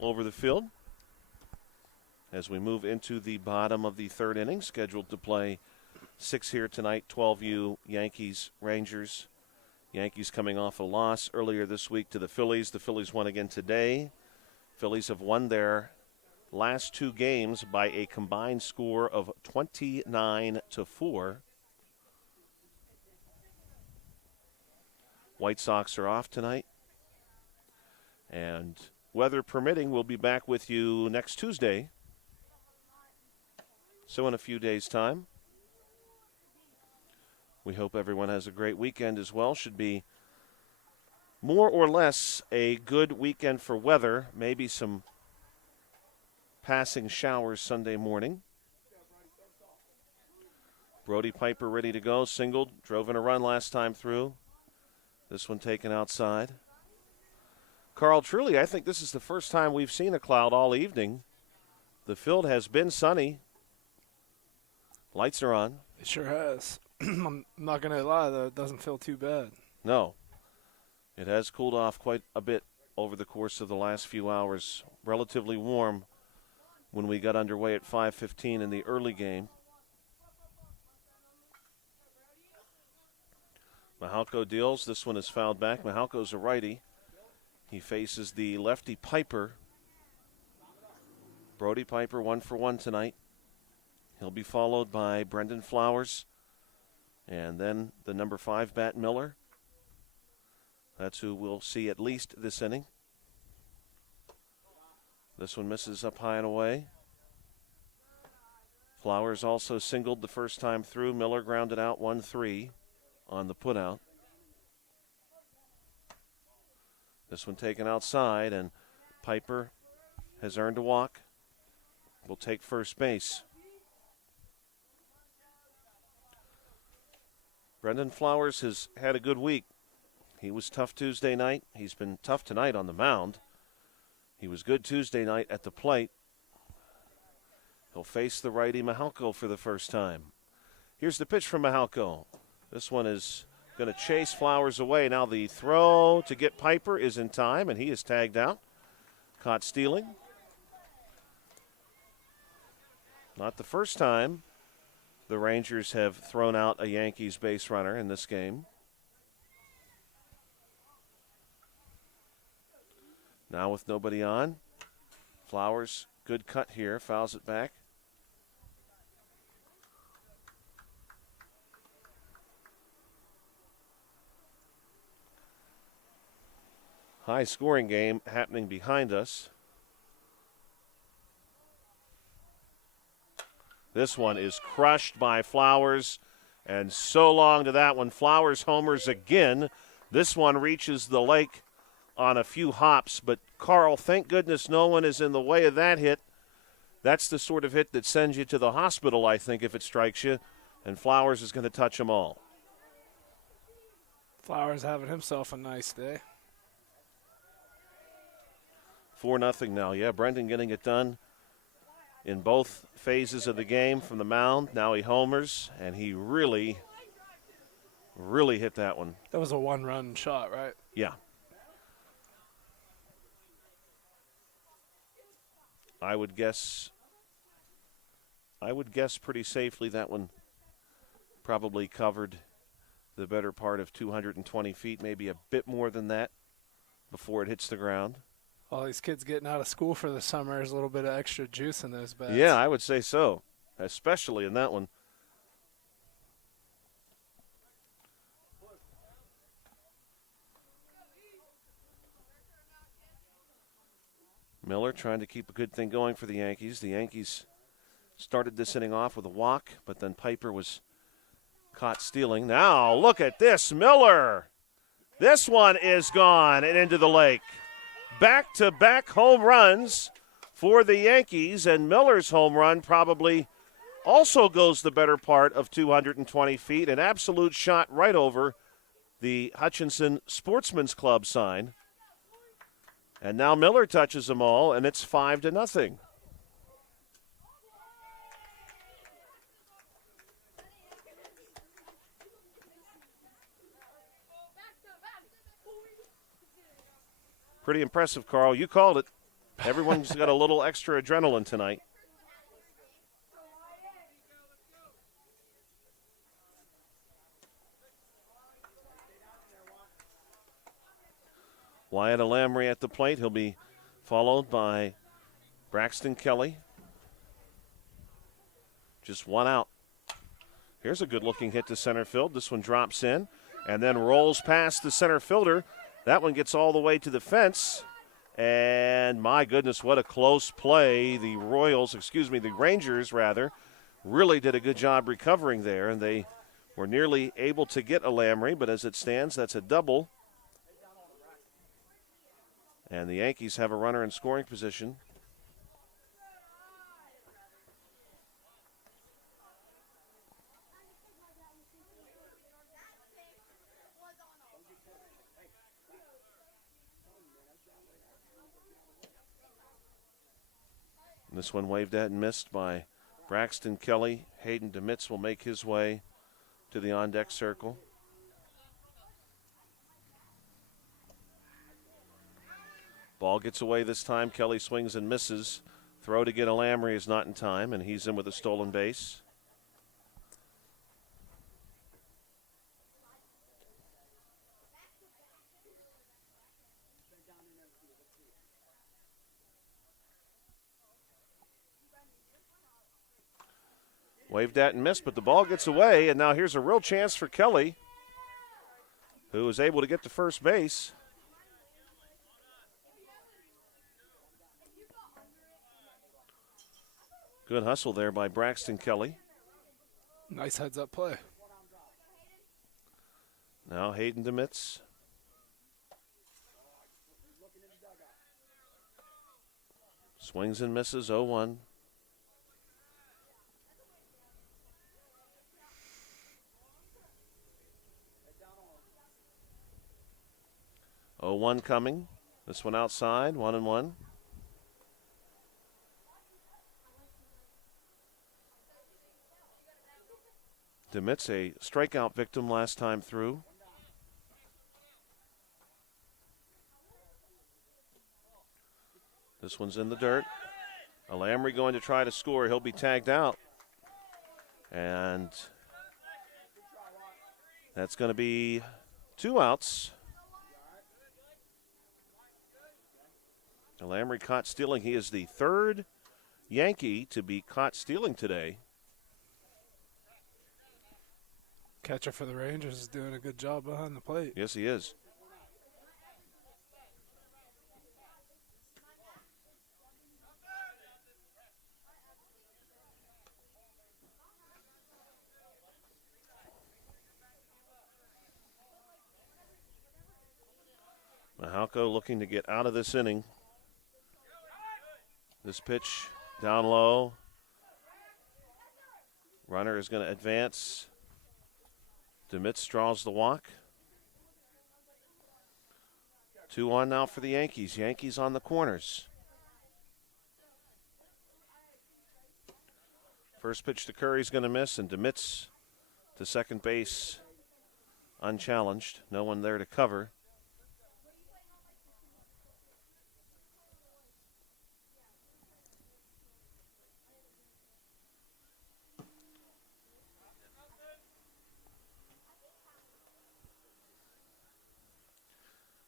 over the field as we move into the bottom of the third inning, scheduled to play 6 here tonight, 12U Yankees, Rangers. Yankees coming off a loss earlier this week to the Phillies. The Phillies won again today. Phillies have won their last 2 games by a combined score of 29-4. White Sox are off tonight. And weather permitting, we'll be back with you next Tuesday. So in a few days' time. We hope everyone has a great weekend as well. Should be more or less a good weekend for weather. Maybe some passing showers Sunday morning. Brody Piper ready to go. Singled. Drove in a run last time through. This one taken outside. Carl, truly, I think this is the first time we've seen a cloud all evening. The field has been sunny. Lights are on. It sure has. I'm not going to lie, though. It doesn't feel too bad. No. It has cooled off quite a bit over the course of the last few hours. Relatively warm when we got underway at 5:15 in the early game. Mahalko deals. This one is fouled back. Mahalko's a righty. He faces the lefty Piper. Brody Piper 1 for 1 tonight. He'll be followed by Brendan Flowers and then the number 5 bat Miller. That's who we'll see at least this inning. This one misses up high and away. Flowers also singled the first time through. Miller grounded out 1-3 on the putout. This one taken outside, and Piper has earned a walk. Will take first base. Brendan Flowers has had a good week. He was tough Tuesday night. He's been tough tonight on the mound. He was good Tuesday night at the plate. He'll face the righty Mahalko for the first time. Here's the pitch from Mahalko. This one is going to chase Flowers away. Now the throw to get Piper is in time, and he is tagged out. Caught stealing. Not the first time the Rangers have thrown out a Yankees base runner in this game. Now with nobody on, Flowers, good cut here, fouls it back. High scoring game happening behind us. This one is crushed by Flowers, and so long to that one. Flowers homers again. This one reaches the lake on a few hops, but Carl, thank goodness no one is in the way of that hit. That's the sort of hit that sends you to the hospital, I think, if it strikes you, and Flowers is going to touch them all. Flowers having himself a nice day. 4-0 now. Yeah, Brendan getting it done in both phases of the game from the mound. Now he homers, and he really hit that one. That was a one-run shot, right? Yeah. I would guess pretty safely that one probably covered the better part of 220 feet, maybe a bit more than that before it hits the ground. All these kids getting out of school for the summer is a little bit of extra juice in those bats. Yeah, I would say so, especially in that one. Miller trying to keep a good thing going for the Yankees. The Yankees started this inning off with a walk, but then Piper was caught stealing. Now, look at this, Miller. This one is gone and into the lake. Back-to-back home runs for the Yankees, and Miller's home run probably also goes the better part of 220 feet. An absolute shot right over the Hutchinson Sportsman's Club sign. And now Miller touches them all, and it's 5-0. Pretty impressive, Carl. You called it. Everyone's got a little extra adrenaline tonight. Wyatt Alamry at the plate. He'll be followed by Braxton Kelly. Just one out. Here's a good-looking hit to center field. This one drops in and then rolls past the center fielder. That one gets all the way to the fence. And my goodness, what a close play. The Rangers, really did a good job recovering there, and they were nearly able to get Alamry, but as it stands, that's a double. And the Yankees have a runner in scoring position. This one waved at and missed by Braxton Kelly. Hayden DeMitz will make his way to the on-deck circle. Ball gets away this time. Kelly swings and misses. Throw to get Alamry is not in time, and he's in with a stolen base. Waved at and missed, but the ball gets away, and now here's a real chance for Kelly, who was able to get to first base. Good hustle there by Braxton Kelly. Nice heads-up play. Now Hayden DeMitz. Swings and misses, 0-1. Coming. This one outside, 1-1. DeMitz, a strikeout victim last time through. This one's in the dirt. Alamry going to try to score. He'll be tagged out. And that's going to be 2 outs. Alamry caught stealing. He is the third Yankee to be caught stealing today. Catcher for the Rangers is doing a good job behind the plate. Yes, he is. Mahalko looking to get out of this inning. This pitch down low. Runner is going to advance. DeMitz draws the walk. 2-1 now for the Yankees. Yankees on the corners. First pitch to Curry's going to miss, and DeMitz to second base unchallenged. No one there to cover.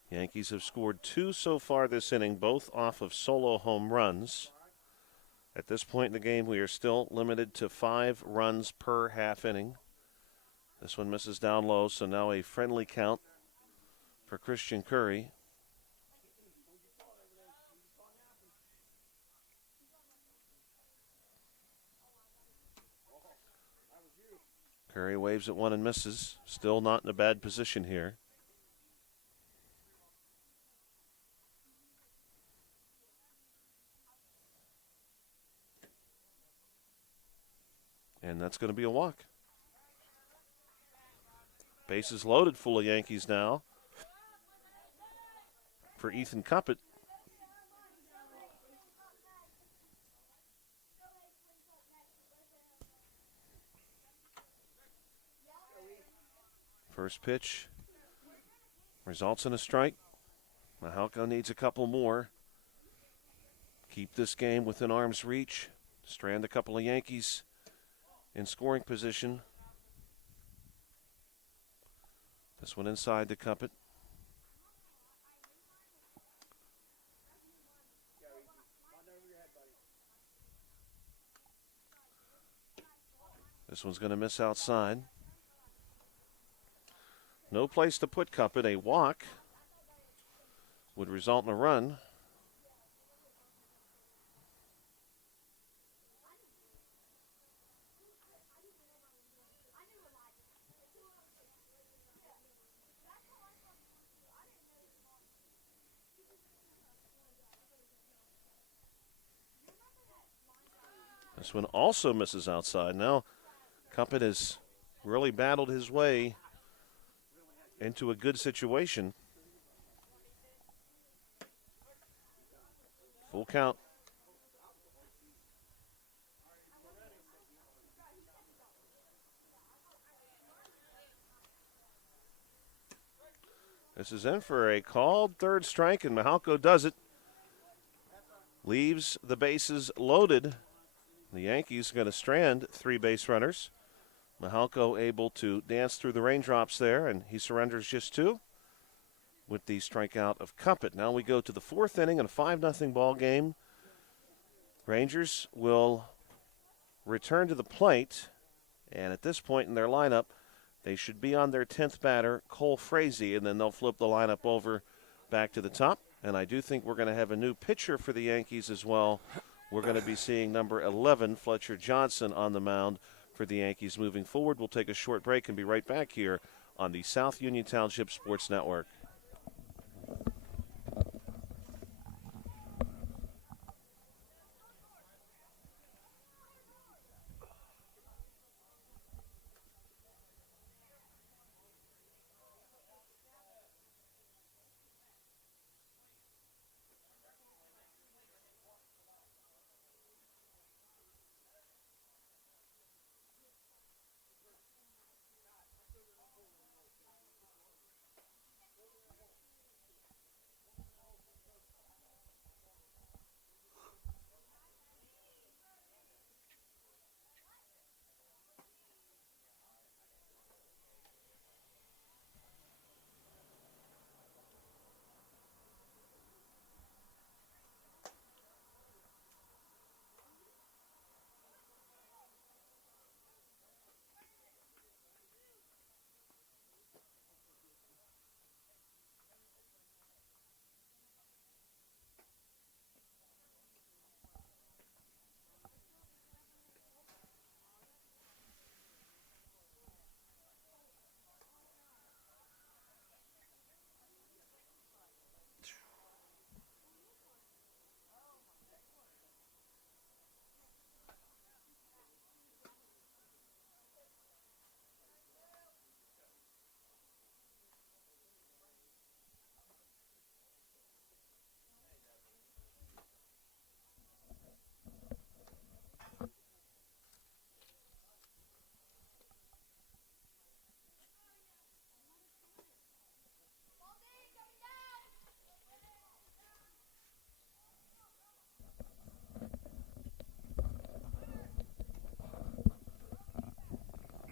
Yankees have scored 2 so far this inning, both off of solo home runs. At this point in the game, we are still limited to 5 runs per half inning. This one misses down low, so now a friendly count for Christian Curry. Curry waves at one and misses. Still not in a bad position here. And that's going to be a walk. Bases loaded, full of Yankees now for Ethan Cuppett. First pitch results in a strike. Mahalko needs a couple more. Keep this game within arm's reach. Strand a couple of Yankees in scoring position. This one inside to Cuppett. This one's going to miss outside. No place to put Cuppett. A walk would result in a run. This one also misses outside. Now, Cuppett has really battled his way into a good situation. Full count. This is in for a called third strike, and Mahalko does it. Leaves the bases loaded. The Yankees are going to strand 3 base runners. Mahalko able to dance through the raindrops there, and he surrenders just 2 with the strikeout of Cuppett. Now we go to the 4th inning and a 5-0 ball game. Rangers will return to the plate, and at this point in their lineup, they should be on their 10th batter, Cole Frazee, and then they'll flip the lineup over back to the top. And I do think we're going to have a new pitcher for the Yankees as well. We're going to be seeing number 11, Fletcher Johnson, on the mound for the Yankees moving forward. We'll take a short break and be right back here on the South Union Township Sports Network.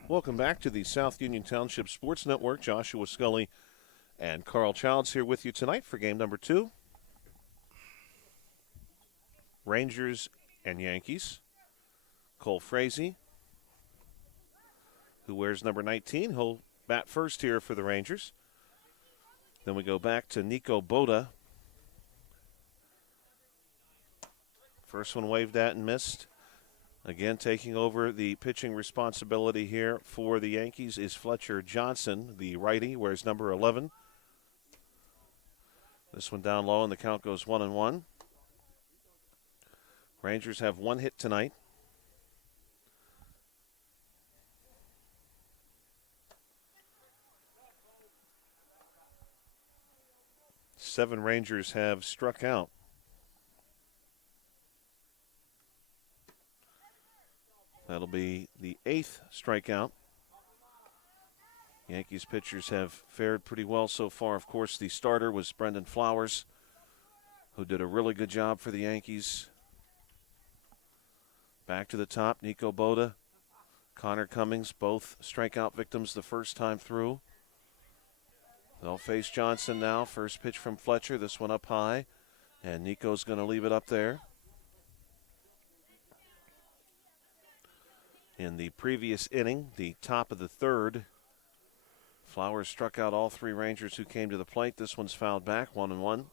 Welcome back to the South Union Township Sports Network. Joshua Scully And Carl Childs here with you tonight for game number 2. Rangers and Yankees. Cole Frazee, who wears number 19, he'll bat first here for the Rangers. Then we go back to Nico Boda. First one waved at and missed. Again, taking over the pitching responsibility here for the Yankees is Fletcher Johnson, the righty, wears number 11. This one down low, and the count goes 1-1. Rangers have 1 hit tonight. Seven Rangers have struck out. That'll be the 8th strikeout. Yankees pitchers have fared pretty well so far. Of course, the starter was Brendan Flowers, who did a really good job for the Yankees. Back to the top, Nico Boda, Connor Cummings, both strikeout victims the first time through. They'll face Johnson now. First pitch from Fletcher. This one up high. And Nico's going to leave it up there. In the previous inning, the top of the 3rd, Flowers struck out all 3 Rangers who came to the plate. This one's fouled back, 1-1.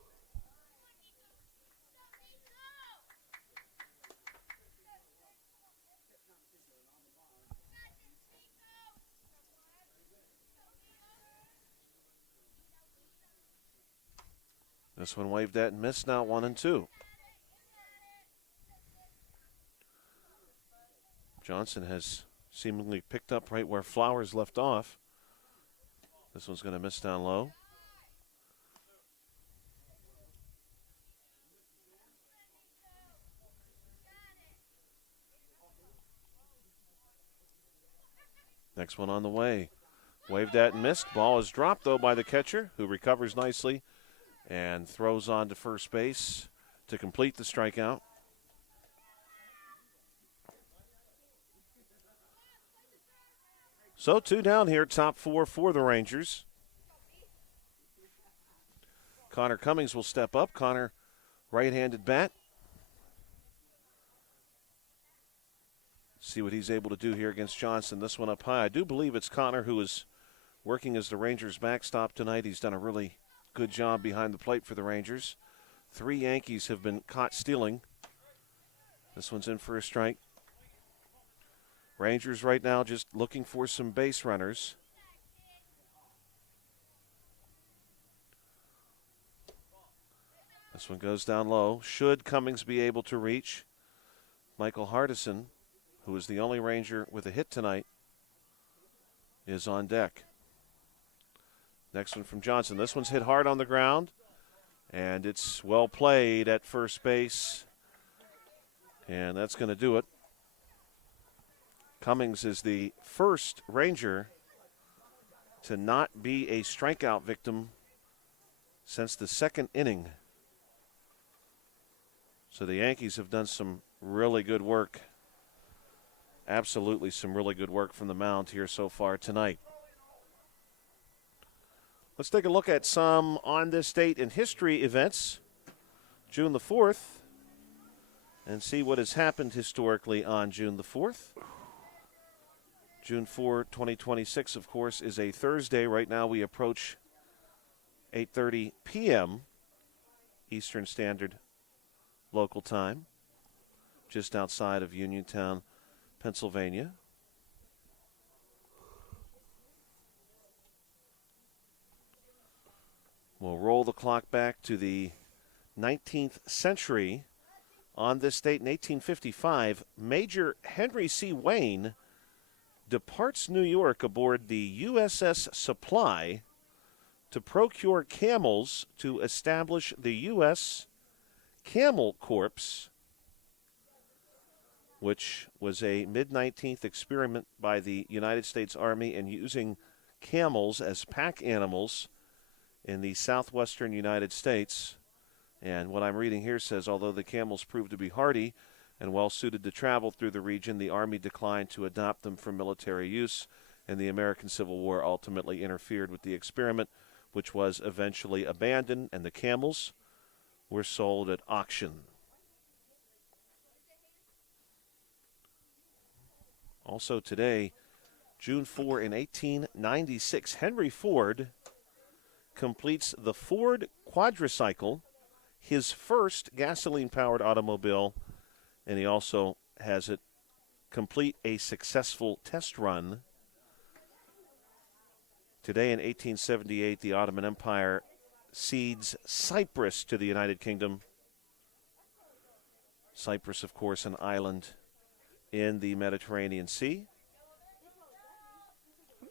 This one waved at and missed, now 1-2. Johnson has seemingly picked up right where Flowers left off. This one's going to miss down low. Next one on the way. Waved at and missed. Ball is dropped, though, by the catcher, who recovers nicely and throws on to first base to complete the strikeout. So 2 down here, top 4 for the Rangers. Connor Cummings will step up. Connor, right-handed bat. See what he's able to do here against Johnson. This one up high. I do believe it's Connor who is working as the Rangers' backstop tonight. He's done a really good job behind the plate for the Rangers. 3 Yankees have been caught stealing. This one's in for a strike. Rangers right now just looking for some base runners. This one goes down low. Should Cummings be able to reach? Michael Hardison, who is the only Ranger with a hit tonight, is on deck. Next one from Johnson. This one's hit hard on the ground, and it's well played at first base, and that's going to do it. Cummings is the first Ranger to not be a strikeout victim since the 2nd inning. So the Yankees have done some really good work. Absolutely some really good work from the mound here so far tonight. Let's take a look at some on this date in history events. June the 4th. And see what has happened historically on June the 4th. June 4, 2026, of course, is a Thursday. Right now we approach 8:30 p.m. Eastern Standard Local Time, just outside of Uniontown, Pennsylvania. We'll roll the clock back to the 19th century. On this date in 1855, Major Henry C. Wayne departs New York aboard the USS Supply to procure camels to establish the U.S. Camel Corps, which was a mid-19th experiment by the United States Army in using camels as pack animals in the southwestern United States. And what I'm reading here says, although the camels proved to be hardy and well-suited to travel through the region, the Army declined to adopt them for military use, and the American Civil War ultimately interfered with the experiment. which was eventually abandoned, and the camels were sold at auction. Also today, June 4 in 1896, Henry Ford completes the Ford Quadricycle, his first gasoline-powered automobile, and he also has it complete a successful test run. Today in 1878, the Ottoman Empire cedes Cyprus to the United Kingdom. Cyprus, of course, an island in the Mediterranean Sea.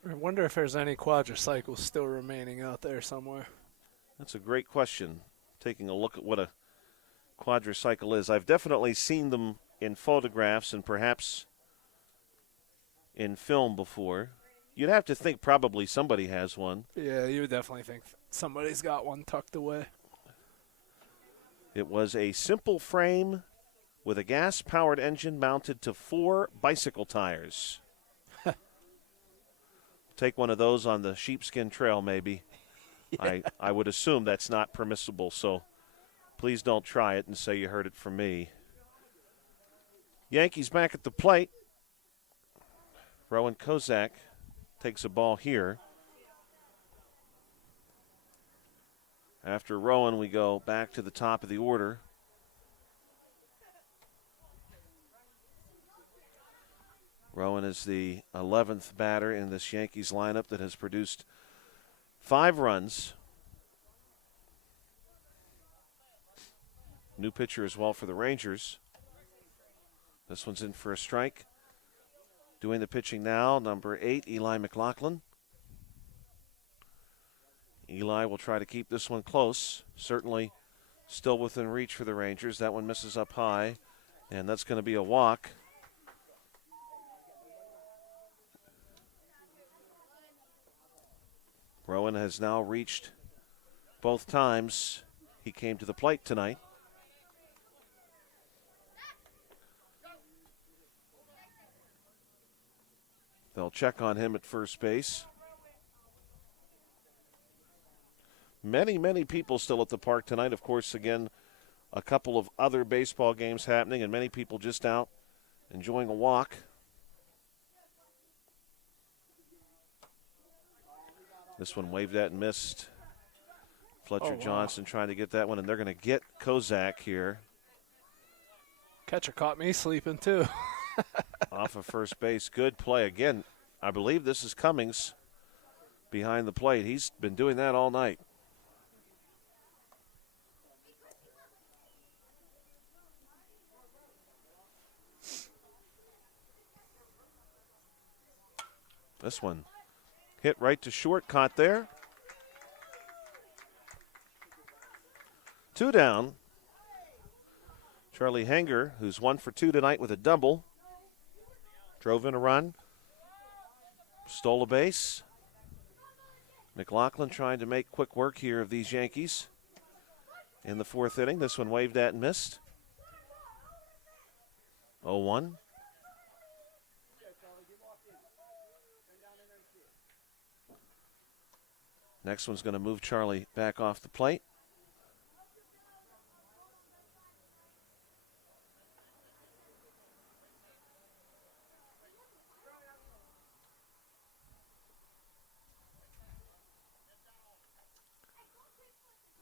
I wonder if there's any quadricycles still remaining out there somewhere. That's a great question. Taking a look at what a quadricycle is. I've definitely seen them in photographs and perhaps in film before. You'd have to think probably somebody has one. Yeah, you would definitely think somebody's got one tucked away. It was a simple frame with a gas-powered engine mounted to 4 bicycle tires. Take one of those on the sheepskin trail, maybe. Yeah. I would assume that's not permissible, so please don't try it and say you heard it from me. Yankees back at the plate. Rowan Kozak takes a ball here. After Rowan, we go back to the top of the order. Rowan is the 11th batter in this Yankees lineup that has produced 5 runs. New pitcher as well for the Rangers. This one's in for a strike. Doing the pitching now, number 8, Eli McLaughlin. Eli will try to keep this one close. Certainly still within reach for the Rangers. That one misses up high, and that's going to be a walk. Rowan has now reached both times he came to the plate tonight. They'll check on him at first base. Many people still at the park tonight. Of course, again, a couple of other baseball games happening, and many people just out enjoying a walk. This one waved at and missed. Fletcher Johnson trying to get that one, and they're going to get Kozak here. Catcher caught me sleeping, too. Off of first base. Good play. Again, I believe this is Cummings behind the plate. He's been doing that all night. This one hit right to short, caught there. 2 down. Charlie Hanger, who's 1 for 2 tonight with a double, drove in a run, stole a base. McLaughlin trying to make quick work here of these Yankees in the 4th inning. This one waved at and missed. 0-1. Next one's going to move Charlie back off the plate.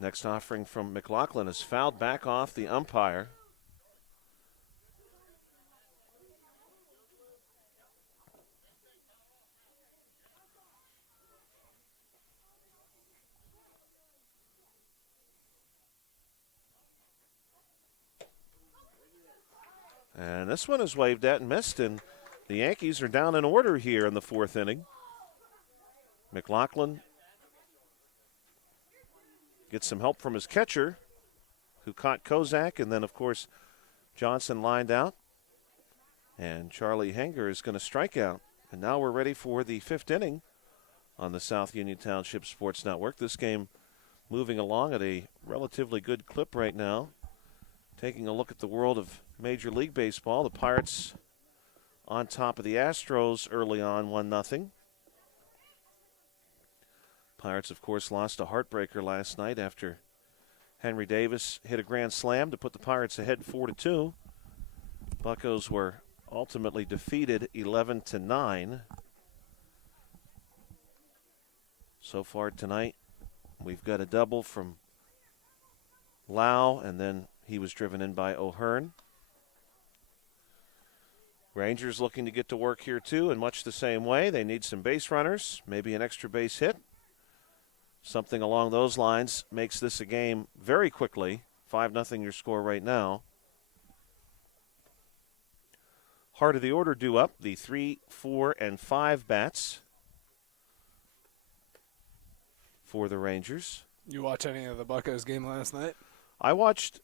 Next offering from McLaughlin is fouled back off the umpire. And this one is waved at and missed, and the Yankees are down in order here in the 4th inning. McLaughlin gets some help from his catcher, who caught Kozak, and then, of course, Johnson lined out. And Charlie Hanger is going to strike out. And now we're ready for the 5th inning on the South Union Township Sports Network. This game moving along at a relatively good clip right now. Taking a look at the world of Major League Baseball, the Pirates on top of the Astros early on, 1-0. Pirates, of course, lost a heartbreaker last night after Henry Davis hit a grand slam to put the Pirates ahead 4-2. Buccos were ultimately defeated 11-9. So far tonight, we've got a double from Lau, and then he was driven in by O'Hearn. Rangers looking to get to work here, too, in much the same way. They need some base runners, maybe an extra base hit. Something along those lines makes this a game very quickly. 5-0 your score right now. Heart of the order due up, the 3, 4, and 5 bats for the Rangers. You watch any of the Buccos game last night? I watched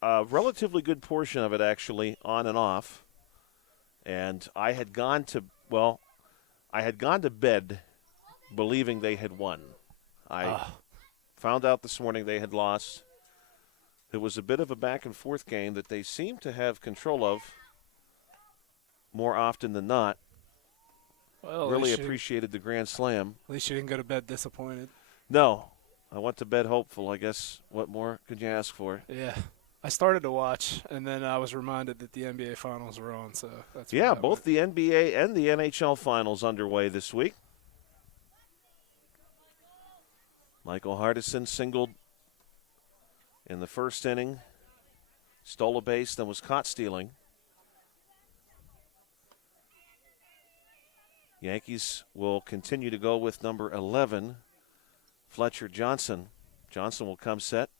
a relatively good portion of it, actually, on and off. And I had gone to bed believing they had won. I found out this morning they had lost. It was a bit of a back-and-forth game that they seemed to have control of more often than not. Well, really appreciated the grand slam. At least you didn't go to bed disappointed. No. I went to bed hopeful. I guess what more could you ask for? Yeah. I started to watch, and then I was reminded that the NBA Finals were on, so that's both the NBA and the NHL Finals underway this week. Michael Hardison singled in the first inning, stole a base, then was caught stealing. Yankees will continue to go with number 11, Fletcher Johnson. Johnson will come set.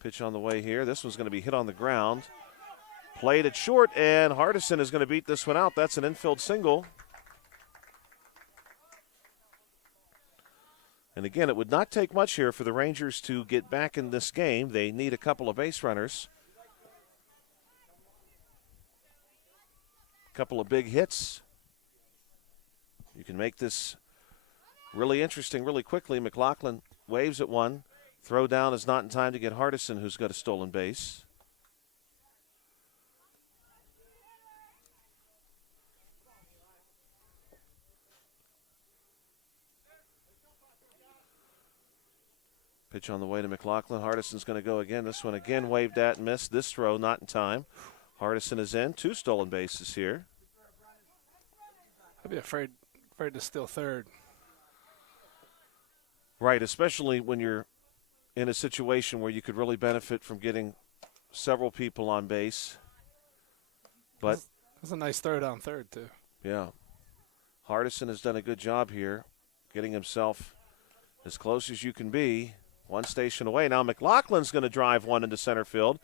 Pitch on the way here. This one's going to be hit on the ground. Played it short, and Hardison is going to beat this one out. That's an infield single. And again, it would not take much here for the Rangers to get back in this game. They need a couple of base runners. A couple of big hits. You can make this really interesting really quickly. McLaughlin waves at one. Throw down is not in time to get Hardison, who's got a stolen base. Pitch on the way to McLaughlin. Hardison's going to go again. This one again waved at and missed. This throw not in time. Hardison is in. 2 stolen bases here. I'd be afraid to steal third. Right, especially when you're in a situation where you could really benefit from getting several people on base. But that's a nice throw down third, too. Yeah. Hardison has done a good job here, getting himself as close as you can be. One station away. Now McLaughlin's going to drive one into center field.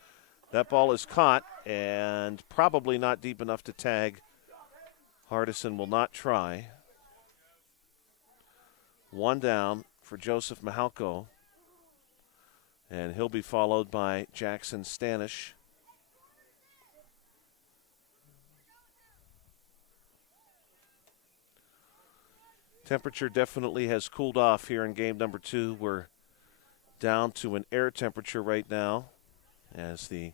That ball is caught and probably not deep enough to tag. Hardison will not try. One down for Joseph Mahalko. And he'll be followed by Jackson Stanish. Temperature definitely has cooled off here in game number 2. We're down to an air temperature right now as the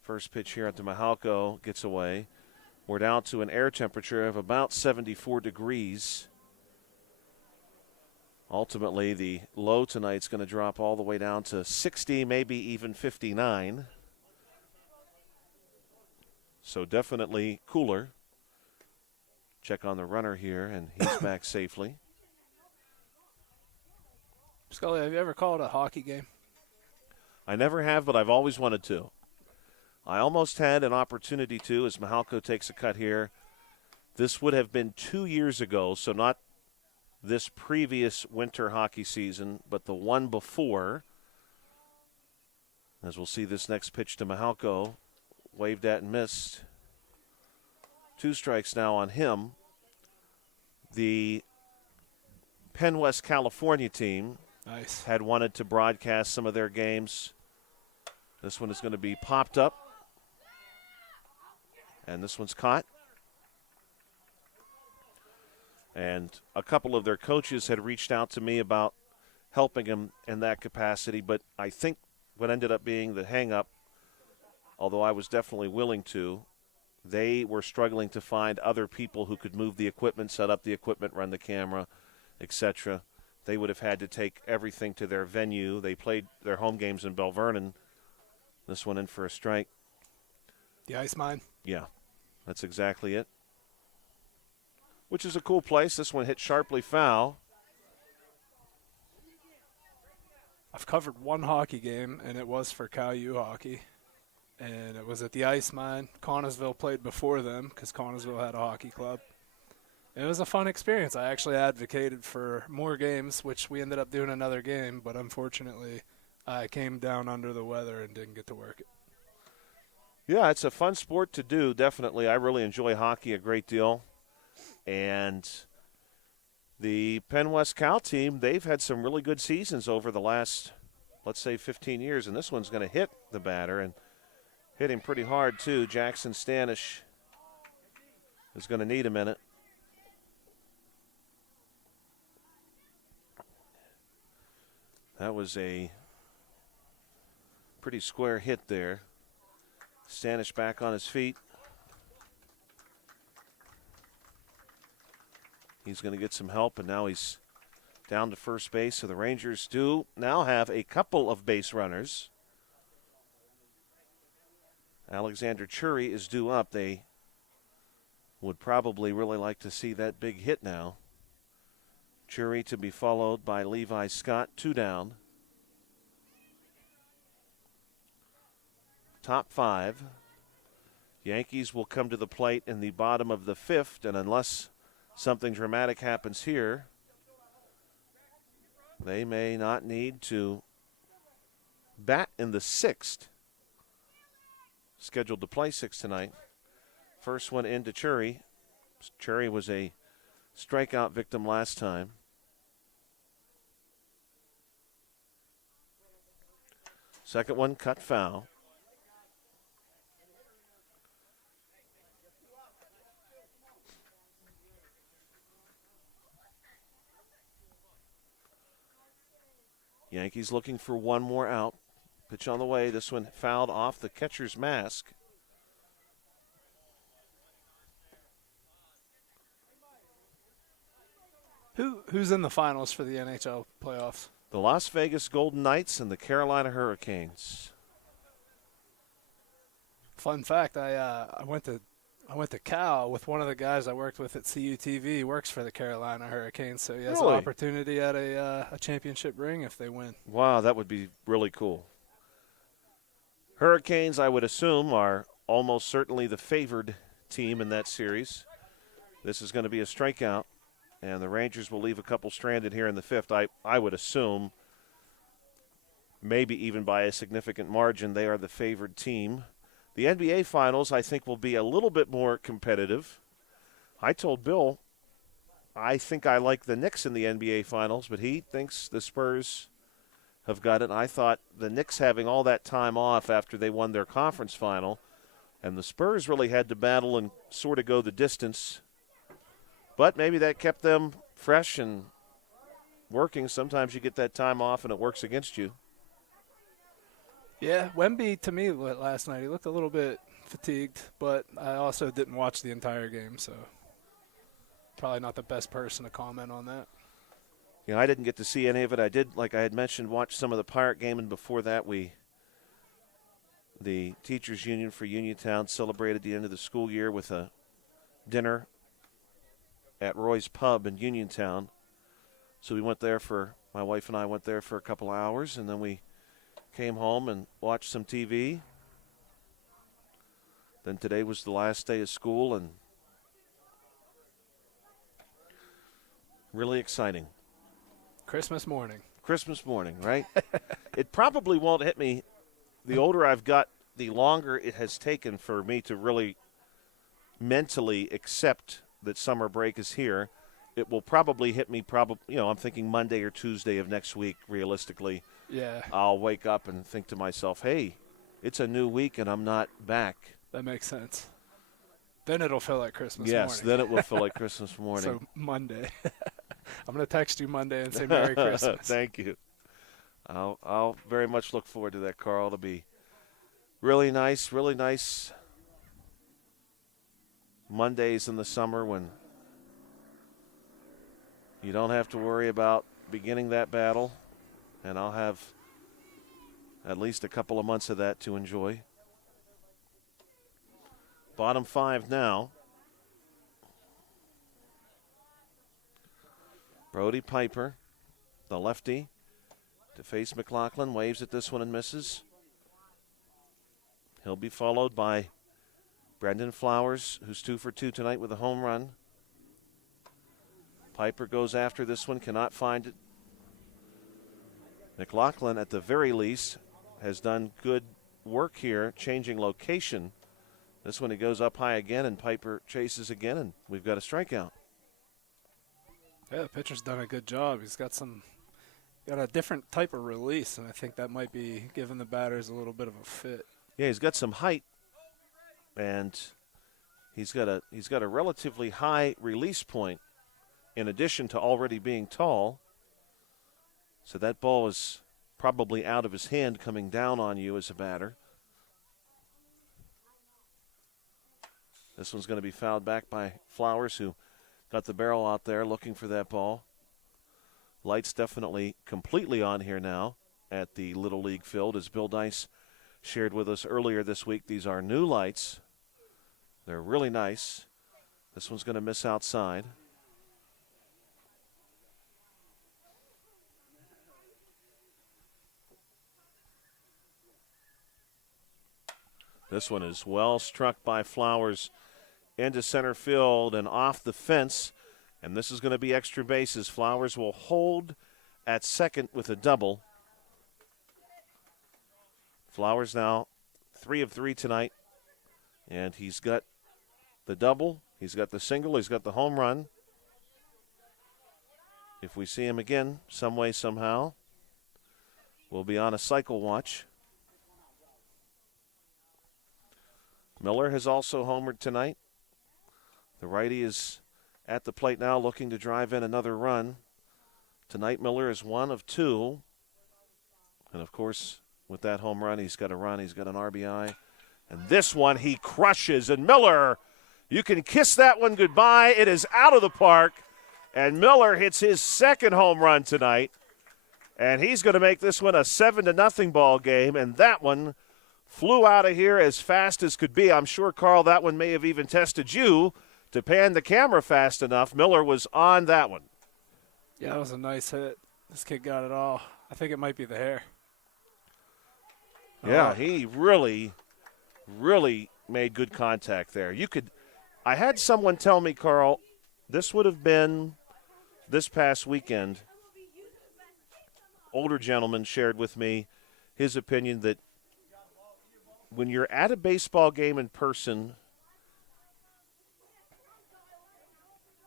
first pitch here at the Mahalko gets away. We're down to an air temperature of about 74 degrees. Ultimately, the low tonight's going to drop all the way down to 60, maybe even 59. So definitely cooler. Check on the runner here, and he's back safely. Scully, have you ever called a hockey game? I never have, but I've always wanted to. I almost had an opportunity to as Mahalko takes a cut here. This would have been 2 years ago, so not this previous winter hockey season, but the one before. As we'll see this next pitch to Mahalko, waved at and missed. 2 strikes now on him. The Penn West California team had wanted to broadcast some of their games. This one is going to be popped up. And this one's caught. And a couple of their coaches had reached out to me about helping him in that capacity, but I think what ended up being the hang-up, although I was definitely willing to, they were struggling to find other people who could move the equipment, set up the equipment, run the camera, etc. they would have had to take everything to their venue. They played their home games in Bell Vernon. This one in for a strike. The ice mine? Yeah, that's exactly it. Which is a cool place. This one hit sharply foul. I've covered one hockey game, and it was for Cal U hockey. And it was at the ice mine. Connellsville played before them because Connellsville had a hockey club. It was a fun experience. I actually advocated for more games, which we ended up doing another game, but unfortunately I came down under the weather and didn't get to work it. Yeah, it's a fun sport to do, definitely. I really enjoy hockey a great deal. And the Penn West Cal team, they've had some really good seasons over the last, let's say, 15 years, and this one's going to hit the batter and hit him pretty hard, too. Jackson Stanish is going to need a minute. That was a pretty square hit there. Stanish back on his feet. He's going to get some help, and now he's down to first base. So the Rangers do now have a couple of base runners. Alexander Chury is due up. They would probably really like to see that big hit now. Chury to be followed by Levi Scott, 2 down. Top 5. Yankees will come to the plate in the bottom of the 5th, and unless something dramatic happens here, they may not need to bat in the 6th. Scheduled to play 6 tonight. First one into Chury. Chury was a strikeout victim last time. Second one cut foul. Yankees looking for one more out. Pitch on the way. This one fouled off the catcher's mask. Who's in the finals for the NHL playoffs? The Las Vegas Golden Knights and the Carolina Hurricanes. Fun fact: I went to Cal with one of the guys I worked with at CUTV. He works for the Carolina Hurricanes, so he has an opportunity at a championship ring if they win. Wow, that would be really cool. Hurricanes, I would assume, are almost certainly the favored team in that series. This is going to be a strikeout, and the Rangers will leave a couple stranded here in the 5th. I would assume, maybe even by a significant margin, they are the favored team. The NBA Finals, I think, will be a little bit more competitive. I told Bill I think I like the Knicks in the NBA Finals, but he thinks the Spurs have got it. I thought the Knicks having all that time off after they won their conference final, and the Spurs really had to battle and sort of go the distance. But maybe that kept them fresh and working. Sometimes you get that time off and it works against you. Yeah, Wemby, to me, last night, he looked a little bit fatigued, but I also didn't watch the entire game, so probably not the best person to comment on that. You know, I didn't get to see any of it. I did, like I had mentioned, watch some of the Pirate game, and before that, the Teachers Union for Uniontown celebrated the end of the school year with a dinner at Roy's Pub in Uniontown. So we went there my wife and I went there for a couple hours, and then we came home and watched some TV. Then today was the last day of school, and really exciting. Christmas morning. Christmas morning, right? It probably won't hit me. The older I've got, the longer it has taken for me to really mentally accept that summer break is here. It will probably hit me, I'm thinking Monday or Tuesday of next week, realistically. Yeah. I'll wake up and think to myself, hey, it's a new week and I'm not back. That makes sense. Then it'll feel like Christmas morning. Yes, then it will feel like Christmas morning. So Monday. I'm going to text you Monday and say Merry Christmas. Thank you. I'll very much look forward to that, Carl. It'll be really nice Mondays in the summer when you don't have to worry about beginning that battle, and I'll have at least a couple of months of that to enjoy. Bottom 5 now. Brody Piper, the lefty, to face McLaughlin. Waves at this one and misses. He'll be followed by Brendan Flowers, who's 2 for 2 tonight with a home run. Piper goes after this one, cannot find it. McLaughlin, at the very least, has done good work here, changing location. This one, he goes up high again, and Piper chases again, and we've got a strikeout. Yeah, the pitcher's done a good job. He's got a different type of release, and I think that might be giving the batters a little bit of a fit. Yeah, he's got some height, and he's got a relatively high release point in addition to already being tall. So that ball is probably out of his hand coming down on you as a batter. This one's going to be fouled back by Flowers, who got the barrel out there looking for that ball. Lights definitely completely on here now at the Little League field, as Bill Dice shared with us earlier this week. These are new lights. They're really nice. This one's going to miss outside. This one is well struck by Flowers into center field and off the fence. And this is going to be extra bases. Flowers will hold at second with a double. Flowers now 3 of 3 tonight. And he's got the double, he's got the single, he's got the home run. If we see him again some way, somehow, we'll be on a cycle watch. Miller has also homered tonight. The righty is at the plate now looking to drive in another run. Tonight, Miller is 1 of 2. And, of course, with that home run, he's got a run, he's got an RBI. And this one he crushes. And Miller, you can kiss that one goodbye. It is out of the park. And Miller hits his second home run tonight. And he's going to make this one a 7-0 ball game. And that one flew out of here as fast as could be. I'm sure, Carl, that one may have even tested you to pan the camera fast enough. Miller was on that one. Yeah, that was a nice hit. This kid got it all. I think it might be the hair. Yeah, he really made good contact there. I had someone tell me, Carl, this would have been this past weekend. Older gentleman shared with me his opinion that when you're at a baseball game in person,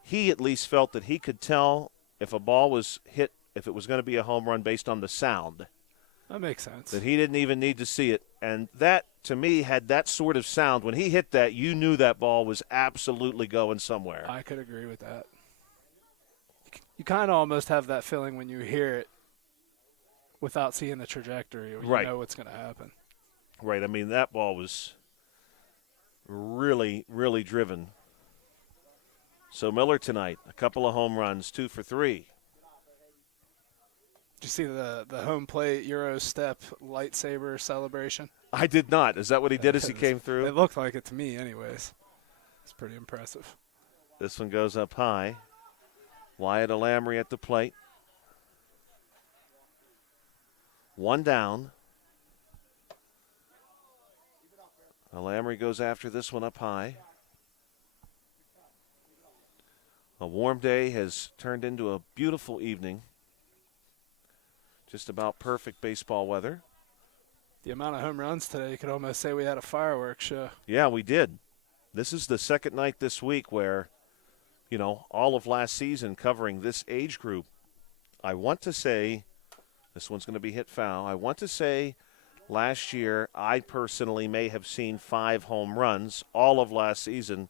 he at least felt that he could tell if a ball was hit, if it was going to be a home run based on the sound. That makes sense. That he didn't even need to see it. And that, to me, had that sort of sound. When he hit that, you knew that ball was absolutely going somewhere. I could agree with that. You kind of almost have that feeling when you hear it without seeing the trajectory. Or Right. You know what's going to happen. Right. I mean, that ball was really, really driven. So Miller tonight, a couple of home runs, 2 for 3. Did you see the home plate Euro step lightsaber celebration? I did not. Is that what he did as he came through? It looked like it to me anyways. It's pretty impressive. This one goes up high. Wyatt Alamry at the plate. 1 down. Alamry goes after this one up high. A warm day has turned into a beautiful evening. Just about perfect baseball weather. The amount of home runs today, you could almost say we had a fireworks show. Yeah, we did. This is the second night this week where, all of last season covering this age group. I want to say, this one's going to be hit foul. I want to say last year I personally may have seen 5 home runs all of last season.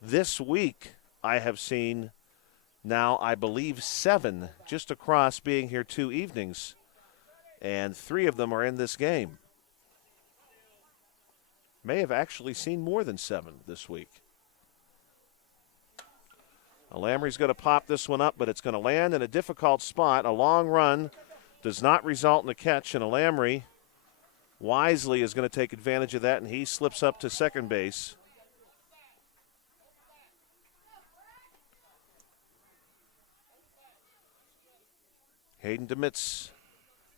This week I have seen now, I believe, 7 just across being here 2 evenings. And 3 of them are in this game. May have actually seen more than 7 this week. Lamry's going to pop this one up, but it's going to land in a difficult spot. A long run does not result in a catch, and Lamry wisely is going to take advantage of that, and he slips up to second base. Hayden DeMitz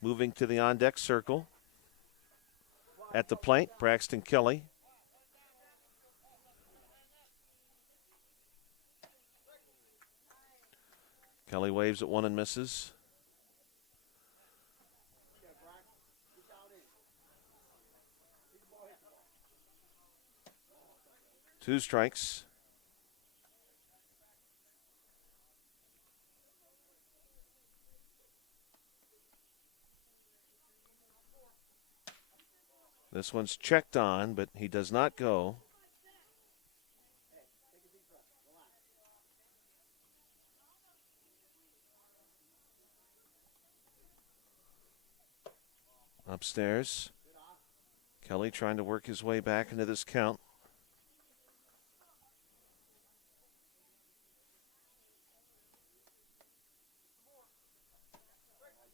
moving to the on-deck circle. At the plate, Braxton Kelly. Kelly waves at one and misses. Two strikes. This one's checked on, but he does not go. Upstairs, Kelly trying to work his way back into this count.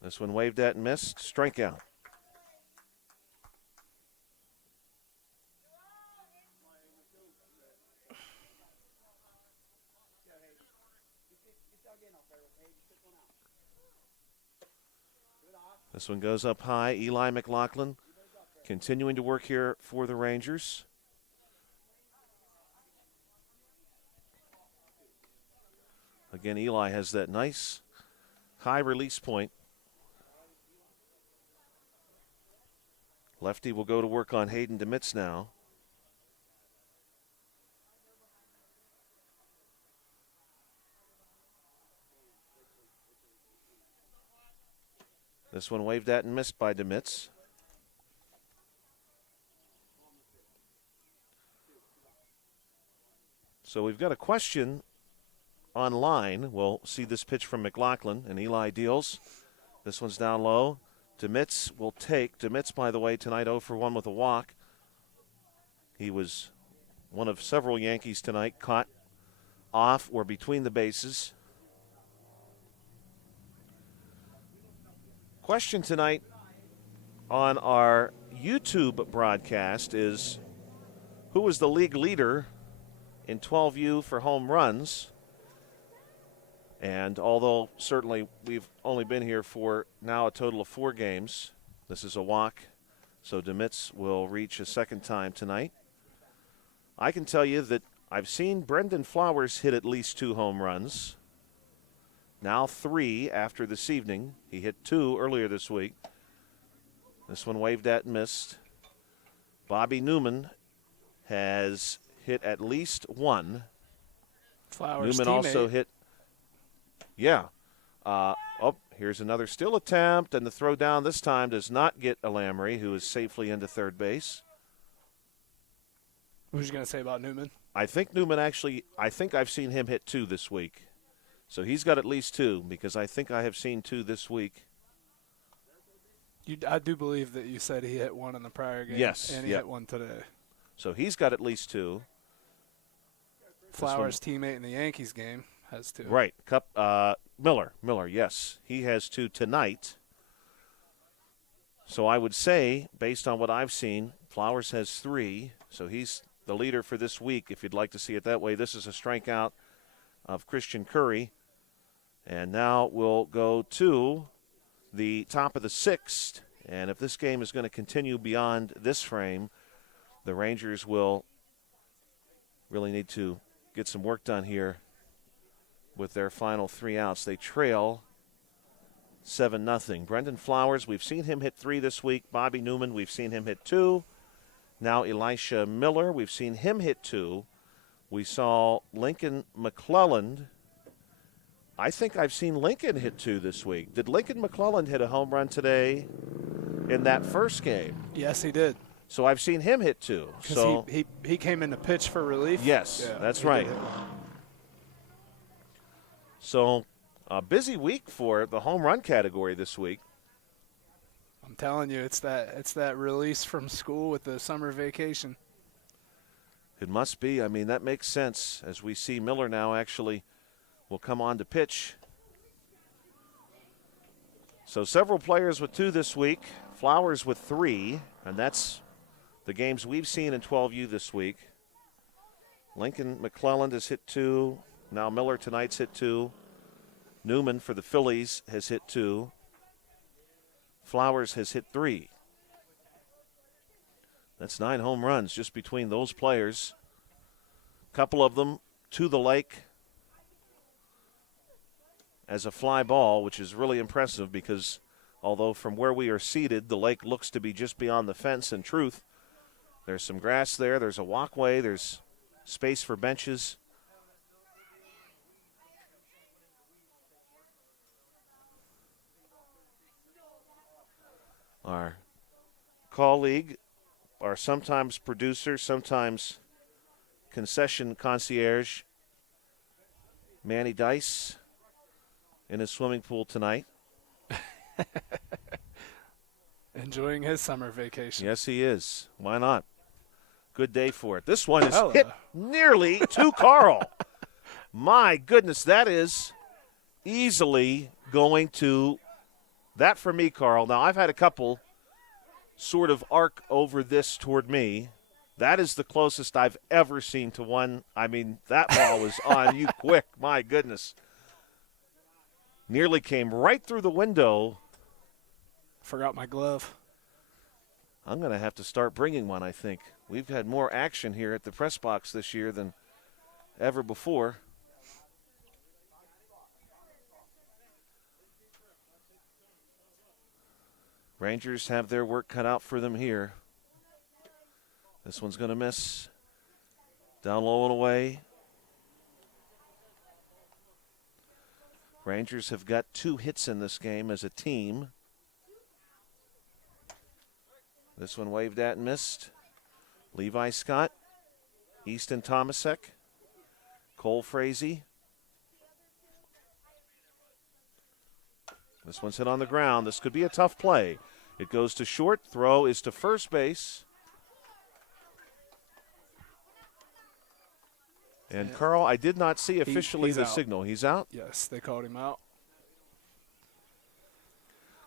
This one waved at and missed. Strikeout. This one goes up high. Eli McLaughlin continuing to work here for the Rangers. Again, Eli has that nice high release point. Lefty will go to work on Hayden DeMitz now. This one waved at and missed by DeMitz. So we've got a question online. We'll see this pitch from McLaughlin, and Eli deals. This one's down low. DeMitz will take. DeMitz, by the way, tonight 0 for 1 with a walk. He was one of several Yankees tonight caught off or between the bases. Question tonight on our YouTube broadcast is, who was the league leader in 12U for home runs? And although certainly we've only been here for now a total of 4 games, this is a walk, so DeMitz will reach a second time tonight. I can tell you that I've seen Brendan Flowers hit at least 2 home runs. Now 3 after this evening. He hit 2 earlier this week. This one waved at and missed. Bobby Newman has hit at least 1. Flowers Newman teammate. also hit. Yeah. Here's another still attempt, and the throw down this time does not get Lamry, who is safely into third base. What was you going to say about Newman? I think Newman actually, I've seen him hit 2 this week. So he's got at least 2, because I think I have seen 2 this week. I do believe that you said he hit 1 in the prior game. Yes. And he hit 1 today. So he's got at least 2. Flowers' teammate in the Yankees game has 2. Right. Miller, yes. He has 2 tonight. So I would say, based on what I've seen, Flowers has 3. So he's the leader for this week, if you'd like to see it that way. This is a strikeout of Christian Curry. And now we'll go to the top of the 6th. And if this game is going to continue beyond this frame, the Rangers will really need to get some work done here with their final 3 outs. They trail 7-0. Brendan Flowers, we've seen him hit 3 this week. Bobby Newman, we've seen him hit 2. Now Elisha Miller, we've seen him hit 2. We saw Lincoln McClelland. I think I've seen Lincoln hit 2 this week. Did Lincoln McClelland hit a home run today in that first game? Yes, he did. So I've seen him hit 2. So he came in to pitch for relief. Yes, yeah, that's right. Did. So a busy week for the home run category this week. I'm telling you, it's that release from school with the summer vacation. It must be. I mean, that makes sense as we see Miller now actually will come on to pitch. So several players with 2 this week. Flowers with 3, and that's the games we've seen in 12U this week. Lincoln McClelland has hit 2. Now Miller tonight's hit 2. Newman for the Phillies has hit 2. Flowers has hit 3. That's 9 home runs just between those players. A couple of them to the lake as a fly ball, which is really impressive because although from where we are seated, the lake looks to be just beyond the fence. In truth, there's some grass there. There's a walkway. There's space for benches. Our colleague, our sometimes producer, sometimes concession concierge, Manny Dice, in his swimming pool tonight. Enjoying his summer vacation. Yes, he is. Why not? Good day for it. This one is hit nearly to Carl. My goodness, that is easily going to that for me, Carl. Now, I've had a couple sort of arc over this toward me. That is the closest I've ever seen to one. I mean, that ball was on you quick. My goodness. Nearly came right through the window. Forgot my glove. I'm going to have to start bringing one, I think. We've had more action here at the press box this year than ever before. Rangers have their work cut out for them here. This one's going to miss. Down low and away. Rangers have got 2 hits in this game as a team. This one waved at and missed. Levi Scott, Easton Tomasek, Cole Frazee. This one's hit on the ground. This could be a tough play. It goes to short. Throw is to first base. And Carl, I did not see officially the signal. He's out? Yes, they called him out.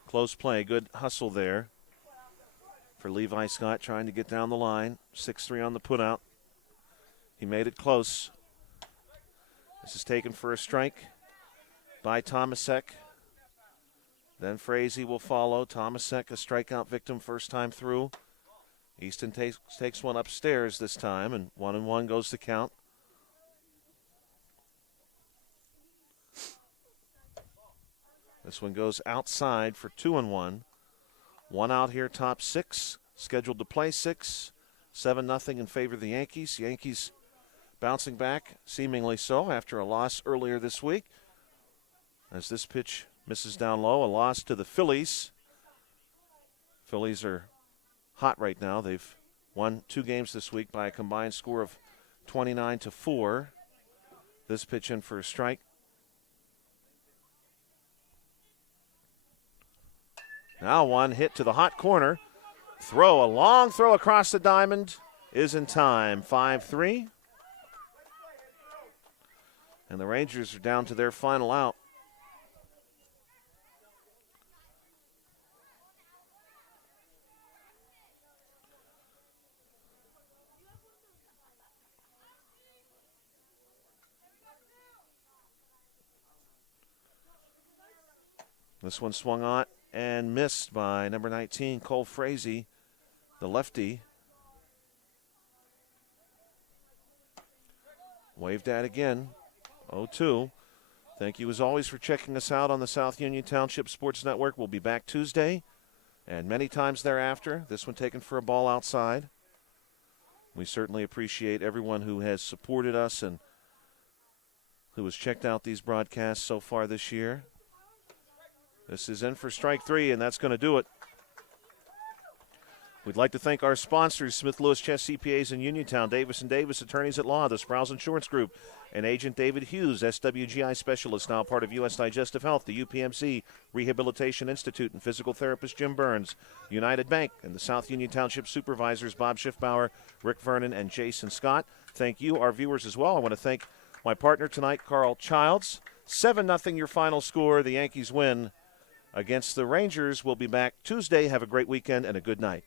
Close play. Good hustle there for Levi Scott trying to get down the line. 6-3 on the putout. He made it close. This is taken for a strike by Tomasek. Then Frazee will follow. Tomasek, a strikeout victim first time through. Easton takes one upstairs this time, and 1-1 goes the count. This one goes outside for 2-1. 1 out here, top 6. Scheduled to play 6. 7-0 in favor of the Yankees. Yankees bouncing back, seemingly so, after a loss earlier this week. As this pitch misses down low, a loss to the Phillies. Phillies are hot right now. They've won 2 games this week by a combined score of 29-4. This pitch in for a strike. Now one hit to the hot corner. A long throw across the diamond is in time. 5-3. And the Rangers are down to their final out. This one swung on and missed by number 19, Cole Frazee, the lefty. Waved at again, 0-2. Thank you as always for checking us out on the South Union Township Sports Network. We'll be back Tuesday and many times thereafter. This one taken for a ball outside. We certainly appreciate everyone who has supported us and who has checked out these broadcasts so far this year. This is in for strike 3, and that's going to do it. We'd like to thank our sponsors, Smith Lewis Chess CPAs in Uniontown, Davis & Davis Attorneys at Law, the Sprouse Insurance Group, and Agent David Hughes, SWGI Specialist, now part of U.S. Digestive Health, the UPMC Rehabilitation Institute, and physical therapist Jim Burns, United Bank, and the South Union Township Supervisors Bob Schiffbauer, Rick Vernon, and Jason Scott. Thank you, our viewers, as well. I want to thank my partner tonight, Carl Childs. 7-0 your final score. The Yankees win against the Rangers. We'll be back Tuesday. Have a great weekend and a good night.